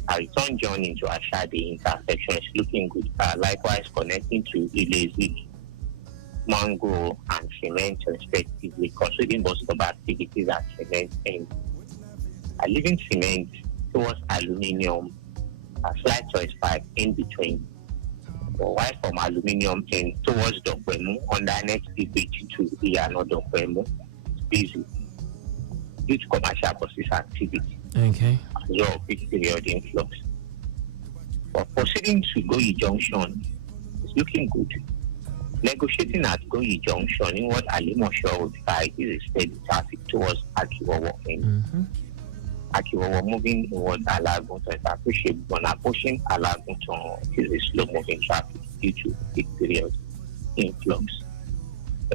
A return journey to Ashadi intersection is looking good. Likewise connecting to Ilezi, Mango and Cement respectively, considering both of activities at Cement and leaving Cement towards Aluminium, a slight choice pipe in between. While from Aluminium and towards Dokwemu, underneath the bridge to Iyano Dokwemu, busy due to commercial buses activity. Okay. As well, peak period influx. But proceeding to Goyi Junction is looking good. Negotiating at Goyi Junction in what Alimosho would fight is a steady traffic towards Akiwawa end. Akiwawa moving towards Alagunton is appreciable, but pushing Alagunton is a slow moving traffic due to peak period influx.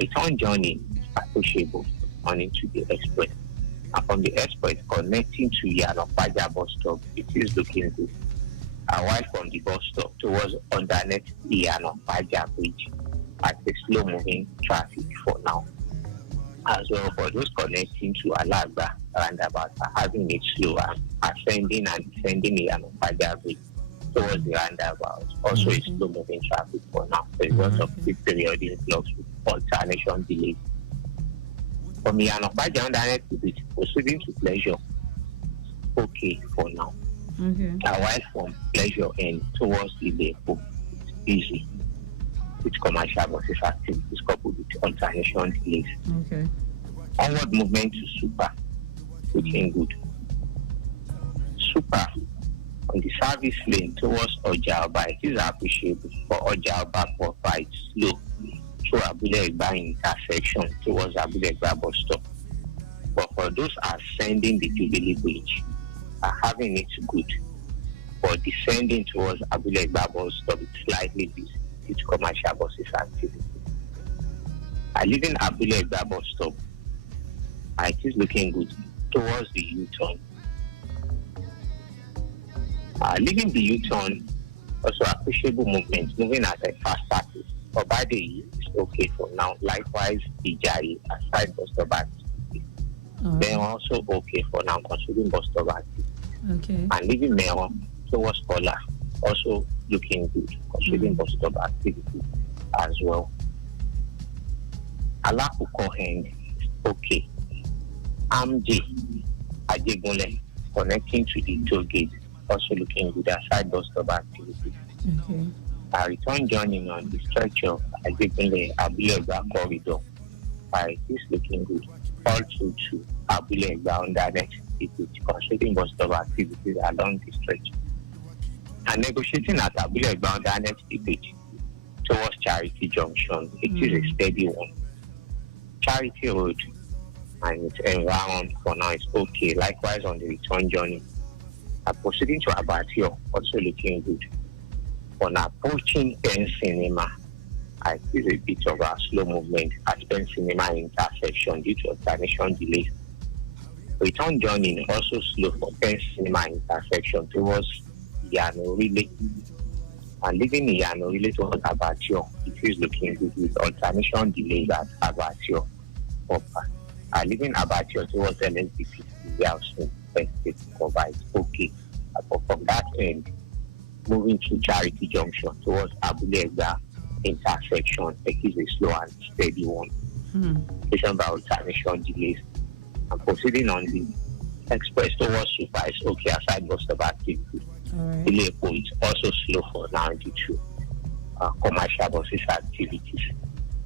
Return journey is appreciable on into the express. And from the express connecting to Yanopaja bus stop, it is looking good. While from the bus stop towards underneath Yanopaja bridge, at a slow moving traffic for now. As well for those connecting to Alagba roundabout are having it slow and ascending and descending Yanopaja bridge towards the roundabout. Also a slow moving traffic for now. There is lots of peak period influx with alternation delays. From Yanopaja underneath the bridge, proceeding to Pleasure, okay for now. While from Pleasure and towards the depot, it's easy. With commercial buses activities coupled with alternation delays. Onward movement to Super, looking good. Super on the service lane towards Ojalba, it is appreciable for Ojalba for fight slow through Abule Egba intersection towards Abule Egba bus stop. But for those ascending the Jubilee Bridge, are having it good. For descending towards Abule Egba bus stop, it's slightly busy. It's commercial buses activity. Leaving Abule Egba bus stop, it is looking good towards the U-turn. Leaving the U-turn Also appreciable movement, moving at a faster pace. Obade is okay for now. Likewise, Ijai aside bus stop activity. They're also okay for now, considering bus stop activity. Okay. And leaving Mayor towards Kola, also looking good, considering bus stop activity as well. Alakuko Hand, okay. Amji, Ajegunle, connecting to the toll gate, also looking good aside bus stop activity. Okay. A return journey on the stretch of Ajegunle Abulega corridor is looking good. All through to Abulega on the next activity, considering bus stop activities along the stretch. And negotiating at Abulega on the next activity towards Charity Junction, it is a steady one. Charity Road and its environment for now is okay. Likewise on the return journey. Proceeding to Abatio, also looking good. On approaching Penn Cinema, I see a bit of a slow movement at Penn Cinema intersection due to alternation delays. Return journey also slow for Penn Cinema intersection towards Yano Relay. And leaving Yano Relay towards Abatio, it is looking good with alternation delays at Abatio. Leaving Abatio towards LSDP, we have seen State provides okay. But from that end, moving to Charity Junction towards Abulega intersection, it is a slow and steady one. Patient by alternation delays. And proceeding on the express towards Super is okay aside most of activity. Delay is also slow for now due to commercial buses activities.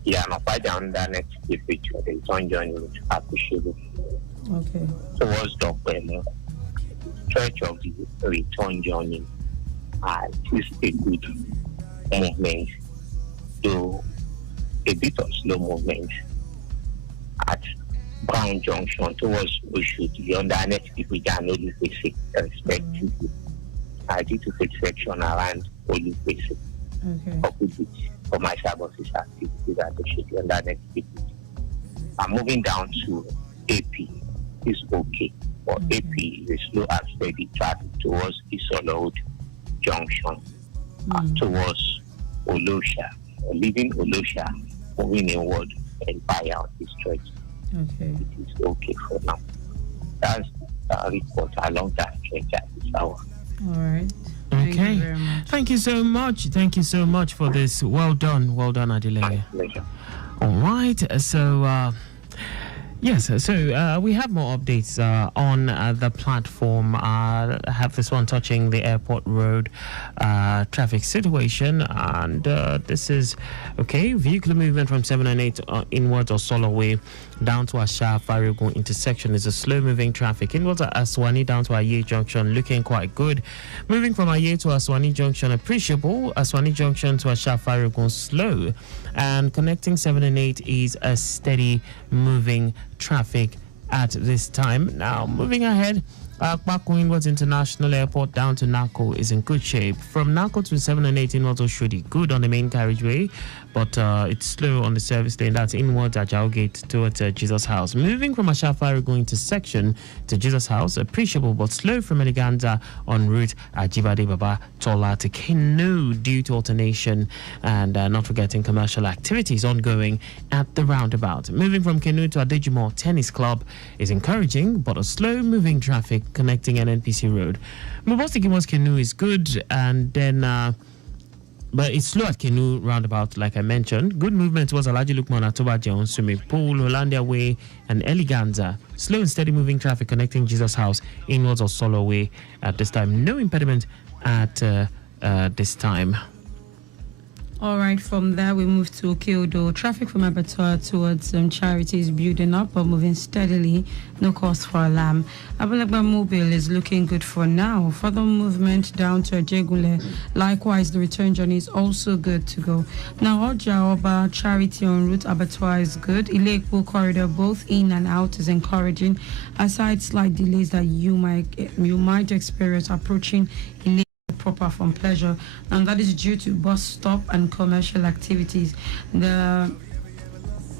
Yeah, I'm quite down the next picture. The return journey is appreciable. Okay. Towards Dokwemo, stretch of the return journey is a good movement, though a bit of slow movement at Brown Junction towards Oshodi on the next people that know the basic respectively. Due to fix section around Holy Basic. Okay. Coupled with commercial buses activities at the city on the next people. I'm moving down to AP. Is okay. For AP is a slow and steady traffic towards Isolo Road Junction towards Olosha. Leaving Olosha, moving inward Empire on the stretch. Okay. It is okay for now. That's the report along that stretch at this hour. All right. Okay. Thank you so much. Thank you so much for this. Well done. Well done, Adile. All right. So, yes, so we have more updates on the platform. I have this one touching the airport road traffic situation, and this is okay. Vehicular movement from 7 and 8 inwards or Solo Way down to Asha Farigo intersection is a slow moving traffic. Inwards at Aswani down to Aye Junction looking quite good. Moving from Aye to Aswani Junction appreciable. Aswani Junction to Asha Farigo slow, and connecting 7 and 8 is a steady moving traffic at this time. Now moving ahead, Akpaku Inwards International Airport down to Nako is in good shape. From Nako to 7 and 8 inwards Oshodi, good on the main carriageway, but it's slow on the service lane. That's inwards at Jao Gate towards Jesus House. Moving from Ashafari going to section to Jesus House, appreciable but slow from Eleganza on route at Jibade Baba Tola to Kenu due to alternation, and not forgetting commercial activities ongoing at the roundabout. Moving from Kenu to Adejimo Tennis Club is encouraging, but a slow moving traffic connecting NNPC Road. Mobostikimos Kenu is good, and then but it's slow at Kenu roundabout, like I mentioned. Good movement was Alaji Lukman Atoba Jones, Swimming Pool, Hollandia Way, and Eleganza. Slow and steady moving traffic connecting Jesus House inwards or Solo Way at this time. No impediment at this time. All right, from there we move to Okeodo. Traffic from Abattoir towards Charity is building up but moving steadily. No cause for alarm. Abalagba Mobile is looking good for now. Further movement down to Ajegule. Likewise, the return journey is also good to go. Now, Oja Oba Charity on route Abattoir is good. Ilekpo corridor both in and out is encouraging. Aside slight delays that you might experience approaching Ilekpo proper from pleasure, and that is due to bus stop and commercial activities. The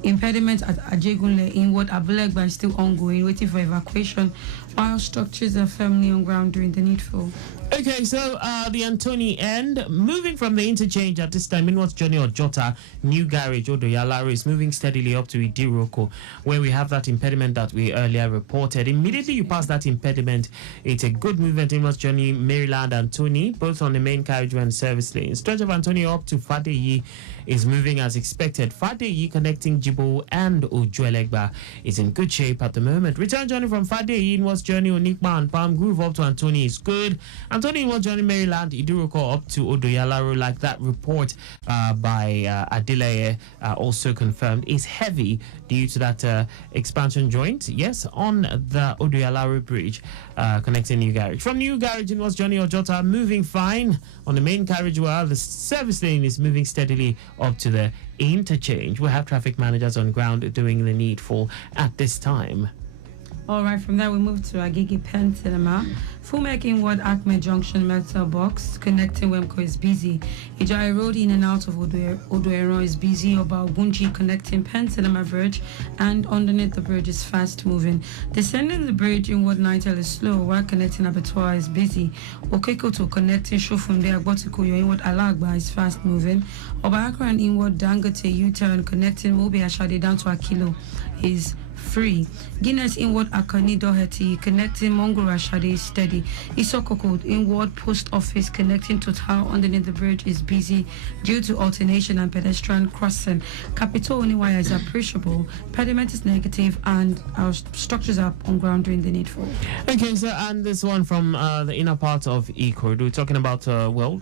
impediment at Ajegunle inward Abulegba is still ongoing, waiting for evacuation, while structures are firmly on ground doing the needful. Okay, so the Antony end, moving from the interchange at this time, inwards journey or Jota, New Garage, Odoyalaro is moving steadily up to Idiroko, where we have that impediment that we earlier reported. Immediately you pass that impediment, it's a good movement inwards journey, Maryland, Antony, both on the main carriageway and service lane. Stretch of Antony up to Fadeyi is moving as expected. Fadeyi connecting Jibo and Ojuelegba is in good shape at the moment. Return journey from Fadeyi inwards journey, Onikma and Palm Grove up to Antony is good. Antony inwards journey, Maryland, Idiroko up to Odoyalaro, like that report by Adeleye also confirmed, is heavy due to that expansion joint, yes, on the Odoyalaro bridge connecting New Garage. From New Garage inwards journey, Ojota moving fine on the main carriage, while the service lane is moving steadily up to the interchange. We'll have traffic managers on ground doing the needful at this time. All right, from there we move to Agege Pen Cinema. Fullmek inward Acme Junction metal box connecting Wemco is busy. Ijai Road in and out of Odoero is busy. About Gunji connecting Pen Cinema Bridge, and underneath the bridge is fast moving. Descending the bridge inward Nitel is slow, while connecting Abattoir is busy. Okekoto connecting Shofunde Agbotiko inward Alagba is fast moving. Obakra and inward Dangote U-turn connecting Mobi Ashade down to Akilo is free. Guinness inward Akani Doherty connecting Mongoro Ashade is steady. Isokoko inward post office connecting Total underneath the bridge is busy due to alternation and pedestrian crossing. Capitol Oniwaya is appreciable. Pediment is negative, and our structures are on ground doing the needful. Okay, so and this one from the inner part of Ikorodu, we're talking about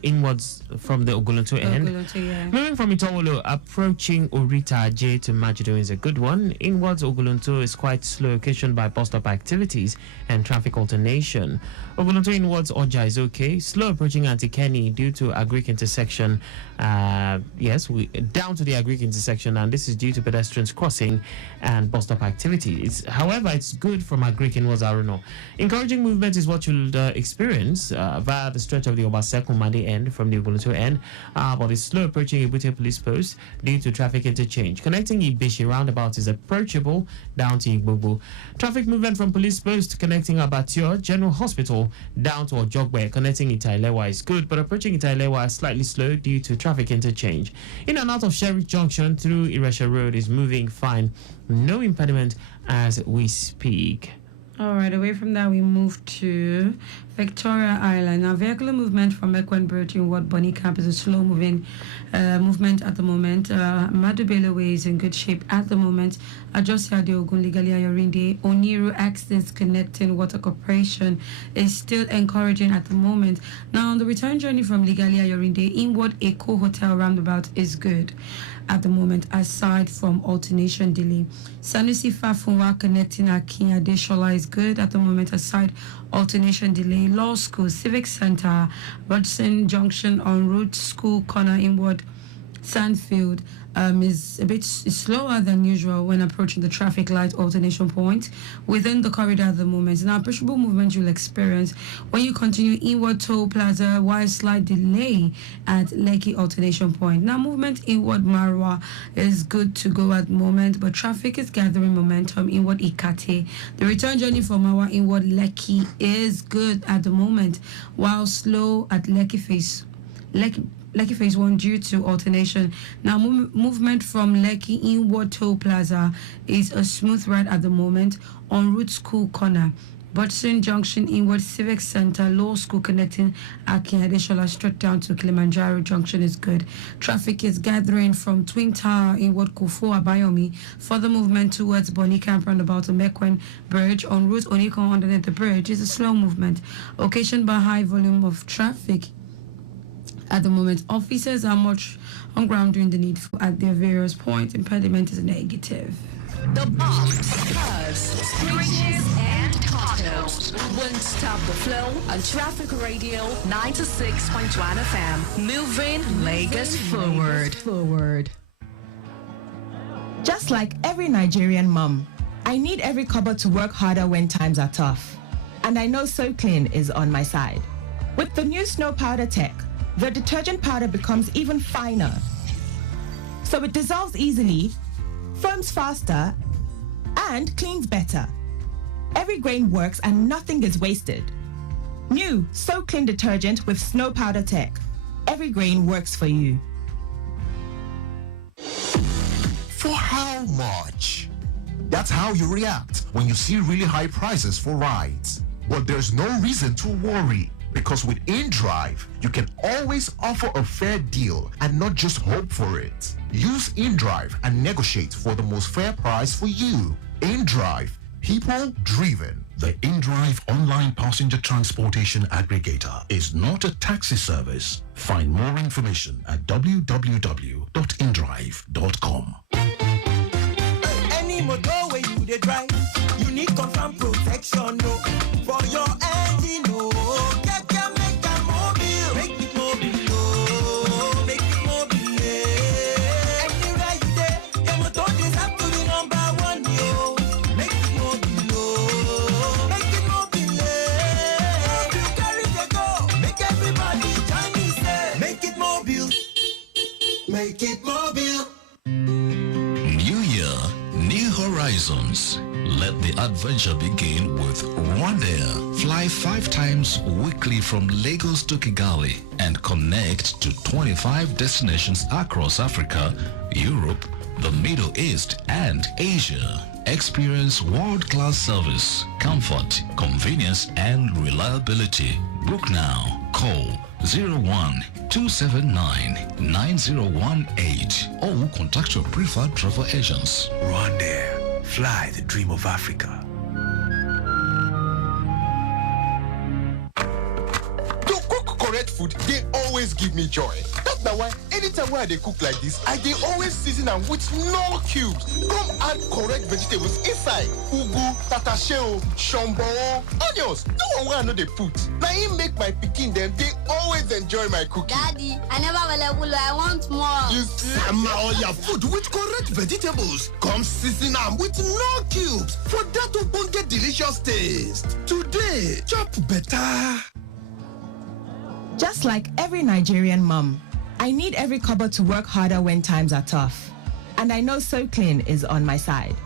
inwards from the Ogolonto end. Yeah. Moving from Itowolo, approaching Orita J to Majido is a good one. Inwards Ogolonto is quite slow, occasioned by bus stop activities and traffic alternation. Ogolonto inwards Oja is okay. Slow approaching Antikeni due to Agric intersection. Yes, we down to the Agric intersection, and this is due to pedestrians crossing and bus stop activities. However, it's good from Agric inwards Aruno. Encouraging movement is what you'll experience via the stretch of the Obaseko Mande end from the Ogolonto end, but it's slow approaching Ibute police post due to traffic interchange. Connecting Ibishi roundabout is approachable down to Igbobo. Traffic movement from police post connecting Abattoir General Hospital down to Ojogbe connecting Itailewa is good, but approaching Itailewa is slightly slow due to traffic interchange. In and out of Sheriff Junction through Iresha Road is moving fine. No impediment as we speak. All right, away from that, we move to Victoria Island. Now, vehicular movement from Ekwen Bridge in Ward Bonny Camp is a slow moving movement at the moment. Madubele Way is in good shape at the moment. Ajosia de Ogun Ligalia Yorinde, Oniru accidents connecting Water Corporation is still encouraging at the moment. Now, on the return journey from Ligalia Yorinde, inward Eco Hotel roundabout is good at the moment, aside from alternation delay. Sanusi Fafunwa connecting Akin Adeshola is good at the moment, aside alternation delay. Law School, Civic Center, Rodson Junction on Route School Corner inward Sandfield is a bit slower than usual when approaching the traffic light alternation point within the corridor at the moment. Now, appreciable movement you'll experience when you continue inward Toll Plaza while slight delay at Lekki alternation point. Now, movement inward Marwa is good to go at the moment, but traffic is gathering momentum inward Ikate. The return journey from Marwa inward Lekki is good at the moment, while slow at Lekki Phase 1 due to alternation. Now, movement from Lekki inward Toll Plaza is a smooth ride at the moment on Route School Corner. Butson Junction inward Civic Center, Law School connecting Akin Adeshola straight down to Kilimanjaro Junction is good. Traffic is gathering from Twin Tower inward Kofo Abayomi. Further movement towards Bonny Camp roundabout to Mekwen Bridge on Route Onikon underneath the bridge is a slow movement, occasioned by high volume of traffic. At the moment, officers are much on ground doing the needful at their various points. Impediment is negative. The bombs, curves, screeches, and potholes won't stop the flow on Traffic Radio 96.1 FM. Moving Lagos forward. Just like every Nigerian mum, I need every kobo to work harder when times are tough. And I know So Clean is on my side. With the new Snow Powder Tech, the detergent powder becomes even finer. So it dissolves easily, foams faster, and cleans better. Every grain works and nothing is wasted. New So Clean detergent with snow powder tech. Every grain works for you. For how much? That's how you react when you see really high prices for rides. But there's no reason to worry, because with InDrive, you can always offer a fair deal and not just hope for it. Use InDrive and negotiate for the most fair price for you. InDrive, people driven. The InDrive online passenger transportation aggregator is not a taxi service. Find more information at www.indrive.com. Any motor where you dey drive, you need confirm protection, no. For your engine, no. Make it mobile, no. Make it mobile, yeah. Anywhere you dey, your motor just have to be number one, yo. Make it mobile, no. Make it mobile, yeah. You carry the go, make everybody join me, say. Make it mobile, make it mobile. New Year, new horizons. Let the adventure begin with Rwandair. Fly 5 times weekly from Lagos to Kigali and connect to 25 destinations across Africa, Europe, the Middle East, and Asia. Experience world-class service, comfort, convenience, and reliability. Book now. Call 01-279-9018 or contact your preferred travel agents. Rwandair, fly the dream of Africa. To cook correct food, they always give me joy. That's why anytime when they cook like this, I they always season them with no cubes. Come add correct vegetables inside. Ugu, tatasheo, shombo, onions. No one I know they put. Now he make my picking them. They always enjoy my cooking. Daddy, I never will. I want more. You summer all your food with correct vegetables. Come season them with no cubes for that to get delicious taste. Today, chop better. Just like every Nigerian mom, I need every cupboard to work harder when times are tough. And I know So Clean is on my side.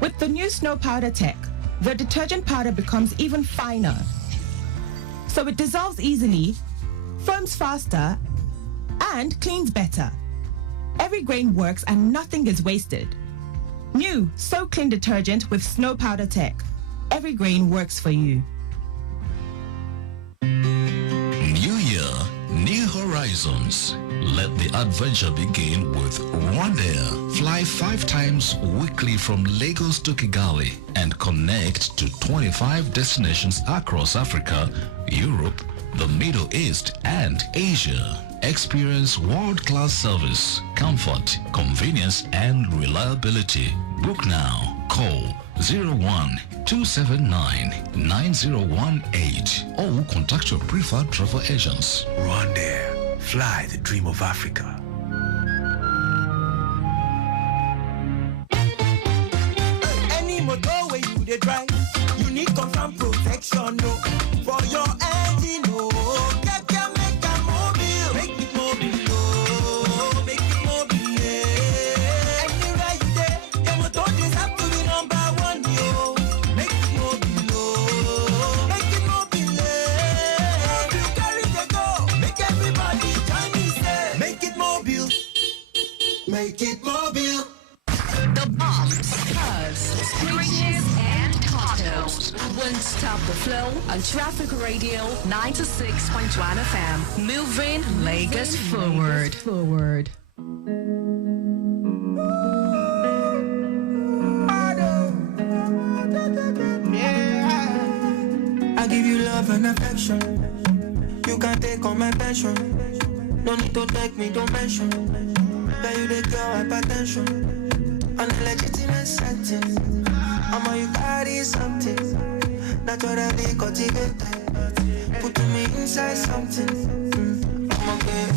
With the new snow powder tech, the detergent powder becomes even finer. So it dissolves easily, foams faster, and cleans better. Every grain works and nothing is wasted. New So Clean detergent with snow powder tech. Every grain works for you. New Year, new horizons. Let the adventure begin with Rwandair. Fly 5 times weekly from Lagos to Kigali and connect to 25 destinations across Africa, Europe, the Middle East, and Asia. Experience world-class service, comfort, convenience, and reliability. Book now. Call 01-279-9018 or contact your preferred travel agents. Rwandair, fly the dream of Africa. Any motor where you dey drive, you need confirm protection, no. For your engine, no. Make it mobile, no. Make it mobile, yeah. Anywhere you dey, your motor just have to be number one, yo. Make it mobile, no. Make it mobile, yeah. You carry the go, make everybody join me, say. Make it mobile, make it mobile. The bombs, curves, screeches, and tacos won't stop the flow on Traffic Radio 96.1 FM. Moving Lagos forward. I give you love and affection. You can take all my passion. No need to take me, don't mention. Now you the girl hypertension. On a legitimate setting. I'm you carry something. Naturally cultivated. Put me inside something. I'm a good